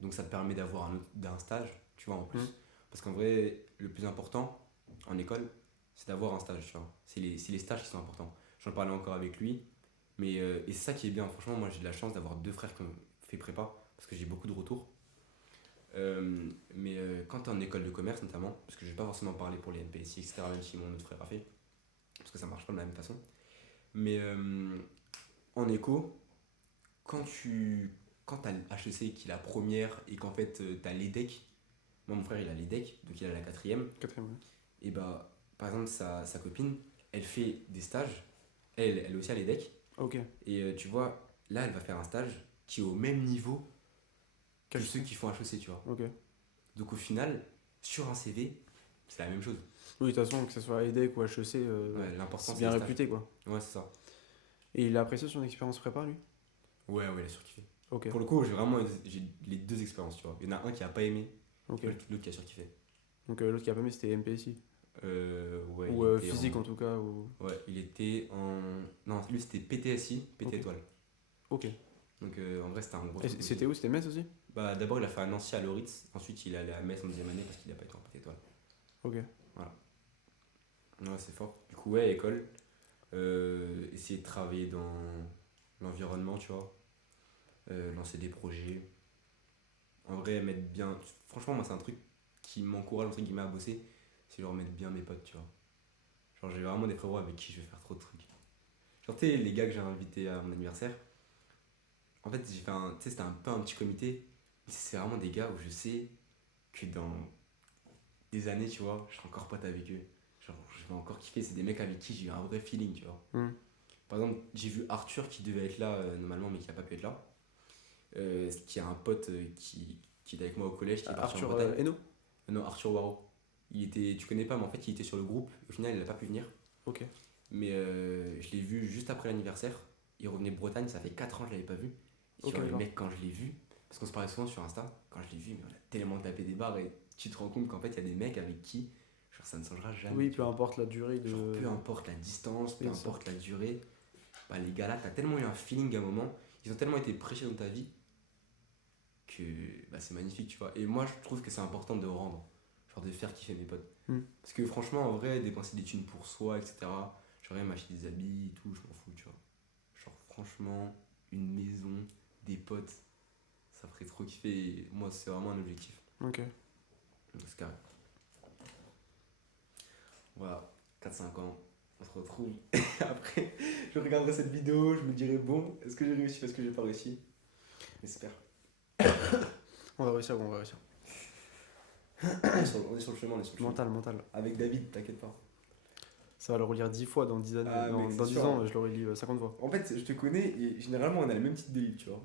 donc ça te permet d'avoir d'un stage, tu vois, en plus. Hmm. Parce qu'en vrai, le plus important en école, c'est d'avoir un stage, tu vois. C'est les stages qui sont importants. J'en parlais encore avec lui, mais et c'est ça qui est bien. Franchement, moi j'ai de la chance d'avoir 2 frères qui ont fait prépa, parce que j'ai beaucoup de retours. Mais quand tu es en école de commerce notamment, parce que je vais pas forcément parler pour les NPSI, etc., même si mon autre frère a fait, parce que ça marche pas de la même façon. Mais en éco, quand tu as l'HEC qui est la première et qu'en fait tu as l'EDEC, moi mon frère il a l'EDEC, donc il a la quatrième, Quatrième, ouais. et bah par exemple sa copine, elle fait des stages, elle aussi a l'EDEC, Ok. et tu vois, là elle va faire un stage qui est au même niveau que Quel ceux qui font HEC, tu vois. Ok. Donc au final, sur un CV, c'est la même chose. Oui, de toute façon, que ce soit à EDEC ou HEC, Ouais, l'important c'est c'est bien les stages. réputé, quoi. Ouais, c'est ça. Et il a apprécié son expérience prépa, lui? Ouais, il a surkiffé. Ok, Pour le coup, j'ai les deux expériences, tu vois. Il y en a un qui a pas aimé, ok. l'autre qui a surkiffé. Donc l'autre qui a pas mis, c'était MPSI. Ouais, Ou il était physique, en tout cas. Ou... Ouais, il était en. Non, lui c'était PTSI, PT Ok. étoile. Ok. Donc en vrai, c'était un gros Et truc c'était aussi. où? C'était Metz aussi? Bah, d'abord, il a fait un Nancy à Loritz, ensuite, il est allé à Metz en deuxième année parce qu'il a pas été en PT étoile. Ok. Voilà. Ouais, c'est fort. Du coup, ouais, école. Essayer de travailler dans l'environnement, tu vois. Lancer des projets. En vrai, mettre bien. Franchement, moi, c'est un truc qui m'encourage, entre guillemets, à bosser. C'est genre mettre bien mes potes, tu vois. Genre, j'ai vraiment des frérots avec qui je vais faire trop de trucs. Genre, tu sais, les gars que j'ai invités à mon anniversaire, en fait, j'ai fait un. Tu sais, c'était un peu un petit comité. Mais c'est vraiment des gars où je sais que dans des années, tu vois, je serai encore pote avec eux. Genre, je vais encore kiffer. C'est des mecs avec qui j'ai eu un vrai feeling, tu vois. Hmm. Par exemple, j'ai vu Arthur qui devait être là normalement, mais qui a pas pu être là. Qui a un pote qui est avec moi au collège, qui est parti en Arthur Bretagne. Hainaut? Non, Arthur Waro. Tu connais pas, mais en fait, il était sur le groupe. Au final, il a pas pu venir. Ok. Mais je l'ai vu juste après l'anniversaire. Il revenait de Bretagne, ça fait 4 ans que je l'avais pas vu. Et Ok, genre, le d'accord. mec, quand je l'ai vu, parce qu'on se parlait souvent sur Insta, quand je l'ai vu, mais on a tellement tapé des barres et tu te rends compte qu'en fait, il y a des mecs avec qui genre, ça ne changera jamais. Oui, Tu peu vois. importe la durée de. Genre, peu importe la distance, peu Oui, c'est ça. importe la durée, bah, les gars là, t'as tellement eu un feeling à un moment, ils ont tellement été précieux dans ta vie que bah, c'est magnifique, tu vois. Et moi, je trouve que c'est important de rendre, genre de faire kiffer mes potes. Hmm. Parce que franchement, en vrai, dépenser des thunes pour soi, etc., j'aurais même acheter des habits et tout, je m'en fous, tu vois. Genre, franchement, une maison, des potes, ça ferait trop kiffer. Et moi, c'est vraiment un objectif. Ok. Donc, c'est carré. Voilà, 4-5 ans, on se retrouve. Après, je regarderai cette vidéo, je me dirai, bon, est-ce que j'ai réussi, est-ce que j'ai pas réussi? J'espère. On va réussir, on va réussir. On est sur le chemin, on est sur le chemin. Mental, mental. Avec David, t'inquiète pas. Ça va le relire 10 fois dans 10 années. Ah, dans mec, c'est dans 10 sûr, ans, hein. je l'aurais lu 50 fois. En fait, je te connais et généralement on a le même type de livre, tu vois.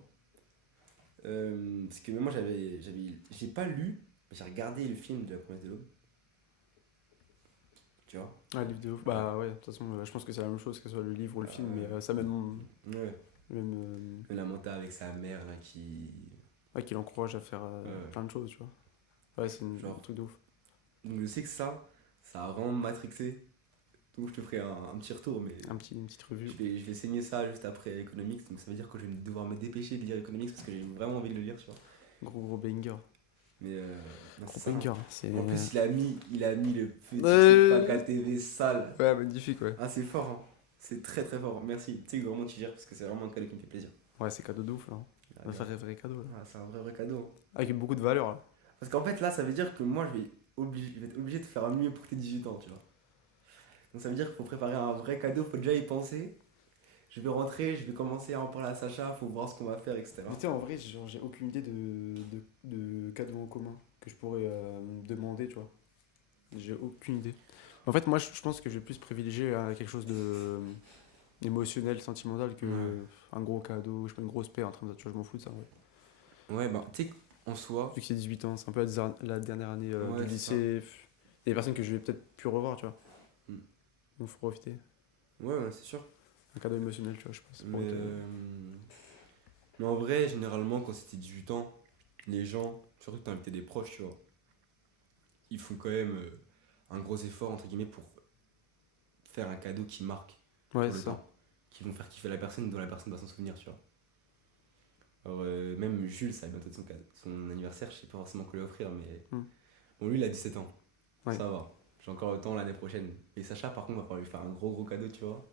Parce que même moi j'ai pas lu, mais j'ai regardé le film de La promesse de l'aube. Tu vois. Ah, livre de ouf. Bah ouais, de toute façon, je pense que c'est la même chose, que ce soit le livre ou le film, mais ça même. Ouais. Même La monta avec sa mère là qui. ouais, qui l'encourage à faire Ouais. plein de choses, tu vois. Ouais, c'est Genre. un truc de ouf. Donc je sais que ça a vraiment matrixé. Donc je te ferai un petit retour, mais Une petite revue. je vais saigner ça juste après Economics. Donc ça veut dire que je vais devoir me dépêcher de lire Economics parce que j'ai vraiment envie de le lire, tu vois. Gros banger. Mais non, Gros c'est ça, hein. banger. C'est... En plus, il a mis le petit Ouais. pack à TV sale. Ouais, magnifique, ouais. Ah, c'est fort, hein. C'est très très fort. Merci. Tu sais, vraiment, tu gères parce que c'est vraiment un cadeau qui me fait plaisir. Ouais, c'est cadeau de ouf, là. Ah, On va faire un vrai cadeau, là. c'est un vrai cadeau. Avec beaucoup de valeur, là. Parce qu'en fait, là, ça veut dire que moi, je vais être obligé de faire un mieux pour tes 18 ans, tu vois. Donc, ça veut dire qu'il faut préparer un vrai cadeau, faut déjà y penser. Je vais rentrer, je vais commencer à en parler à Sacha, faut voir ce qu'on va faire, etc. Mais tu sais, en vrai, genre, j'ai aucune idée de cadeaux en commun que je pourrais demander, tu vois. J'ai aucune idée. En fait, moi, je pense que je vais plus privilégier quelque chose de émotionnel, sentimental que Ouais. un gros cadeau, je sais pas, une grosse paix, un truc comme ça, tu vois, je m'en fous de ça, ouais. Ouais, bah, tu sais, en soi. Vu que c'est 18 ans, c'est un peu la dernière année Ouais, du c'est lycée. Il y a des personnes que je vais peut-être plus revoir, tu vois. Hmm. Donc, faut profiter. Ouais, c'est sûr. Un cadeau émotionnel, tu vois, je pense. Mais, mais en vrai, généralement, quand c'était 18 ans, les gens, surtout que t'as invité des proches, tu vois, ils font quand même un gros effort, entre guillemets, pour faire un cadeau qui marque Ouais, sur c'est le ça. temps. Qui vont faire kiffer la personne, dont la personne va s'en souvenir, tu vois. Alors, même Jules, ça va bientôt être son anniversaire, je sais pas forcément quoi lui offrir, mais. Hmm. Bon, lui, il a 17 ans. Ouais. Ça va. J'ai encore le temps l'année prochaine. Et Sacha, par contre, va falloir lui faire un gros cadeau, tu vois.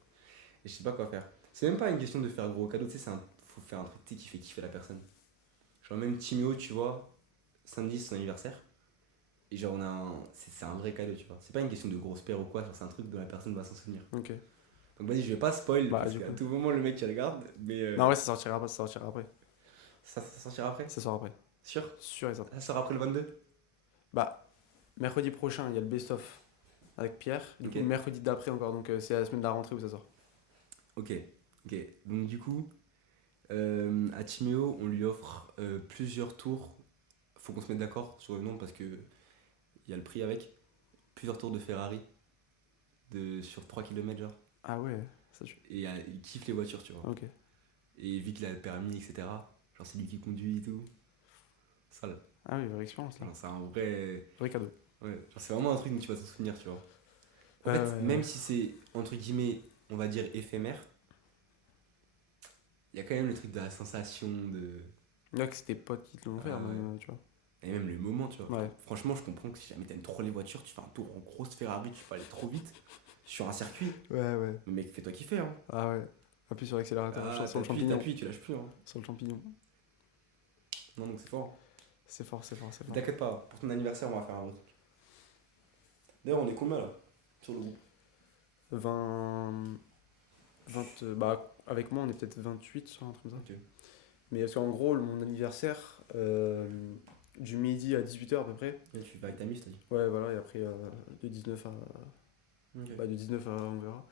Et je sais pas quoi faire. C'est même pas une question de faire un gros cadeau, tu sais, faut faire un truc tu sais, qui fait kiffer la personne. Genre, même Timéo, tu vois, samedi, c'est son anniversaire. Et genre, c'est un vrai cadeau, tu vois. C'est pas une question de grosse paire ou quoi, genre, c'est un truc dont la personne va s'en souvenir. Ok. Donc, vas-y, je vais pas spoil, Bah, parce du qu'à coup. tout moment, le mec, il regarde, mais. Non, ouais, ça sortira après. Ça sortira après? Ça sort après. Sûr? Sûr et certain. Ça sort après le 22? Bah, mercredi prochain, il y a le best-of avec Pierre. Du Ok. coup, mercredi d'après encore, donc c'est la semaine de la rentrée où ça sort. Ok. Donc, du coup, à Timéo, on lui offre plusieurs tours. Faut qu'on se mette d'accord sur le nom parce que il y a le prix avec. plusieurs tours de Ferrari sur 3 km, genre. Ah ouais, ça je... Et il kiffe les voitures, tu vois. Ok. Et vu qu'il a le permis, etc., genre c'est lui qui conduit et tout. Ça, là. Ah oui, vraie expérience là. Genre, c'est un vrai. Vrai cadeau. Ouais, genre, c'est vraiment un truc dont tu vas t'en souvenir, tu vois. En Ouais, fait, ouais, même ouais. si c'est, entre guillemets, on va dire éphémère, il y a quand même le truc de la sensation de. Là que c'est tes potes qui te l'ont offert, Ah ouais. même, tu vois. Et même le moment, tu vois. Ouais. Franchement, je comprends que si jamais t'aimes trop les voitures, tu fais un tour en grosse Ferrari, tu peux aller trop vite sur un circuit. Ouais, ouais. Mais mec, fais-toi kiffer, hein. Ah ouais. Appuie sur l'accélérateur, Ah, sur le t'appuies, champignon. t'appuies, tu lâches plus, hein. Sur le champignon. Non, donc c'est fort. C'est fort, c'est fort, c'est Mais fort. t'inquiète pas, pour ton anniversaire, on va faire un autre truc. D'ailleurs, on est combien là sur le groupe? 20... Bah, avec moi, on est peut-être 28 sur un truc comme ça. Ok. Mais parce qu'en gros, mon anniversaire, du midi à 18h à peu près. Et tu vas avec ta mise, t'as dit. Ouais, voilà, et après, de 19 à... Ok. Bah, de 19 à... on verra.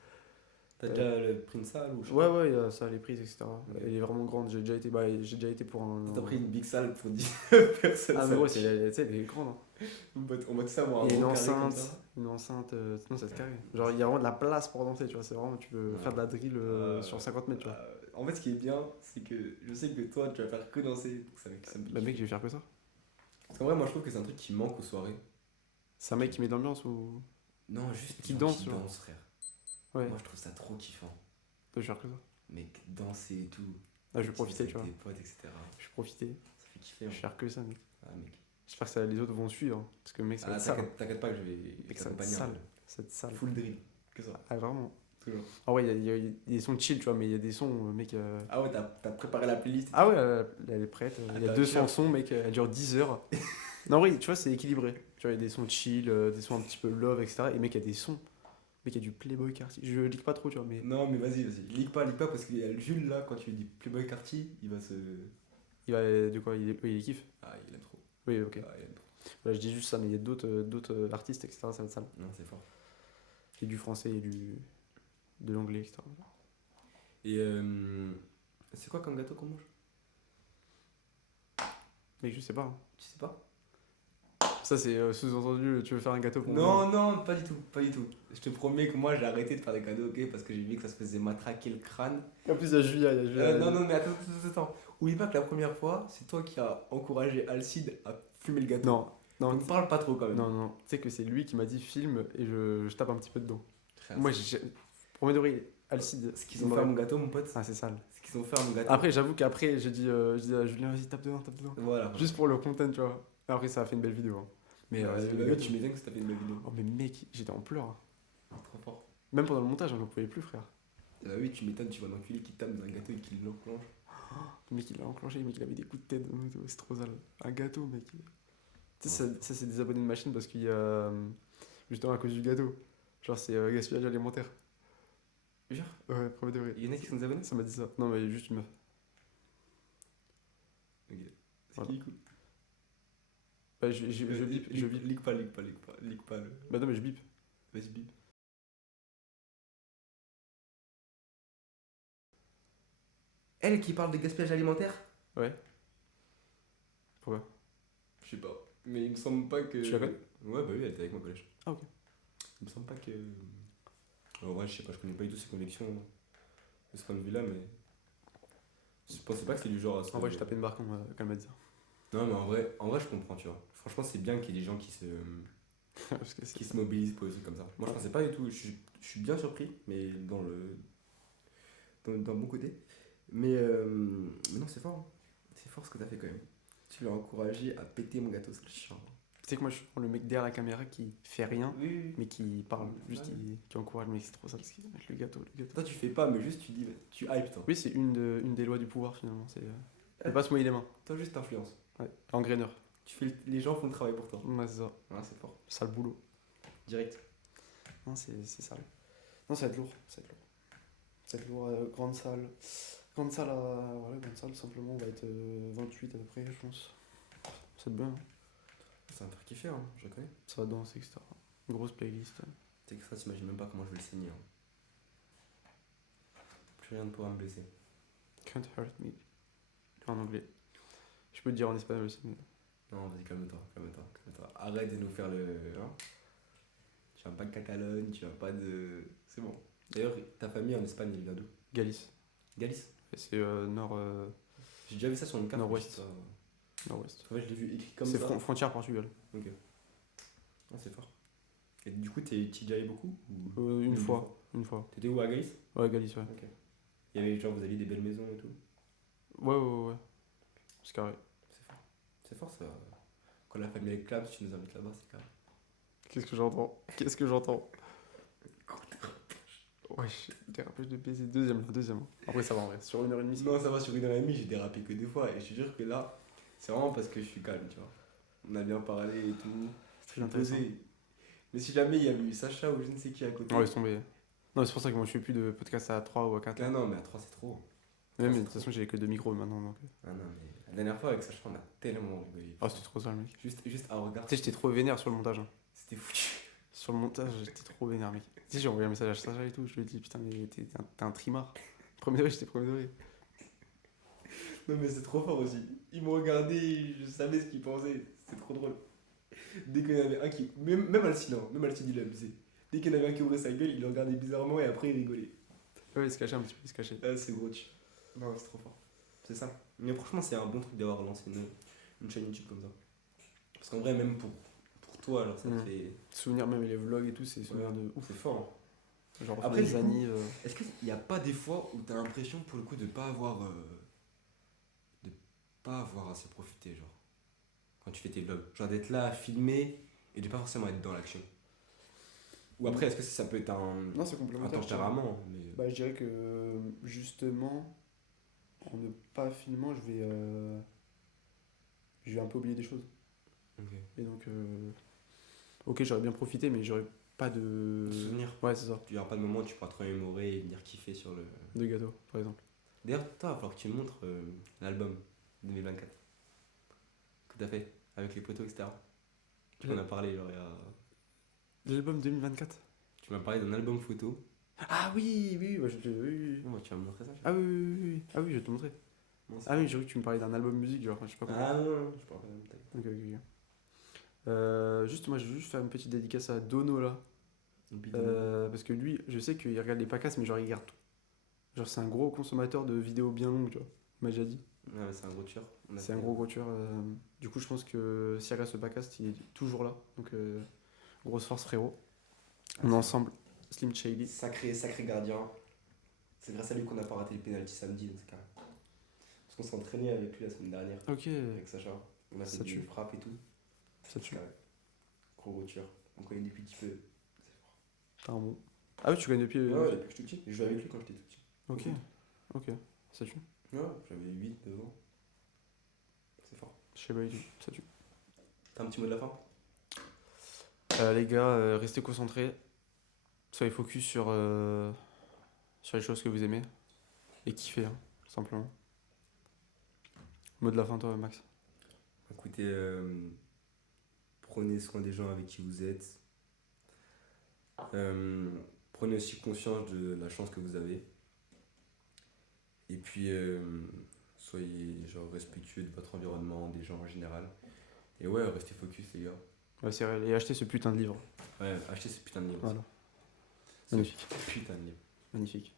T'as déjà pris une salle ou je sais Ouais, pas. ouais, il y a ça, les prises, etc. Ok. Elle est vraiment grande. J'ai déjà été pour un... T'as pris une big salle pour 10 personnes. Ah, mais ouais, tu sais, elle est grande. Hein. On va te savoir un Il y a gros carré comme ça. une enceinte, non, ça te carré. Genre, il y a vraiment de la place pour danser, tu vois. C'est vraiment, tu peux Ouais. faire de la drill sur 50 mètres, tu vois. En fait, ce qui est bien, c'est que je sais que toi, tu vas faire que danser. Donc ça me pique. Bah, mec, je vais faire que ça. Parce qu'en vrai, moi, je trouve que c'est un truc qui manque aux soirées. C'est un mec qui met de l'ambiance ou. Non, juste Qui les gens danse, qui tu vois. dansent, frère. Ouais, Moi, je trouve ça trop kiffant. je vais faire que ça. Mec, danser et tout. Ah, je vais profiter, Avec tu vois. tes potes, etc. Je vais profiter. Ça fait kiffer. Je vais faire que ça, mec. Ah, mec. J'espère que les autres vont suivre. Hein, parce que, mec, ça va Ah, être sale. t'inquiète pas que je vais Mec, ça va être t'accompagner un sale. peu. Ça va être sale. Full drill. Que ça. Ah, vraiment. Toujours. Ah, ouais, il y a des sons chill, tu vois, mais il y a des sons, mec. Ah ouais, t'as préparé la playlist. Ah, ouais, elle est prête. Ah, Il y a t'as 200 dur. sons, mec. Elle dure 10 heures. Non, oui, tu vois, c'est équilibré. Tu vois, il y a des sons chill, des sons un petit peu love, etc. Et, mec, il y a des sons. Mec, il y a du Playboy Carti. Je leak pas trop, tu vois, mais. Non, mais vas-y. Leak pas, parce qu'il y a le Jules là, quand tu lui dis Playboy Carty, il va se. Il va. De quoi il kiffe. Ah, il aime trop. Oui, ok. Ah, il aime trop. Voilà, je dis juste ça, mais il y a d'autres artistes, etc. Ça va être sale. Non, c'est fort. Et du français et de l'anglais, etc. Et c'est quoi comme gâteau qu'on mange? Mec, je sais pas. Hein. Tu sais pas? Ça, c'est sous-entendu, tu veux faire un gâteau pour Non, moi. non, pas du tout, pas du tout. Je te promets que moi j'ai arrêté de faire des cadeaux, ok, parce que j'ai vu que ça se faisait matraquer le crâne. En plus, il y a Julia. Non, non, mais attends. Oublie pas que la première fois, c'est toi qui as encouragé Alcide à fumer le gâteau. Non, non, Donc parle pas trop quand même. non, non. Tu sais que c'est lui qui m'a dit film et je tape un petit peu dedans. Frère, Moi, premier degré, Alcide. ce qu'ils ont fait à mon gâteau, mon pote, Ah, c'est sale. ce qu'ils ont fait à mon gâteau. Après, j'avoue qu'après, j'ai dit à Julien, vas-y, tape dedans, tape dedans. Voilà. Juste pour le content, tu vois. Après, ça a fait une belle vidéo. Hein. Mais Bah le oui, gâteau- tu m'étonnes que t'as fait une belle vidéo. Oh, mais mec, j'étais en pleurs. Hein. Trop fort. Même pendant le montage, j'en pouvais plus, frère. Bah oui, tu m'étonnes, tu vois un enculé qui tape dans un gâteau et qui l'enclenche. Le mec, il a enclenché, le mec, il avait des coups de tête. C'est trop sale. Un gâteau, mec. Tu sais, ça c'est des abonnés de machine parce qu'il y a. Justement, à cause du gâteau. Genre, c'est gaspillage alimentaire. Jure. Ouais, premier degré. Il y en a qui sont des abonnés. Ça m'a dit ça. Non, mais juste une meuf. Ok. C'est Voilà. qui écoute? Bah, je bip. Leak pas le. Bah, non, mais je bip. Vas-y, bip. Elle qui parle de gaspillage alimentaire? Ouais. Pourquoi? Je sais pas. Mais il me semble pas que. Tu la connais? Ouais, bah oui, elle était avec moi au collège. Ah, ok. Il me semble pas que. En vrai, je sais pas, je connais pas du tout ses convictions de ce point de vue-là, mais. Je pensais pas que c'est du genre à se. En vrai, j'ai tapé une barre quand elle m'a dit ça. Non, mais en vrai, je comprends, tu vois. Franchement, c'est bien qu'il y ait des gens qui Parce que se mobilisent pour des trucs comme ça. Moi, je pensais pas du tout. Je suis bien surpris, mais dans le bon côté. Mais non, c'est fort. Hein. C'est fort ce que t'as fait quand même. Tu l'as encouragé à péter mon gâteau, c'est le chien. Tu sais que moi, je suis le mec derrière la caméra qui fait rien, Oui, oui. mais qui parle. Juste Ouais. qui encourage, mais c'est trop ça. Avec le gâteau. Toi, tu fais pas, mais juste tu dis, tu hype, toi. Oui, c'est une des lois du pouvoir finalement. C'est ne pas se mouiller les mains. Toi, juste t'influences. Ouais. Engraineur. Tu fais les gens font le travail pour toi. Ouais, c'est ça. Ouais, c'est fort. Sale boulot. Direct. Non, c'est sale. Non, ça va être lourd. Ça va être lourd. Ça va être lourd. Grande salle. Grande salle, voilà, grande salle, simplement, on va être 28 à peu près, je pense. Ça va être bien. Hein. Ça va me faire kiffer, hein, je reconnais. Ça va danser, etc. Une grosse playlist. C'est que ça, t'imagines même pas comment je vais le saigner. Hein. Plus rien ne pourra me blesser. Can't hurt me. En anglais. Je peux te dire en espagnol aussi, mais. Non, vas-y, calme-toi. Arrête de nous faire le. Hein. Tu vas pas de Catalogne, tu vas pas de. C'est bon. D'ailleurs, ta famille en Espagne, elle vient d'où? Galice. Galice. C'est nord, J'ai déjà vu ça sur une carte. Nord-ouest. mais je sais nord-ouest. pas. En fait, je l'ai vu écrit comme C'est ça. frontière Portugal. Ok. Ah, c'est fort. Et du coup, t'y es déjà allé beaucoup ou... Une deux fois. Une fois. T'étais où à Galice? Ouais, Galice, ouais. Ok. Il y avait genre, vous aviez des belles maisons et tout. Ouais. C'est carré. C'est fort. C'est fort ça. Quand la famille est clap, si tu nous invites là-bas, c'est carré. Qu'est-ce que j'entends? Ouais, dérapage de baiser. Deuxième. Après, ça va en vrai. Sur 1h30, c'est Non, ça va, sur 1h30, j'ai dérapé que 2 fois. Et je te jure que là, c'est vraiment parce que je suis calme, tu vois. On a bien parlé et tout. très intéressant. Posé. Mais si jamais il y avait eu Sacha ou je ne sais qui à côté. Ouais, laisse tomber. Non, c'est pour ça que moi je fais plus de podcast à 3 ou à 4. Ah non, mais à 3, c'est trop. Mais c'est de toute façon, j'ai que 2 micros maintenant. Donc... Ah non, mais la dernière fois avec Sacha, on a tellement rigolé. Oh, c'était trop ça, le mec. Juste à regarder. Tu sais, j'étais trop vénère sur le montage. Hein. C'était foutu. Sur le montage, j'étais trop vénère, mec. Tu sais, j'ai envoyé un message à Sacha et tout. Je lui ai dit, putain, mais t'es un trimard. Premier degré, j'étais premier degré. Non, mais c'est trop fort aussi. Ils m'ont regardé, je savais ce qu'ils pensaient. C'était trop drôle. Dès qu'il y en avait un qui. Même Alcide, hein, même Alcide, il a abusé. Dès qu'il y en avait un qui ouvrait sa gueule, il le regardait bizarrement et après il rigolait. Ouais, il se cachait un petit peu, il se cachait. Ah, c'est gros tu. Non, c'est trop fort. C'est ça. Mais franchement, c'est un bon truc d'avoir lancé une chaîne YouTube comme ça. Parce qu'en vrai, même pour toi, alors ça te fait. Souvenirs, même les vlogs et tout, c'est des souvenirs de ouf. C'est fort. Hein. Genre, Après, les du coup, années. Est-ce qu'il n'y a pas des fois où t'as l'impression pour le coup de pas avoir. De pas avoir assez profité, genre. Quand tu fais tes vlogs. Genre d'être là à filmer et de pas forcément être dans l'action. Ou après, est-ce que ça peut être Non, c'est un complémentaire. tempérament mais... Bah, je dirais que justement, en ne pas filmant, je vais un peu oublier des choses. Ok. Et donc, ok, j'aurais bien profité, mais j'aurais pas de. Souvenir. Ouais, c'est ça. Il n'y aura pas de moment où tu pourras te remémorer et venir kiffer sur le. De gâteau, par exemple. D'ailleurs, toi, il va falloir que tu me montres l'album 2024 que t'as fait avec les potos, etc. Tu m'en as parlé, genre, il y a. L'album 2024. Tu m'as parlé d'un album photo. Ah oui, bah, oui. Bon, bah, tu vas me montrer ça. Ah oui. Ah oui, je vais te montrer. Non, c'est Ah oui, j'ai cru que tu me parlais d'un album musique, genre, je sais pas comment. Ah non, je parle pas de même taille. Ok. Juste, moi, je vais juste faire une petite dédicace à Dono là. Parce que lui, je sais qu'il regarde les podcasts, mais genre, il regarde tout. Genre, c'est un gros consommateur de vidéos bien longues, tu vois. Il m'a déjà dit. Ouais, c'est un gros tueur. C'est un gros tueur. Du coup, je pense que s'il regarde ce podcast, il est toujours là. Donc, grosse force, frérot. On est ensemble. Slim Shady. Sacré gardien. C'est grâce à lui qu'on n'a pas raté le penalty samedi dans ce cas. Parce qu'on s'est entraîné avec lui la semaine dernière. Ok. Avec Sacha. On a fait Ça des tue. frappes et tout. Ça tue. Carré. Gros tueur. On connaît depuis petit peu. T'as un bon. Ah oui, tu connais depuis. Ouais, depuis que je suis tout petit. Je jouais avec lui quand j'étais tout petit. Ok. Ça tue. Ouais, j'avais 8-9 ans. C'est fort. Je sais pas du tout. Ça tue. T'as un petit mot de la fin? Les gars, restez concentrés. Soyez focus sur les choses que vous aimez. Et kiffez, hein, tout simplement. Mot de la fin, toi, Max. Écoutez, prenez soin des gens avec qui vous êtes. Prenez aussi conscience de la chance que vous avez. Et puis, soyez genre respectueux de votre environnement, des gens en général. Et ouais, restez focus, les gars. Ouais, c'est réel. Et achetez ce putain de livre. Ouais, achetez ce putain de livre. Voilà. Ce Magnifique. putain de livre. Magnifique.